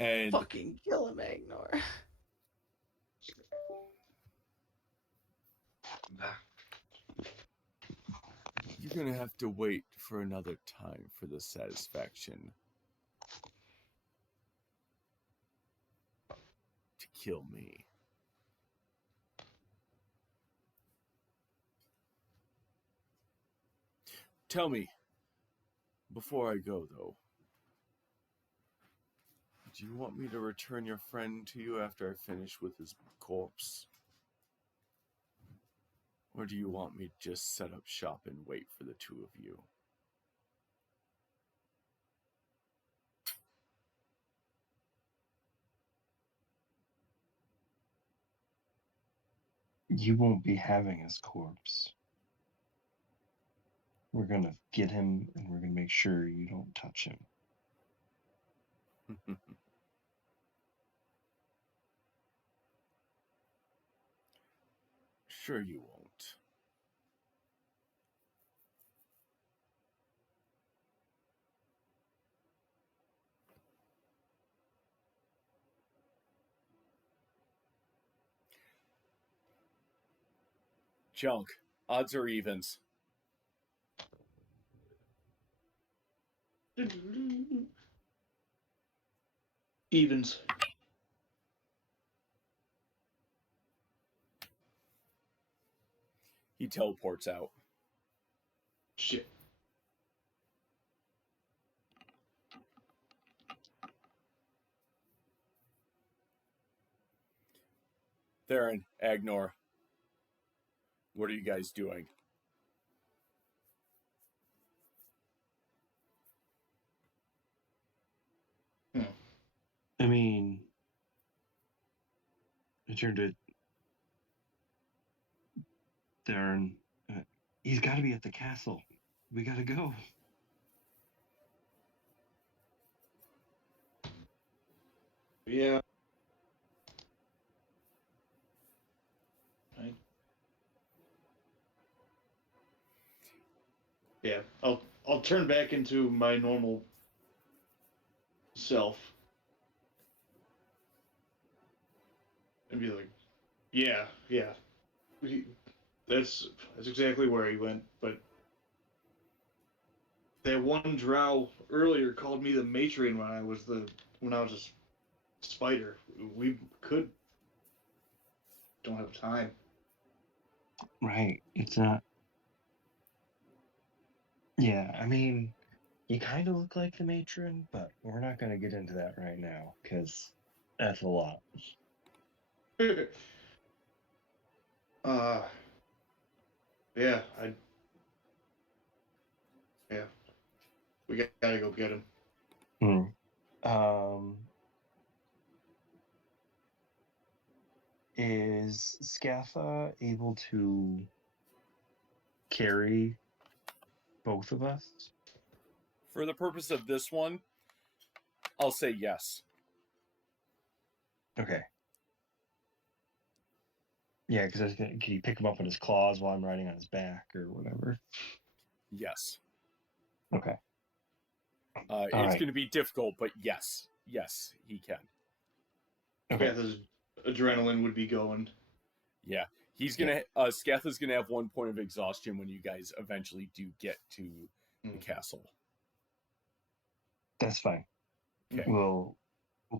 And Fucking kill him, Agnor. you're gonna have to wait for another time for the satisfaction to kill me. Tell me, before I go though, do you want me to return your friend to you after I finish with his corpse? Or do you want me to just set up shop and wait for the two of you? You won't be having his corpse. We're going to get him and we're going to make sure you don't touch him. Sure you won't. Junk, odds or evens? Evens. He teleports out. Shit. Theron, Agnor, what are you guys doing? I mean, I turned to Theron. He's got to be at the castle. We got to go. Yeah. Yeah. I'll turn back into my normal self and be like, yeah, yeah. He, that's exactly where he went. But that one drow earlier called me the matron when I was a spider. We could don't have time. Right. It's not. Yeah, I mean, you kind of look like the matron, but we're not going to get into that right now because that's a lot. uh, yeah, yeah, we gotta go get him. Hmm. Is Scatha able to carry both of us? For the purpose of this one, I'll say yes. Okay. Yeah, because I was gonna, can you pick him up on his claws while I'm riding on his back or whatever? Yes. Okay. It's right. going to be difficult, but yes. Yes, he can. Okay. Scatha's adrenaline would be going. Yeah. He's going to, Scatha's going to have 1 point of exhaustion when you guys eventually do get to the castle. That's fine. Okay. We'll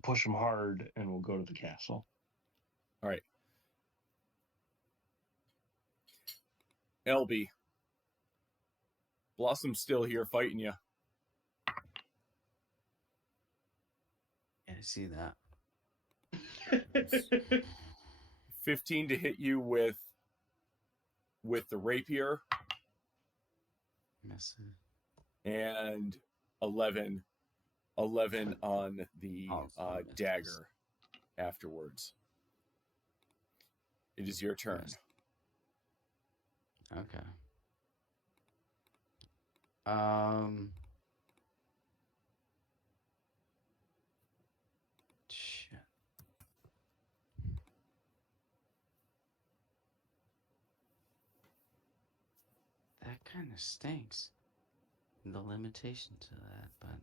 push him hard and we'll go to the castle. All right. LB. Blossom's still here fighting you. Yeah, I see that. 15 to hit you with the rapier. Missing. And 11 on the dagger afterwards. It is your turn. Okay. Shit. That kind of stinks. The limitation to that, but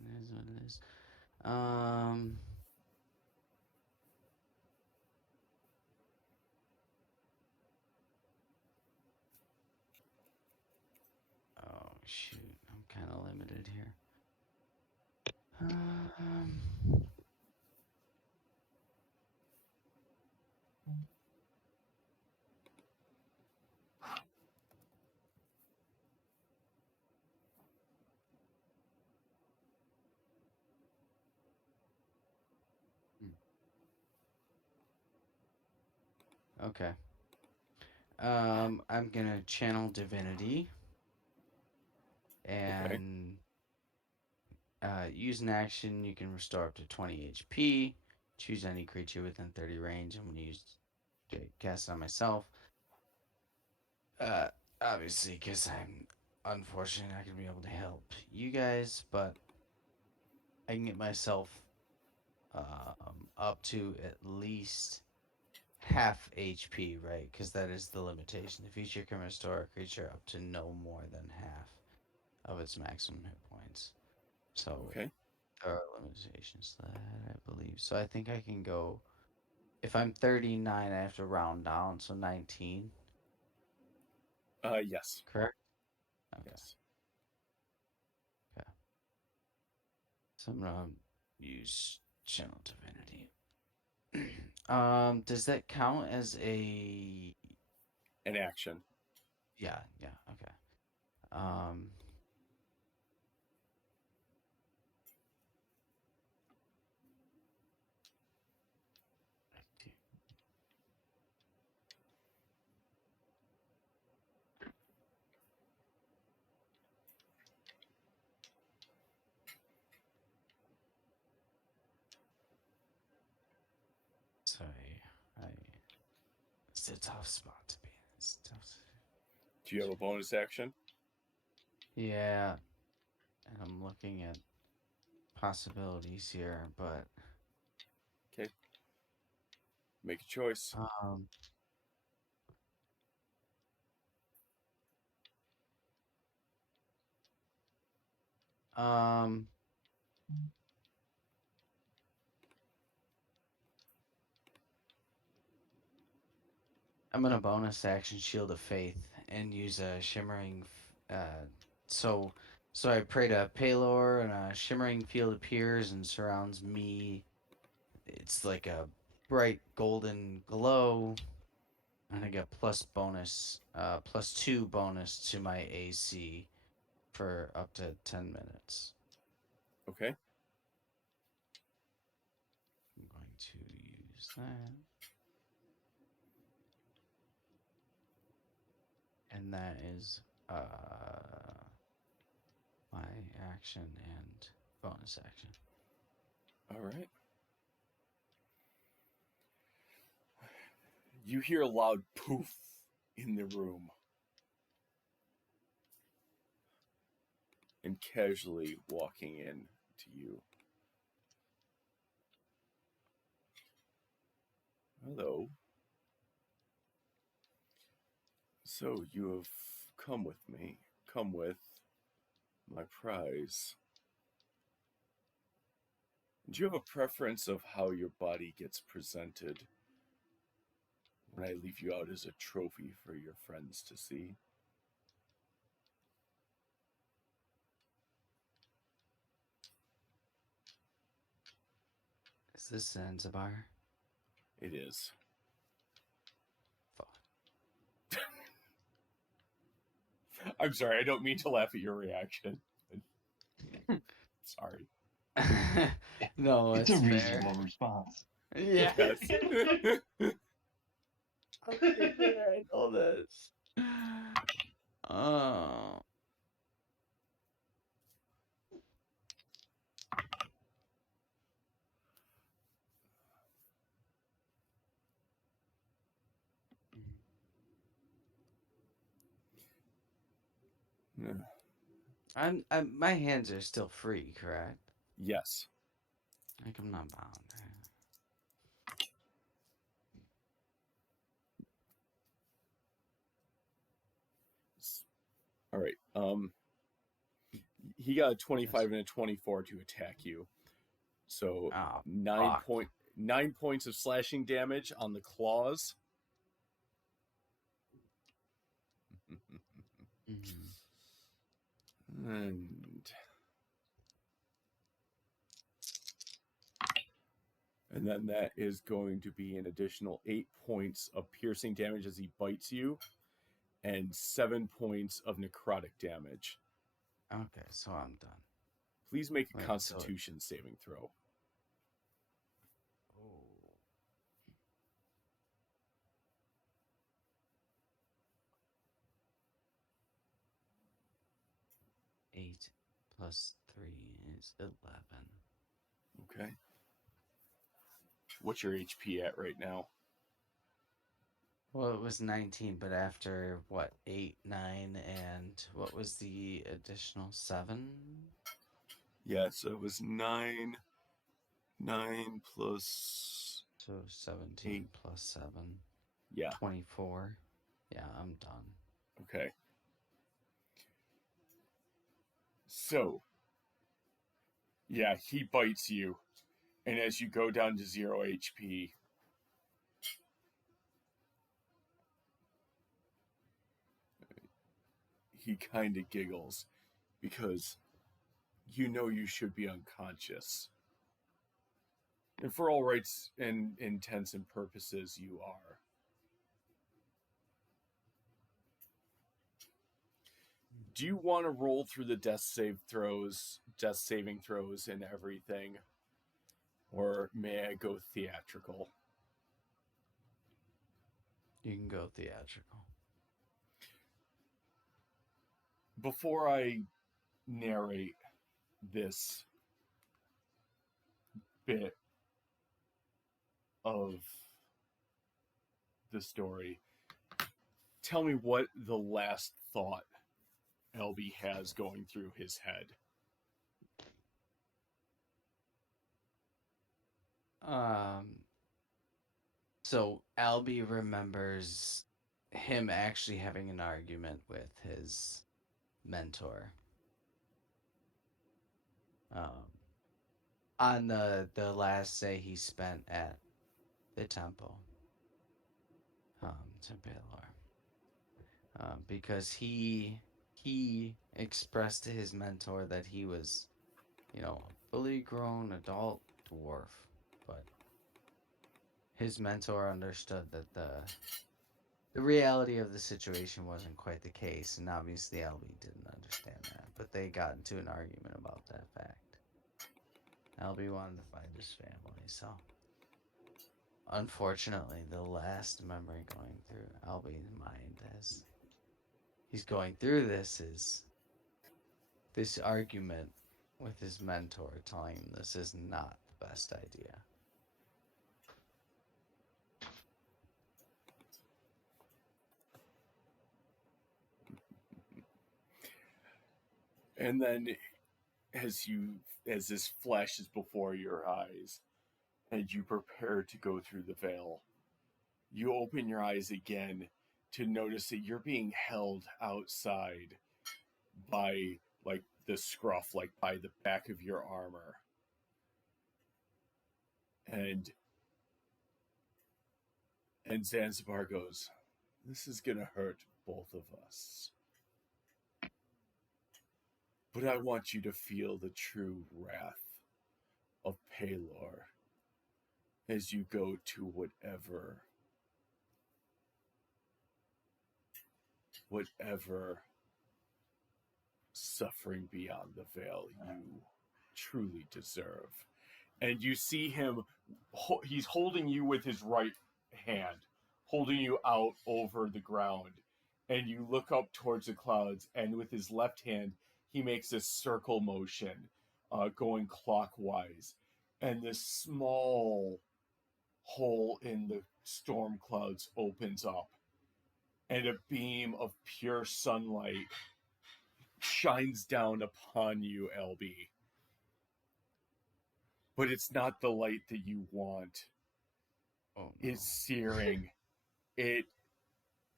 it is what it is. Oh shoot, I'm kind of limited here. Okay. I'm gonna channel divinity and use an action. You can restore up to 20 HP. Choose any creature within 30 range. I'm gonna cast it on myself. Obviously, because I'm unfortunately not gonna be able to help you guys, but I can get myself up to at least half HP, right? Because that is the limitation. The feature can restore a creature up to no more than half of its maximum hit points. So Okay. there are limitations to that, I believe. So I think I can go. If I'm 39, I have to round down, so 19. Yes. Correct? Okay. Yes. Okay. So I'm gonna use Channel Divinity. Does that count as a? An action. Yeah. Okay. Um. a tough spot to be in. It's tough. Do you have a bonus action? Yeah, and I'm looking at possibilities here, but Okay. Make a choice. um, um, I'm gonna bonus action Shield of Faith and use a shimmering. So, so I pray to Palor, and a shimmering field appears and surrounds me. It's like a bright golden glow, and I get +2 bonus to my AC for up to 10 minutes. Okay. I'm going to use that. And that is my action and bonus action. All right. You hear a loud poof in the room. And casually walking in to you. Hello. So you have come with me. Come with my prize. Do you have a preference of how your body gets presented when I leave you out as a trophy for your friends to see? Is this Zanzibar? It is. Fuck. I'm sorry, I don't mean to laugh at your reaction. Sorry. No, It's it's a fair. reasonable response. Yeah. Yes. Okay, fair, I know this. Oh. My hands are still free, correct? Yes. Like I'm not bound. All right. He got a 25 Yes. and a 24 to attack you. So Oh, nine fuck. point 9 points of slashing damage on the claws. Mhm. And then that is going to be an additional 8 points of piercing damage as he bites you, and 7 points of necrotic damage. Okay, so I'm done. Please make a Wait, Constitution saving throw. Oh. 8 plus 3 is 11. Okay. What's your HP at right now? Well, it was 19, but after what, 8, 9, and what was the additional 7? Yeah, so it was 9 plus So 17 8. plus 7, Yeah. 24. Yeah, I'm done. Okay. So, yeah, he bites you, and as you go down to 0 HP, he kind of giggles because you know you should be unconscious. And for all rights and intents and purposes, you are. Do you want to roll through the death saving throws and everything? Or may I go theatrical? You can go theatrical. Before I narrate this bit of the story, tell me what the last thought LB has going through his head. So Albie remembers him actually having an argument with his mentor. On the last day he spent at the temple, to Baylor, because he expressed to his mentor that he was, a fully grown adult dwarf, but his mentor understood that the reality of the situation wasn't quite the case, and obviously Albie didn't understand that, but they got into an argument about that fact. Albie wanted to find his family, so unfortunately, the last memory going through Albie's mind as he's going through this is this argument with his mentor telling him this is not the best idea. And then as this flashes before your eyes and you prepare to go through the veil, you open your eyes again to notice that you're being held outside by like the scruff, like by the back of your armor. And Zanzibar goes, "This is gonna hurt both of us. But I want you to feel the true wrath of Pelor as you go to whatever suffering beyond the veil you truly deserve." And you see him, he's holding you with his right hand, holding you out over the ground. And you look up towards the clouds, and with his left hand, he makes a circle motion, going clockwise. And this small hole in the storm clouds opens up, and a beam of pure sunlight shines down upon you, LB. But it's not the light that you want. Oh no. It's searing. It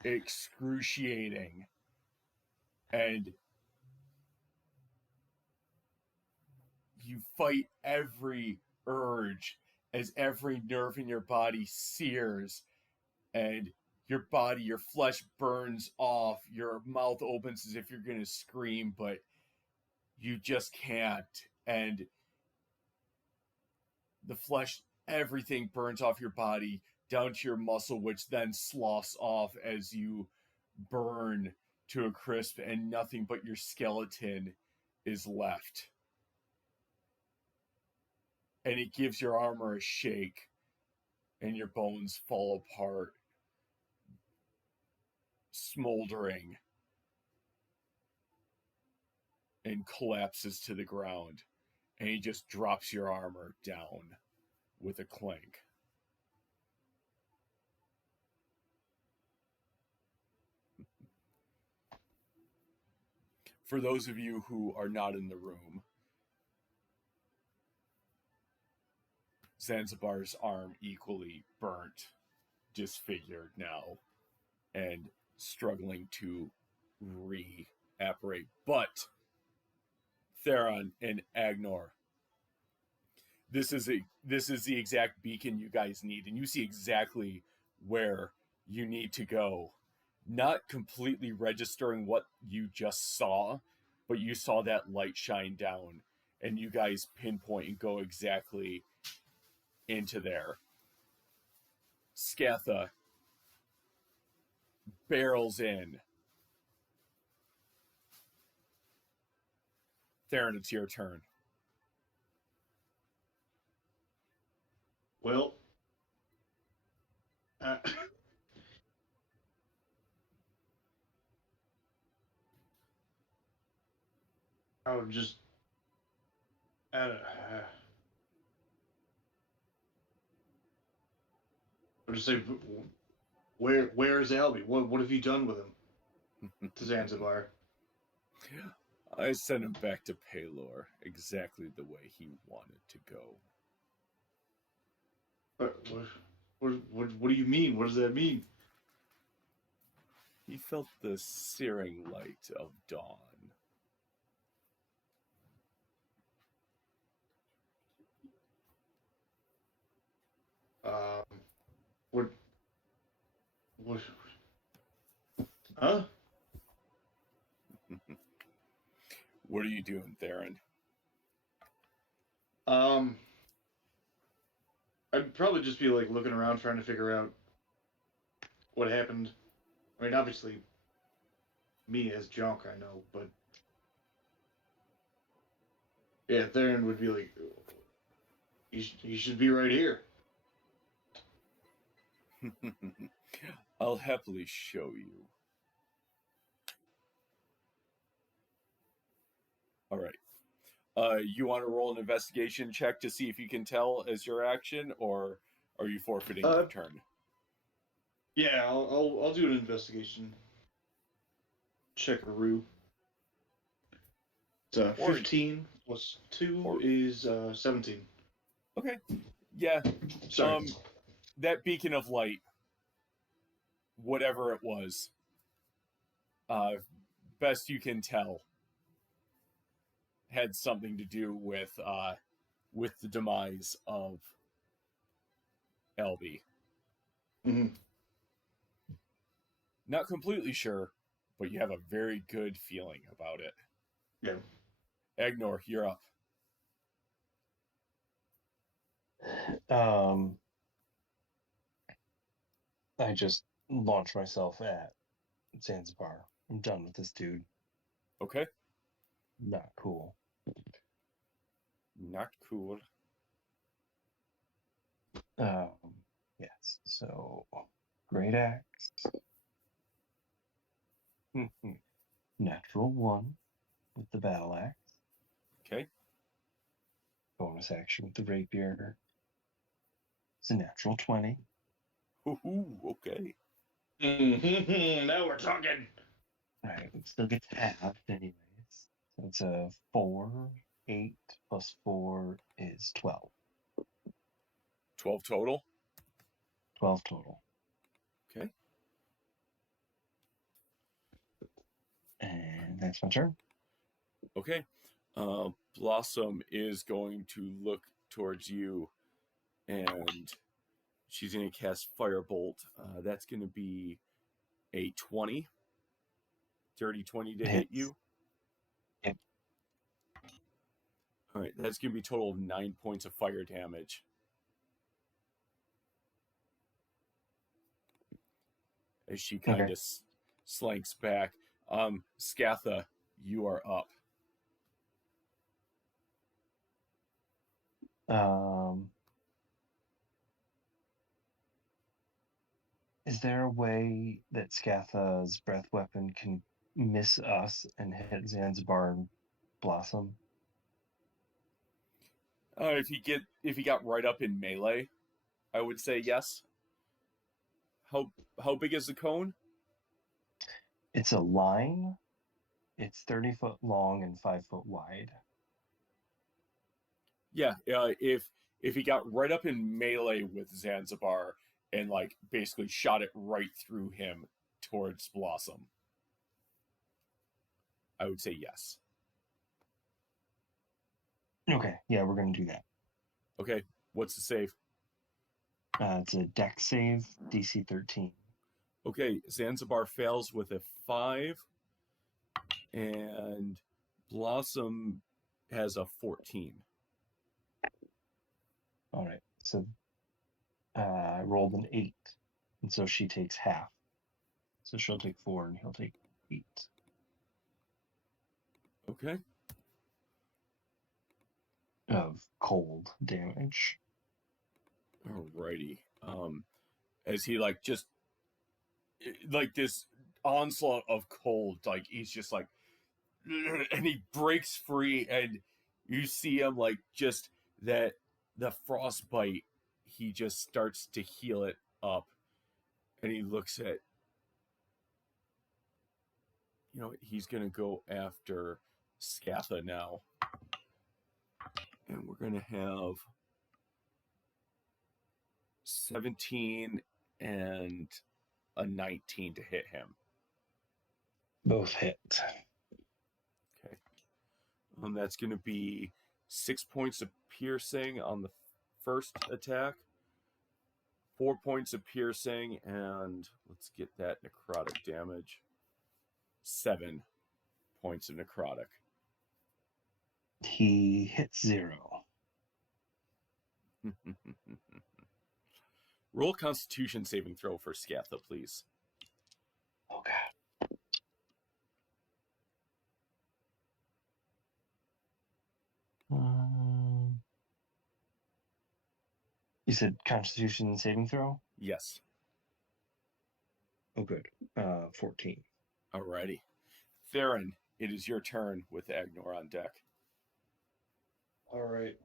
excruciating. And you fight every urge as every nerve in your body sears, and your body, your flesh burns off. Your mouth opens as if you're going to scream, but you just can't. And the flesh, everything burns off your body down to your muscle, which then sloughs off as you burn to a crisp, and nothing but your skeleton is left. And it gives your armor a shake, and your bones fall apart, smoldering, and collapses to the ground. And he just drops your armor down with a clank. For those of you who are not in the room, Zanzibar's arm equally burnt, disfigured now, and struggling to reapparate. But Theron and Agnor, this is the exact beacon you guys need, and you see exactly where you need to go. Not completely registering what you just saw, but you saw that light shine down, and you guys pinpoint and go exactly into there. Scatha barrels in. Theron, it's your turn. Well, I would just. I would just say, Where's Albie? What have you done with him? To Zanzibar. I sent him back to Paylor exactly the way he wanted to go. What do you mean? What does that mean? He felt the searing light of dawn. Um, what? What? Huh? What are you doing, Theron? I'd probably just be like looking around trying to figure out what happened. I mean, obviously, me as junk, I know, but yeah, Theron would be like, you should be right here. I'll happily show you. All right. You want to roll an investigation check to see if you can tell as your action, or are you forfeiting your turn? Yeah, I'll do an investigation. Checkaroo. It's 15 plus 2 is 17. Okay. Yeah. Sorry. That beacon of light, whatever it was, best you can tell, had something to do with the demise of Elby. Mm-hmm. Not completely sure, but you have a very good feeling about it. Yeah. Agnor, you're up. I just launched myself at Zanzibar. I'm done with this dude. Okay. Not cool. Not cool. Yes. So, great axe. Natural 1 with the battle axe. Okay. Bonus action with the rapier. It's a natural 20. Ooh, okay. Now we're talking. Right, it still gets halved anyways. So it's a 4, 8 plus 4 is 12. 12 total? 12 total. Okay. And that's my turn. Okay. Blossom is going to look towards you, and she's going to cast Firebolt. That's going to be a 20. Dirty 20 to hit you. Yep. All right, that's going to be a total of 9 points of fire damage. As she kind of slinks back. Scatha, you are up. Is there a way that Scatha's breath weapon can miss us and hit Zanzibar and Blossom? If he got right up in melee, I would say yes. How big is the cone? It's a line. It's 30 foot long and 5 foot wide. Yeah, if he got right up in melee with Zanzibar and like basically shot it right through him towards Blossom, I would say yes. Okay, yeah, we're gonna do that. Okay, what's the save? It's a dex save, DC 13. Okay, Zanzibar fails with a 5, and Blossom has a 14. All right, so I rolled an 8, and so she takes half. So she'll take 4, and he'll take 8. Okay. Of cold damage. Alrighty. As he like just like this onslaught of cold, like he's just like, and he breaks free, and you see him like just that the frostbite. He just starts to heal it up, And he looks at, he's going to go after Scatha now. And we're going to have 17 and a 19 to hit him. Both hit. Okay. That's going to be 6 points of piercing on the first attack, 4 points of piercing, and let's get that necrotic damage. 7 points of necrotic. He hits 0. Roll Constitution saving throw for Scatha, please. Oh, God. You said Constitution saving throw? Yes. Oh, good. 14. Alrighty. Theron, it is your turn with Agnor on deck. All right.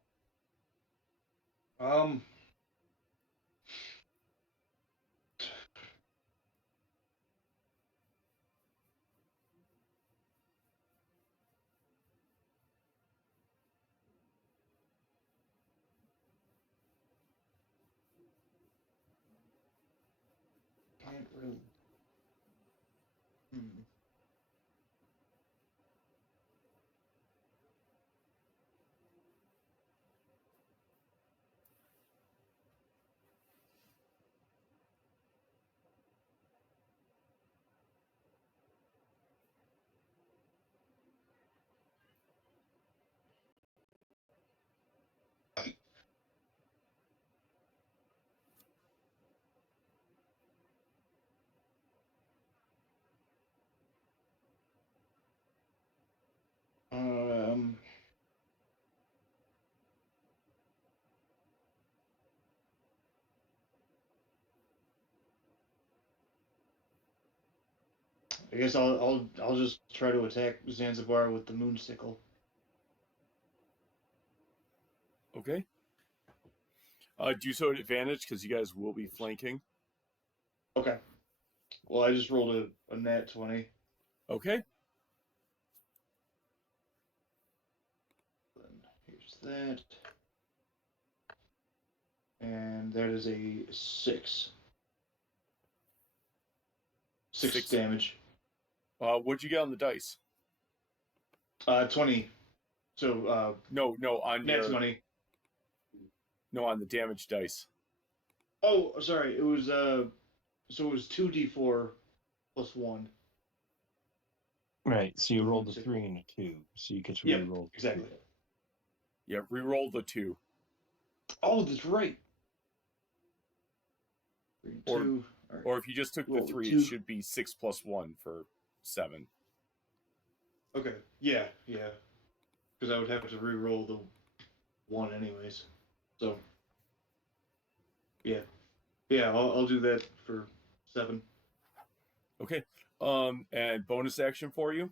Can't really. I guess I'll just try to attack Zanzibar with the moon sickle. Okay. Do so at advantage because you guys will be flanking. Okay. Well, I just rolled a nat 20. Okay. Then here's that. And that is a 6. 6 damage. What'd you get on the dice? 20. So, No, on nat your 20. No, on the damage dice. Oh, sorry. It was, so it was 2d4 plus 1. Right, so you rolled a 3 and a 2, so you get to re-roll. Exactly. Yeah, re-roll the 2. Oh, that's right. 3 and 2. All right. Or if you just took Roll the 3, 2. it should be 6 plus 1 for 7. Okay. Yeah. Because I would have to re-roll the 1 anyways. So, yeah. Yeah, I'll do that for 7. Okay. And bonus action for you?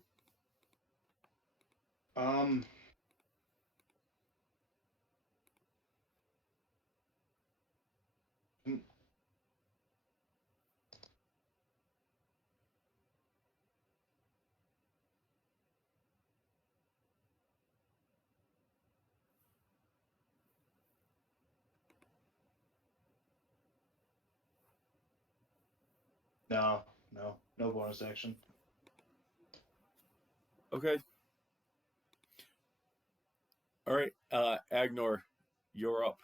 No bonus action. Okay. All right. Agnor, you're up.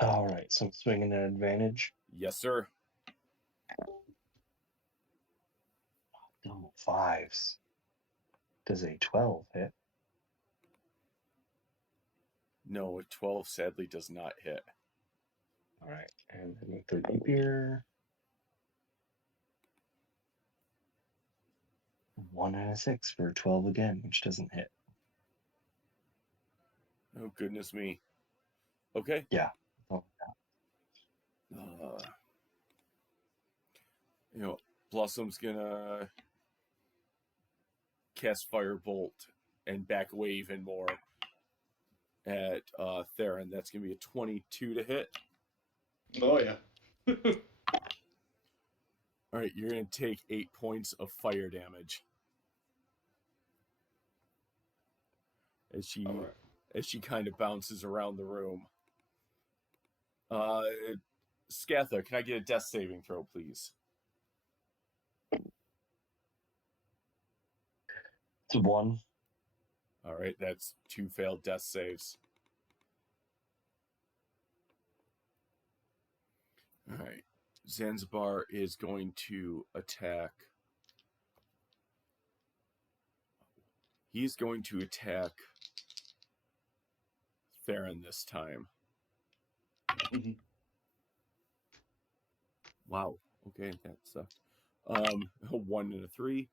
All right, so I'm swinging at advantage. Yes, sir. Double 5s. Does a 12 hit? No, a 12 sadly does not hit. All right, and then with the rapier, 1 and a 6 for 12 again, which doesn't hit. Oh, goodness me. Okay. Yeah. Oh, Blossom's gonna cast Firebolt and back away even more at Theron. That's gonna be a 22 to hit. Oh, yeah. All right, you're going to take 8 points of fire damage as she All right. as she kind of bounces around the room. Scatha, can I get a death saving throw, please? It's a 1. All right, that's 2 failed death saves. All right, Zanzibar is going to attack. He's going to attack Theron this time. Mhm. Wow. Okay, that's a 1 and a 3.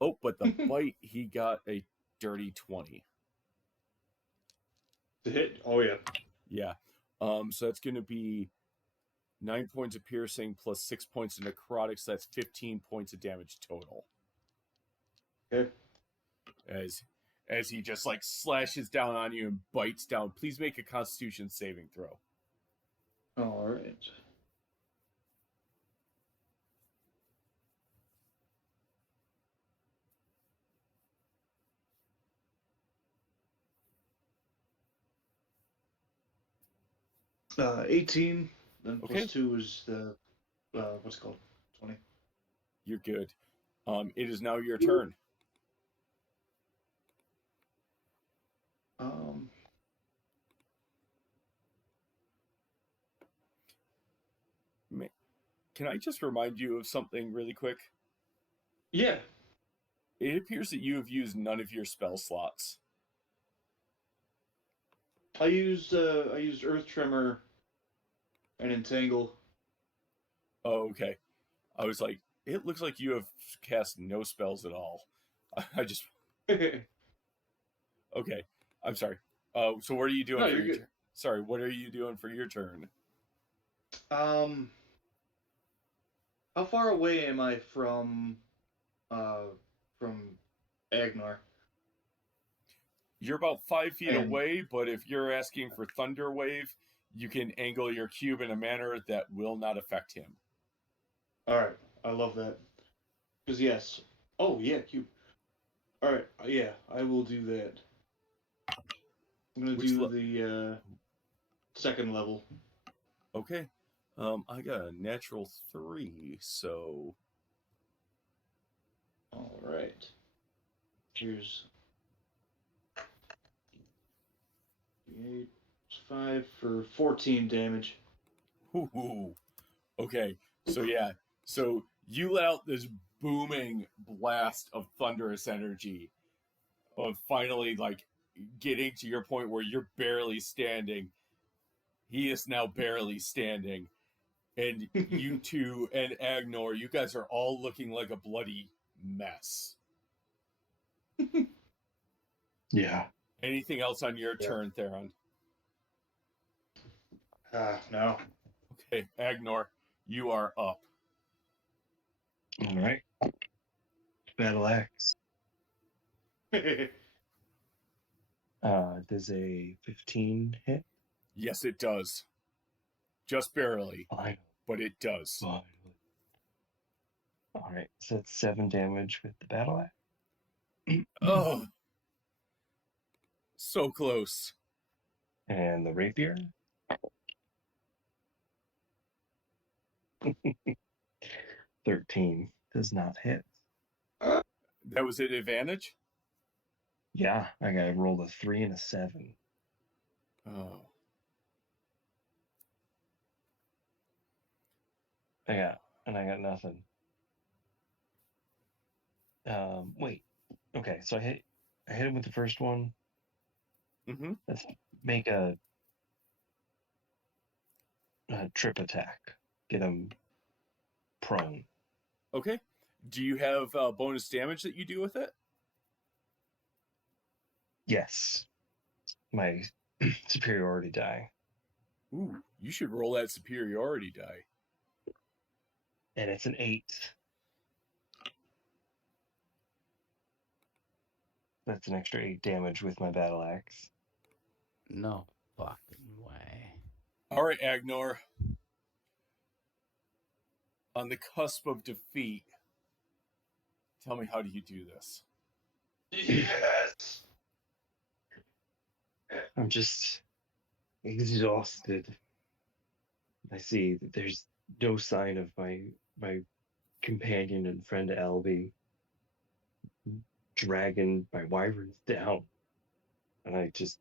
Oh, but the bite, he got a dirty 20. To hit? Oh yeah. Yeah. So that's going to be 9 points of piercing plus 6 points of necrotic. So that's 15 points of damage total. Okay. As he just like slashes down on you and bites down. Please make a Constitution saving throw. All right. Uh, 18. Then Okay. plus 2 is the what's it called? 20. You're good. It is now your turn. Um. Can I just remind you of something really quick? Yeah. It appears that you have used none of your spell slots. I used Earth Tremor and Entangle. Oh, okay. I was like, it looks like you have cast no spells at all. I just okay. I'm sorry. So what are you doing No, for you're your good. turn? Sorry, what are you doing for your turn? How far away am I from Agnar? You're about 5 feet And away, but if you're asking for Thunder Wave, you can angle your cube in a manner that will not affect him. all right, I love that. Because yes. Oh yeah, cute. All right, yeah, I will do that. I'm gonna do the second level. Okay. I got a natural 3, so All right. Here's 8 5 for 14 damage. Ooh. Okay. So yeah. So you let out this booming blast of thunderous energy of finally like getting to your point where you're barely standing. He is now barely standing. And you two and Agnor, you guys are all looking like a bloody mess. Yeah. Anything else on your Yeah. turn, Theron? No. Okay, Agnor, you are up. All right. Battle axe. Does a 15 hit? Yes, it does. Just barely, Fine. but it does. Fine. All right. So that's 7 damage with the battle axe. Oh, so close. And the rapier? 13 does not hit. That was at advantage? Yeah, I got rolled a 3 and a 7. Oh. I got nothing. Wait. Okay, so I hit him with the first one. Mm-hmm. Let's make a trip attack. Get him prone. Okay. Do you have bonus damage that you do with it? Yes. My superiority die. Ooh, you should roll that superiority die. And it's an 8. That's an extra 8 damage with my battle axe. No fucking way. All right, Agnor. on the cusp of defeat. Tell me, how do you do this? Yes. I'm just exhausted. I see that there's no sign of my companion and friend Albie dragging my wyverns down, and I just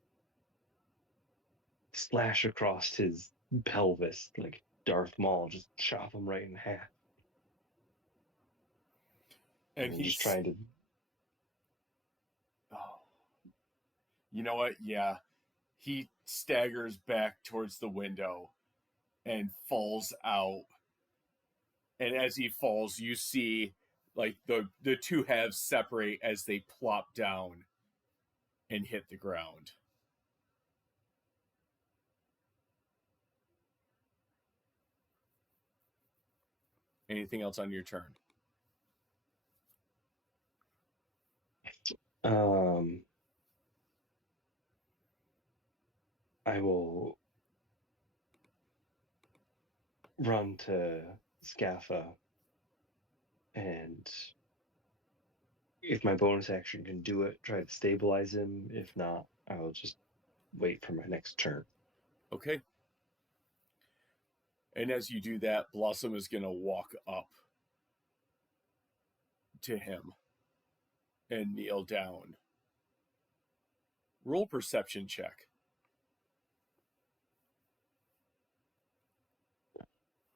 slash across his pelvis like Darth Maul, just chop him right in half. And I'm just he's trying to. oh, you know what? Yeah, he staggers back towards the window and falls out. And as he falls, you see like the two halves separate as they plop down and hit the ground. Anything else on your turn? I will run to Scaffa, and if my bonus action can do it, try to stabilize him. If not, I will just wait for my next turn. Okay. And as you do that, Blossom is going to walk up to him and kneel down. Roll perception check.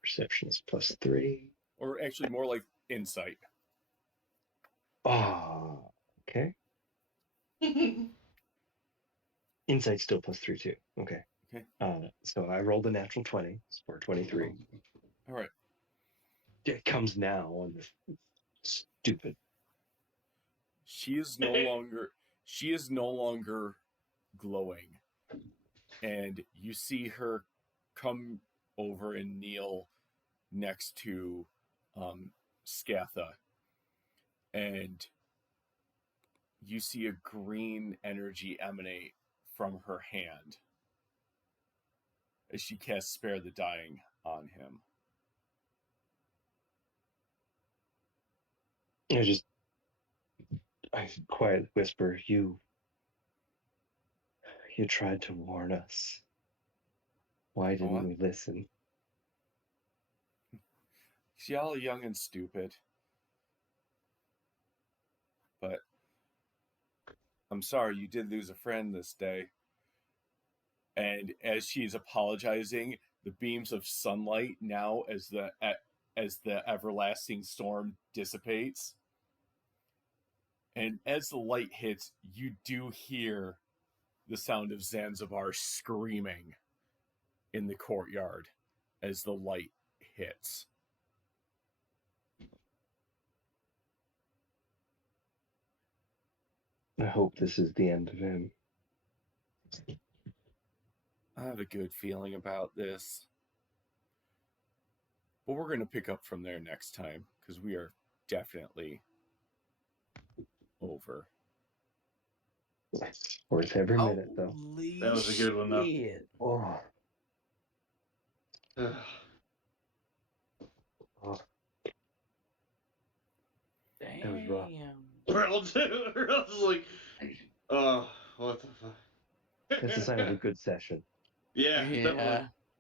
Perception is +3. Or actually, more like insight. Ah, okay. Insight's still +3 too. Okay. Okay. So I rolled a natural 20 for 23. All right. It comes now on the stupid. She is no longer glowing. And you see her come over and kneel next to Scatha. And you see a green energy emanate from her hand as she casts Spare the Dying on him. I quietly whisper, you tried to warn us. Why didn't we listen? See, all young and stupid. But I'm sorry, you did lose a friend this day. And as she's apologizing, the beams of sunlight now, as the everlasting storm dissipates, and as the light hits, you do hear the sound of Zanzibar screaming in the courtyard as the light hits. I hope this is the end of him. I have a good feeling about this. But we're going to pick up from there next time, because we are definitely over. Worth every minute, though. Holy That was a good one, though. shit. Oh. Oh, that was rough. Damn. Earl was like, oh, what the fuck? That's a sign of a good session. Yeah, Yeah. definitely.